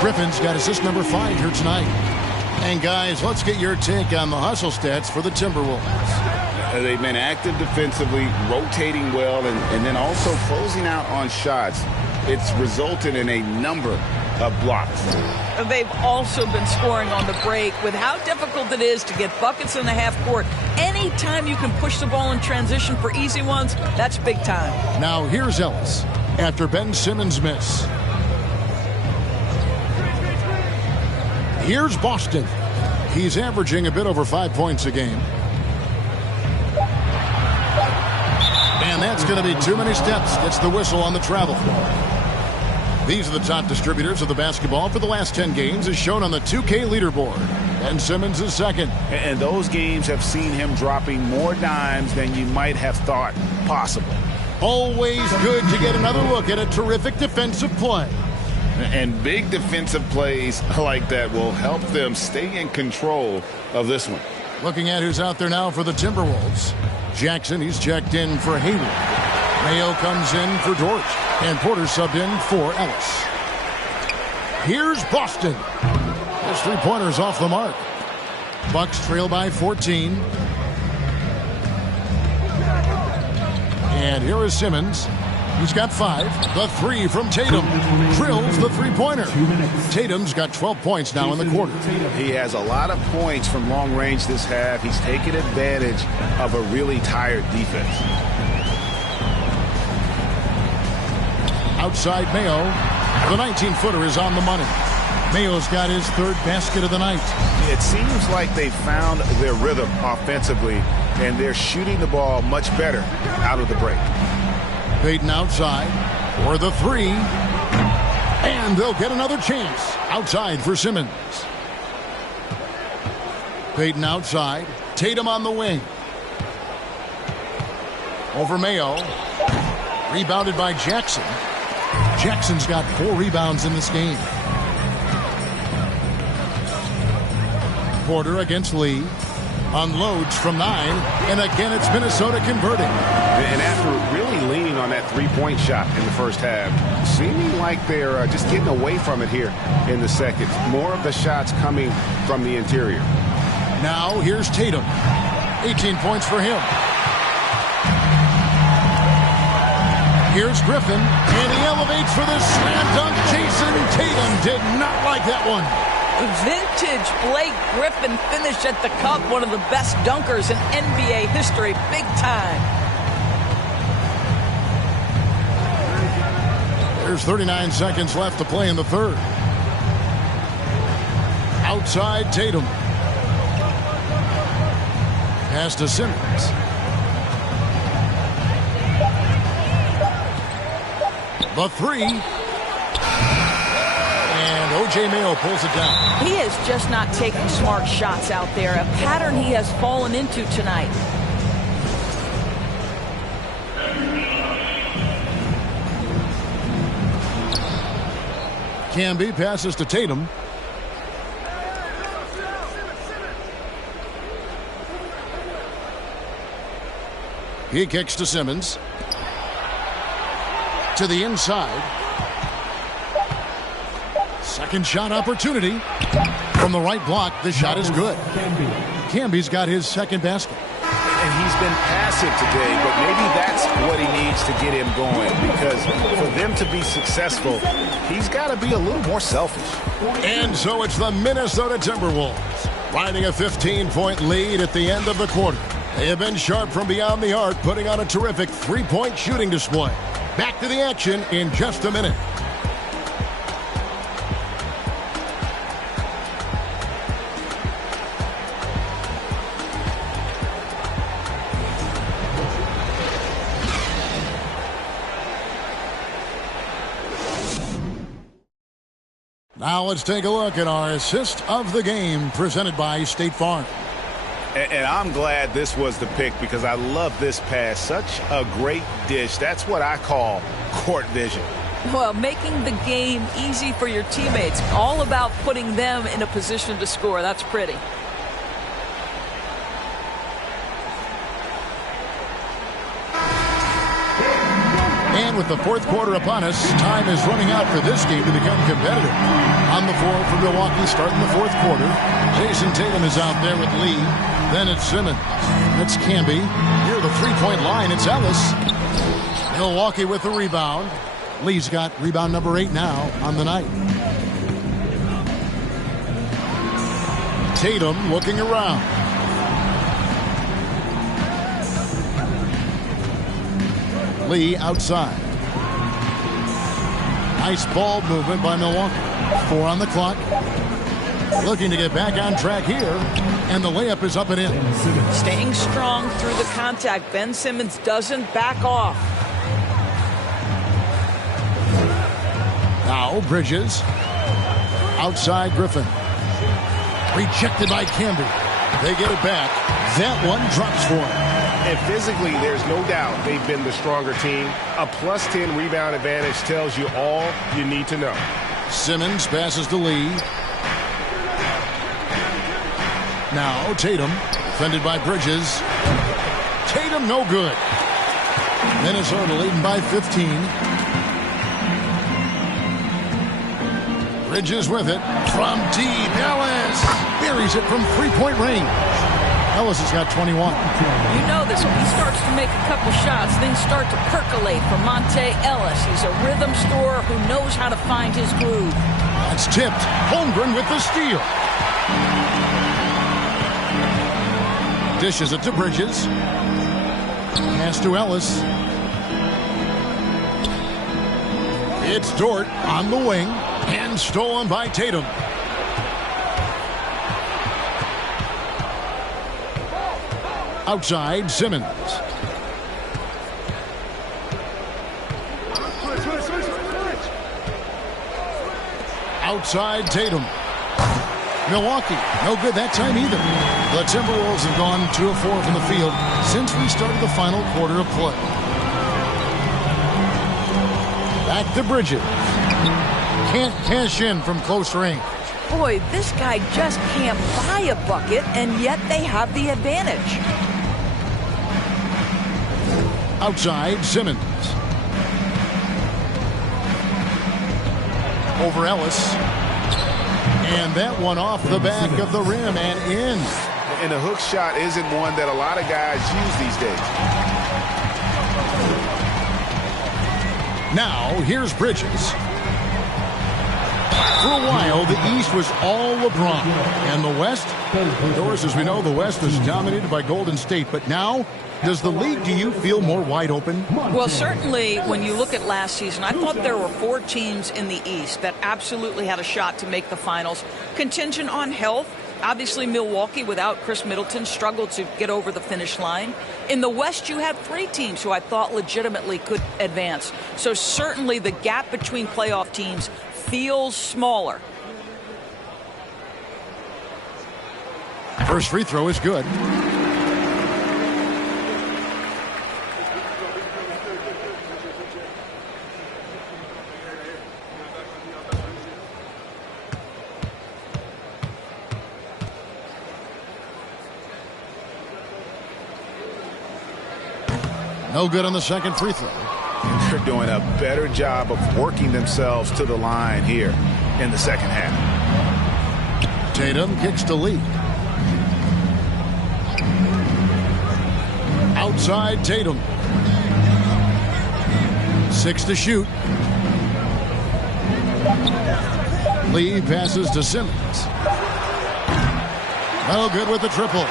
Griffin's got assist number 5 here tonight. And guys, let's get your take on the hustle stats for the Timberwolves. They've been active defensively, rotating well, and then also closing out on shots. It's resulted in a number of blocks. They've also been scoring on the break. With how difficult it is to get buckets in the half court, anytime you can push the ball in transition for easy ones, that's big time. Now here's Ellis after Ben Simmons' miss. Here's Boston. He's averaging a bit over 5 points a game. And that's going to be too many steps. Gets the whistle on the travel. These are the top distributors of the basketball for the last 10 games as shown on the 2K leaderboard. Ben Simmons is second. And those games have seen him dropping more dimes than you might have thought possible. Always good to get another look at a terrific defensive play. And big defensive plays like that will help them stay in control of this one. Looking at who's out there now for the Timberwolves. Jackson, he's checked in for Haywood. Mayo comes in for Dort. And Porter subbed in for Ellis. Here's Boston. His 3-pointer's off the mark. Bucks trail by 14. And here is Simmons. He's got 5. The 3 from Tatum. Drills the 3-pointer. Tatum's got 12 points now in the quarter. He has a lot of points from long range this half. He's taken advantage of a really tired defense. Outside Mayo. The 19-footer is on the money. Mayo's got his 3rd basket of the night. It seems like they found their rhythm offensively and they're shooting the ball much better out of the break. Payton outside for the three. And they'll get another chance. Outside for Simmons. Payton outside. Tatum on the wing. Over Mayo. Rebounded by Jackson. Jackson's got 4 rebounds in this game. Porter against Lee. Unloads from 9. And again, it's Minnesota converting. And after really leaning on that three-point shot in the first half, seeming like they're just getting away from it here in the second. More of the shots coming from the interior. Now here's Tatum. 18 points for him. Here's Griffin, and he elevates for the slam dunk. Jason Tatum did not like that one. Vintage Blake Griffin finished at the cup, one of the best dunkers in NBA history, big time. There's 39 seconds left to play in the third. Outside Tatum. Pass to Simmons. The three. And O.J. Mayo pulls it down. He is just not taking smart shots out there, a pattern he has fallen into tonight. Camby passes to Tatum. He kicks to Simmons. To the inside. Second shot opportunity. From the right block, the shot is good. Camby's got his second basket. And he's been passive today, but maybe that's what he needs to get him going, because for them to be successful, he's got to be a little more selfish. And so it's the Minnesota Timberwolves riding a 15-point lead at the end of the quarter. They have been sharp from beyond the arc, putting on a terrific three-point shooting display. Back to the action in just a minute. Now let's take a look at our assist of the game presented by State Farm. And I'm glad this was the pick because I love this pass. Such a great dish. That's what I call court vision. Well, making the game easy for your teammates. All about putting them in a position to score. That's pretty. And with the fourth quarter upon us, time is running out for this game to become competitive. On the floor for Milwaukee starting the fourth quarter. Jason Tatum is out there with Lee. Then it's Simmons. It's Camby. Near the three-point line, it's Ellis. Milwaukee with the rebound. Lee's got rebound number 8 now on the night. Tatum looking around. Lee outside. Nice ball movement by Milwaukee. 4 on the clock. Looking to get back on track here. And the layup is up and in. Staying strong through the contact. Ben Simmons doesn't back off. Now Bridges. Outside Griffin. Rejected by Camby. They get it back. That one drops for him. And physically, there's no doubt they've been the stronger team. A plus 10 rebound advantage tells you all you need to know. Simmons passes to Lee. Now Tatum, defended by Bridges. Tatum no good. Minnesota leading by 15. Bridges with it from deep. Ellis buries it from three-point range. Ellis has got 21. You know this. When he starts to make a couple shots, things start to percolate for Monte Ellis. He's a rhythm scorer who knows how to find his groove. It's tipped. Holmgren with the steal. Dishes it to Bridges. Pass to Ellis. It's Dort on the wing and stolen by Tatum. Outside, Simmons. Outside, Tatum. Milwaukee, no good that time either. The Timberwolves have gone 2 of 4 from the field since we started the final quarter of play. Back to Bridges. Can't cash in from close range. Boy, this guy just can't buy a bucket, and yet they have the advantage. Outside, Simmons. Over Ellis. And that one off the back of the rim and in. And the hook shot isn't one that a lot of guys use these days. Now, here's Bridges. For a while, the East was all LeBron. And the West? Of course, as we know, the West was dominated by Golden State. But now, does the league, do you feel more wide open? Well, certainly when you look at last season, I thought there were 4 teams in the East that absolutely had a shot to make the finals. Contingent on health. Obviously, Milwaukee, without Chris Middleton, struggled to get over the finish line. In the West, you had 3 teams who I thought legitimately could advance. So certainly the gap between playoff teams feels smaller. First free throw is good. No good on the second free throw. They're doing a better job of working themselves to the line here in the second half. Tatum kicks to lead. Outside, Tatum. 6 to shoot. Lee passes to Simmons. No good with the triple.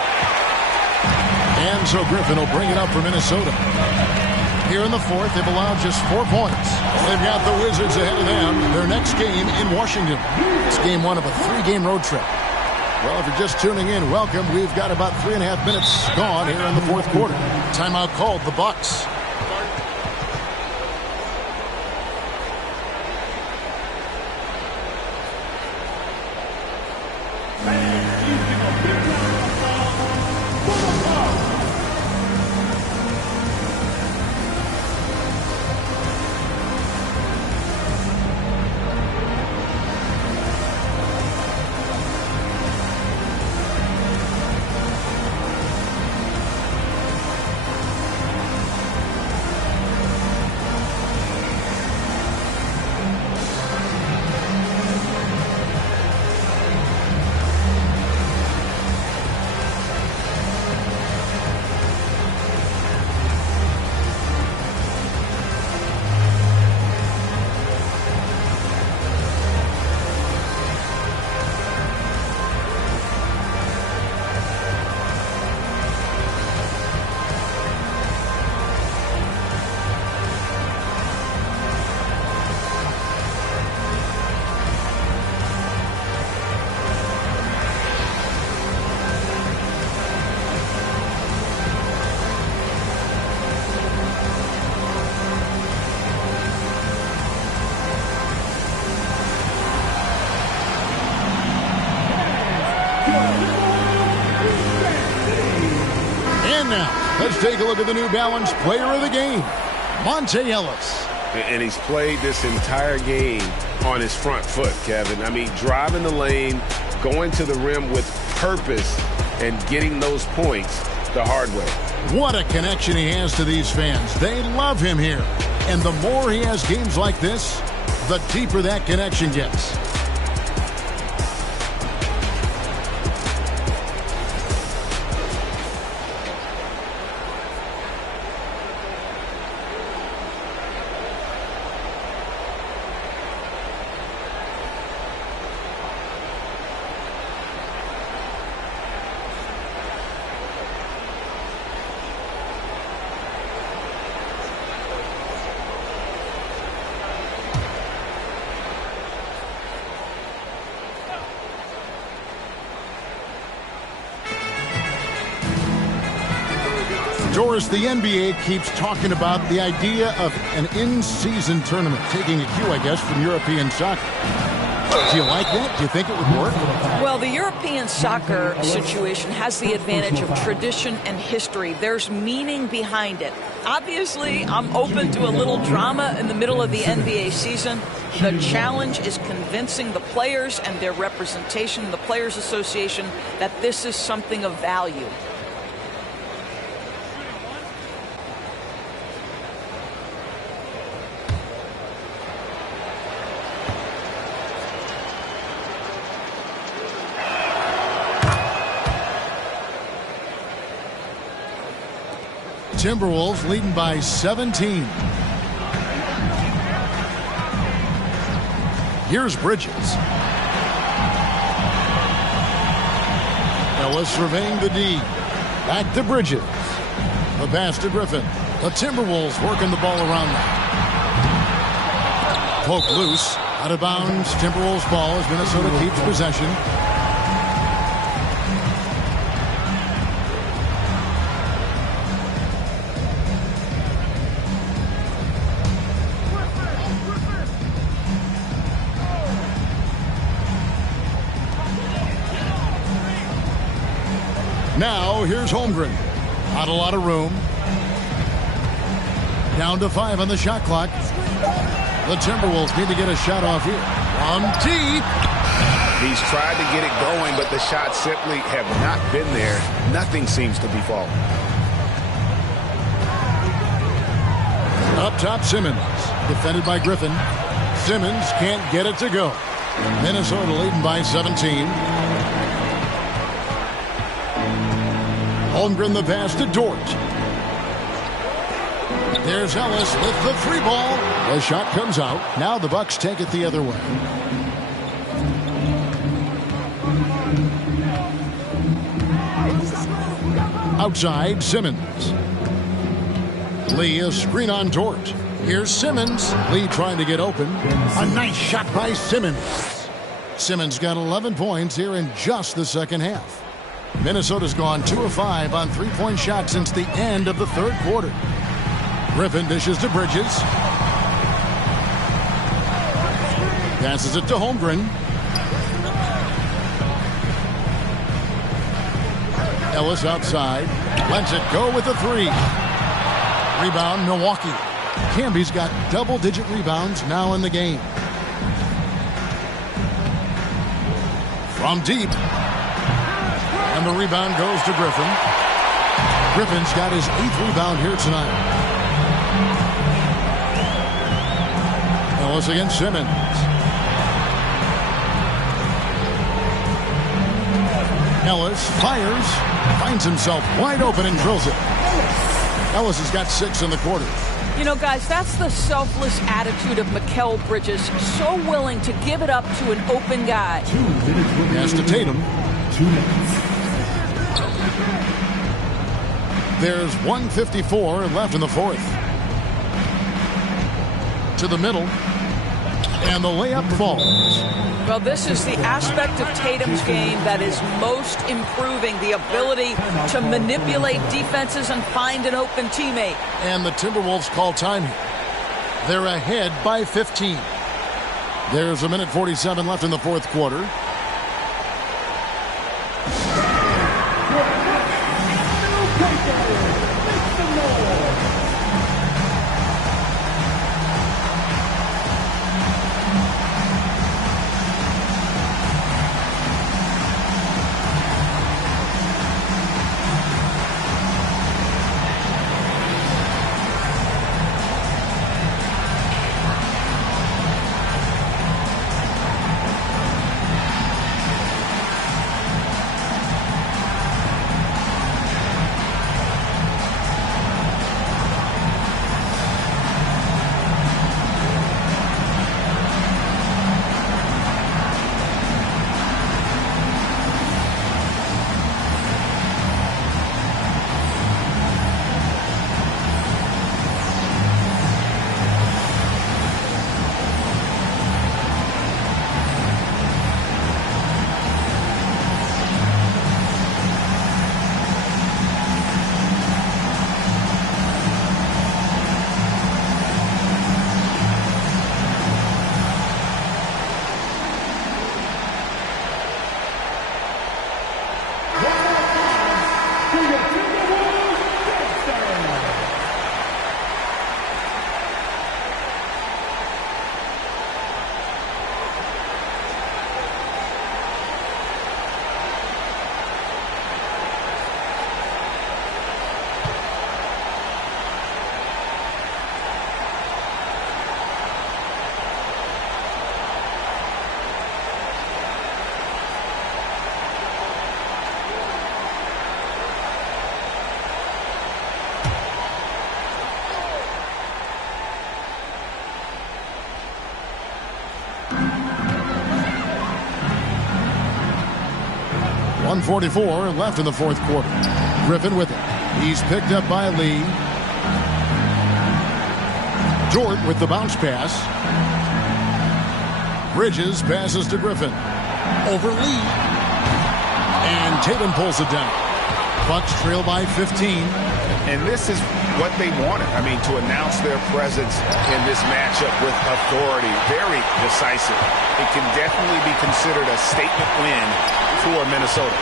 And so Griffin will bring it up for Minnesota. Here in the fourth, they've allowed just 4 points. They've got the Wizards ahead of them. Their next game in Washington. It's game 1 of a 3-game road trip. Well, if you're just tuning in, welcome. We've got about 3.5 minutes gone here in the fourth quarter. Timeout called the Bucks. And now, let's take a look at the New Balance player of the game, Monte Ellis. And he's played this entire game on his front foot, Kevin. I mean, driving the lane, going to the rim with purpose, and getting those points the hard way. What a connection he has to these fans. They love him here. And the more he has games like this, the deeper that connection gets. Doris, the NBA keeps talking about the idea of an in-season tournament, taking a cue, I guess, from European soccer. Do you like that? Do you think it would work? Well, the European soccer situation has the advantage of tradition and history. There's meaning behind it. Obviously, I'm open to a little drama in the middle of the NBA season. The challenge is convincing the players and their representation, the Players Association, that this is something of value. Timberwolves leading by 17. Here's Bridges. Ellis surveying the D. Back to Bridges. The pass to Griffin. The Timberwolves working the ball around them. Poke loose. Out of bounds. Timberwolves ball as Minnesota keeps possession. Now, here's Holmgren. Not a lot of room. Down to 5 on the shot clock. The Timberwolves need to get a shot off here. From deep. He's tried to get it going, but the shots simply have not been there. Nothing seems to be falling. Up top, Simmons. Defended by Griffin. Simmons can't get it to go. Minnesota leading by 17. Holmgren the pass to Dort. There's Ellis with the 3 ball. The shot comes out. Now the Bucks take it the other way. Outside, Simmons. Lee, a screen on Dort. Here's Simmons. Lee trying to get open. A nice shot by Simmons. Simmons got 11 points here in just the second half. Minnesota's gone 2 of 5 on 3-point shots since the end of the third quarter. Griffin dishes to Bridges. Passes it to Holmgren. Ellis outside. Lets it go with the 3. Rebound, Milwaukee. Camby's got double-digit rebounds now in the game. From deep. And the rebound goes to Griffin. Griffin's got his 8th rebound here tonight. Ellis against Simmons. Ellis fires, finds himself wide open and drills it. Ellis has got 6 in the quarter. You know, guys, that's the selfless attitude of Mikal Bridges. So willing to give it up to an open guy. Pass to Tatum. 2 minutes. There's 1:54 left in the fourth. To the middle. And the layup falls. Well, this is the aspect of Tatum's game that is most improving, the ability to manipulate defenses and find an open teammate. And the Timberwolves call time here. They're ahead by 15. There's 1:47 left in the fourth quarter. 1:44 left in the fourth quarter. Griffin with it. He's picked up by Lee. Dort with the bounce pass. Bridges passes to Griffin. Over Lee. And Tatum pulls it down. Bucks trail by 15. And this is what they wanted. I mean, to announce their presence in this matchup with authority. Very decisive. It can definitely be considered a statement win for Minnesota.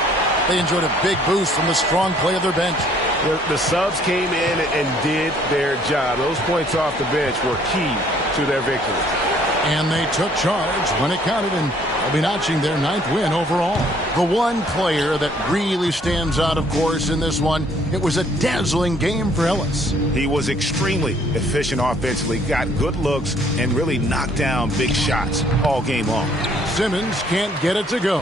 They enjoyed a big boost from the strong play of their bench. The subs came in and did their job. Those points off the bench were key to their victory. And they took charge when it counted, and they'll be notching their 9th win overall. The one player that really stands out, of course, in this one, it was a dazzling game for Ellis. He was extremely efficient offensively, got good looks, and really knocked down big shots all game long. Simmons can't get it to go.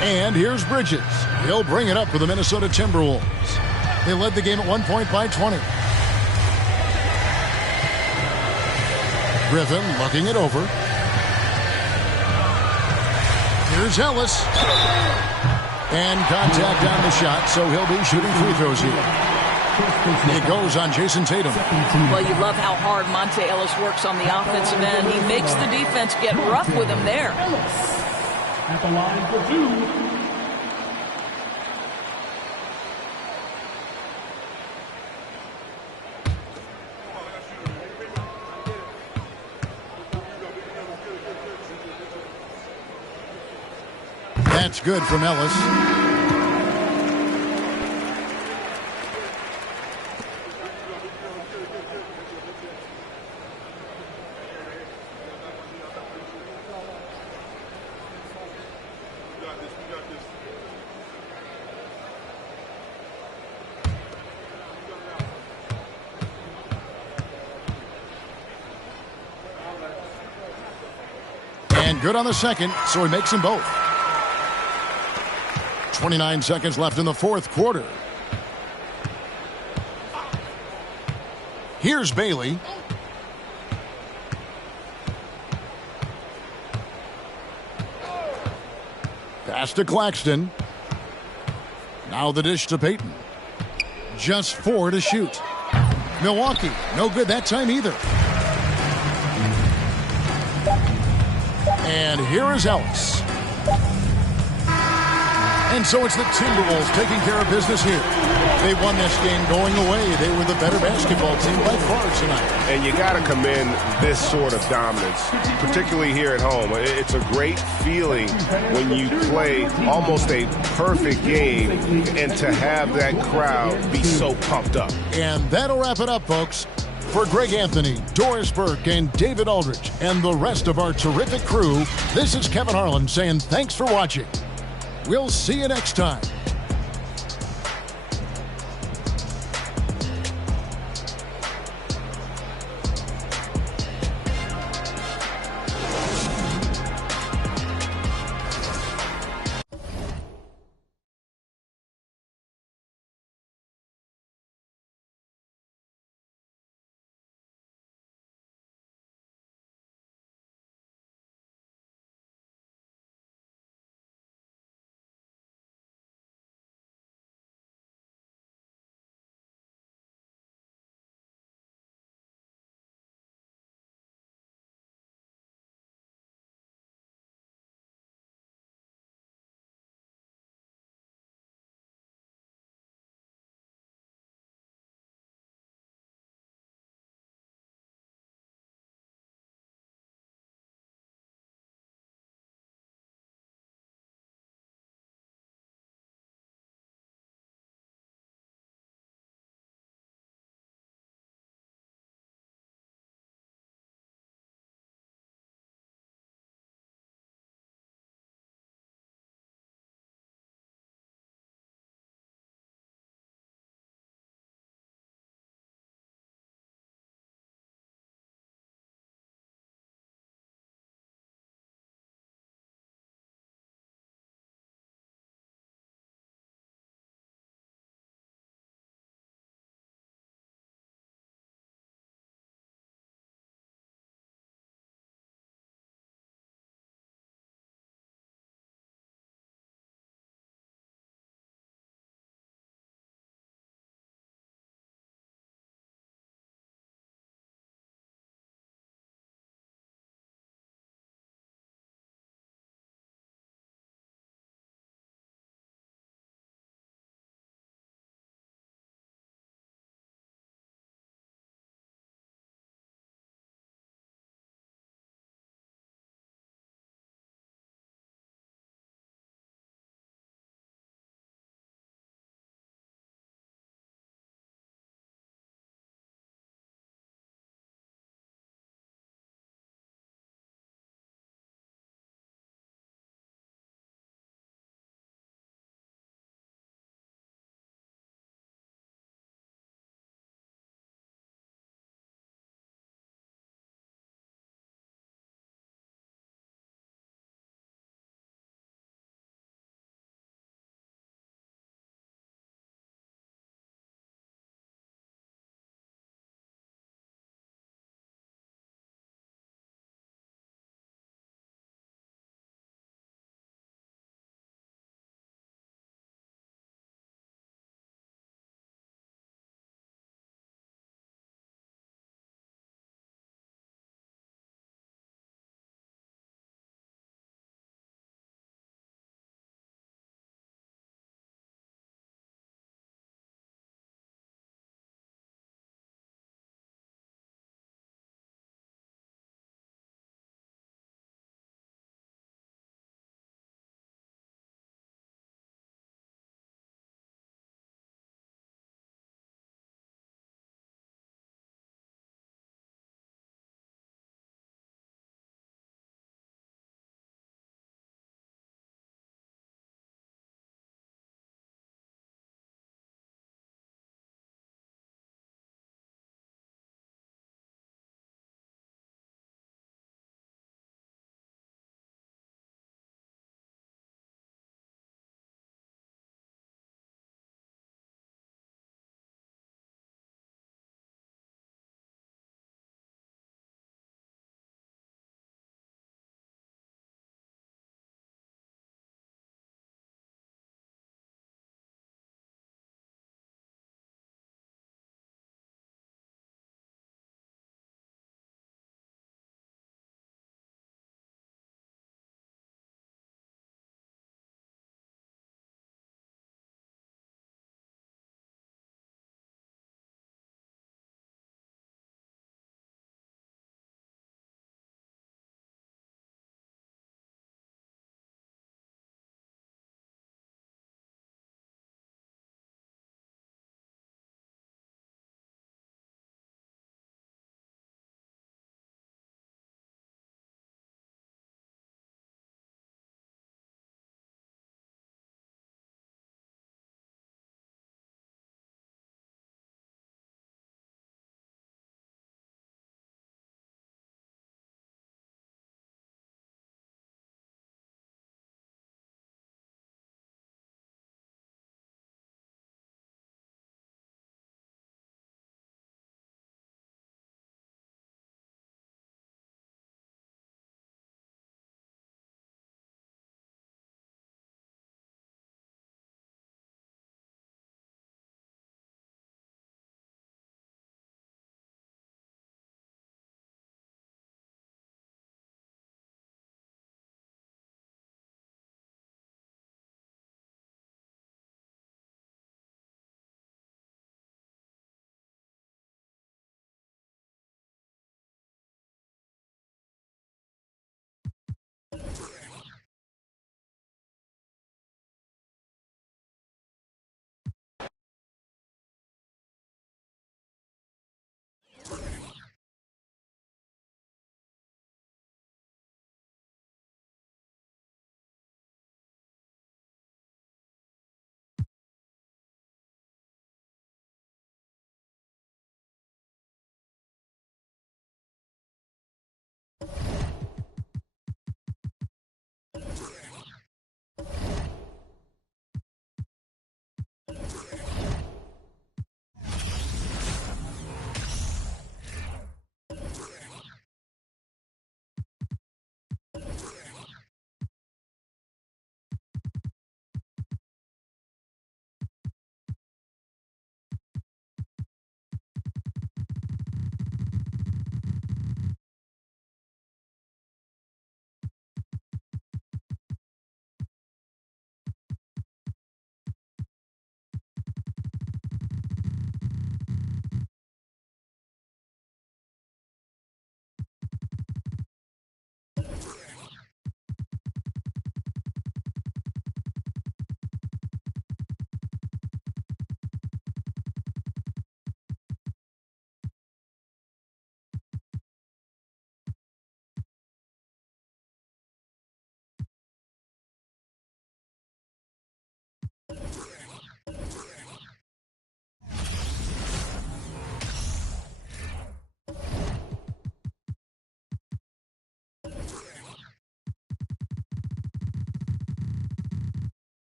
And here's Bridges. He'll bring it up for the Minnesota Timberwolves. They led the game at 1 point by 20. Griffin looking it over. Here's Ellis. And contact on the shot, so he'll be shooting free throws here. It goes on Jason Tatum. Well, you love how hard Monte Ellis works on the offensive end. He makes the defense get rough with him there. At the line for 2. That's good from Ellis. And good on the second, so he makes them both. 29 seconds left in the fourth quarter. Here's Bailey. Pass to Claxton. Now the dish to Payton. Just 4 to shoot. Milwaukee, no good that time either. And here is Ellis. And so it's the Timberwolves taking care of business here. They won this game going away. They were the better basketball team by far tonight. And you got to commend this sort of dominance, particularly here at home. It's a great feeling when you play almost a perfect game and to have that crowd be so pumped up. And that'll wrap it up, folks. For Greg Anthony, Doris Burke, and David Aldridge, and the rest of our terrific crew, this is Kevin Harlan saying thanks for watching. We'll see you next time.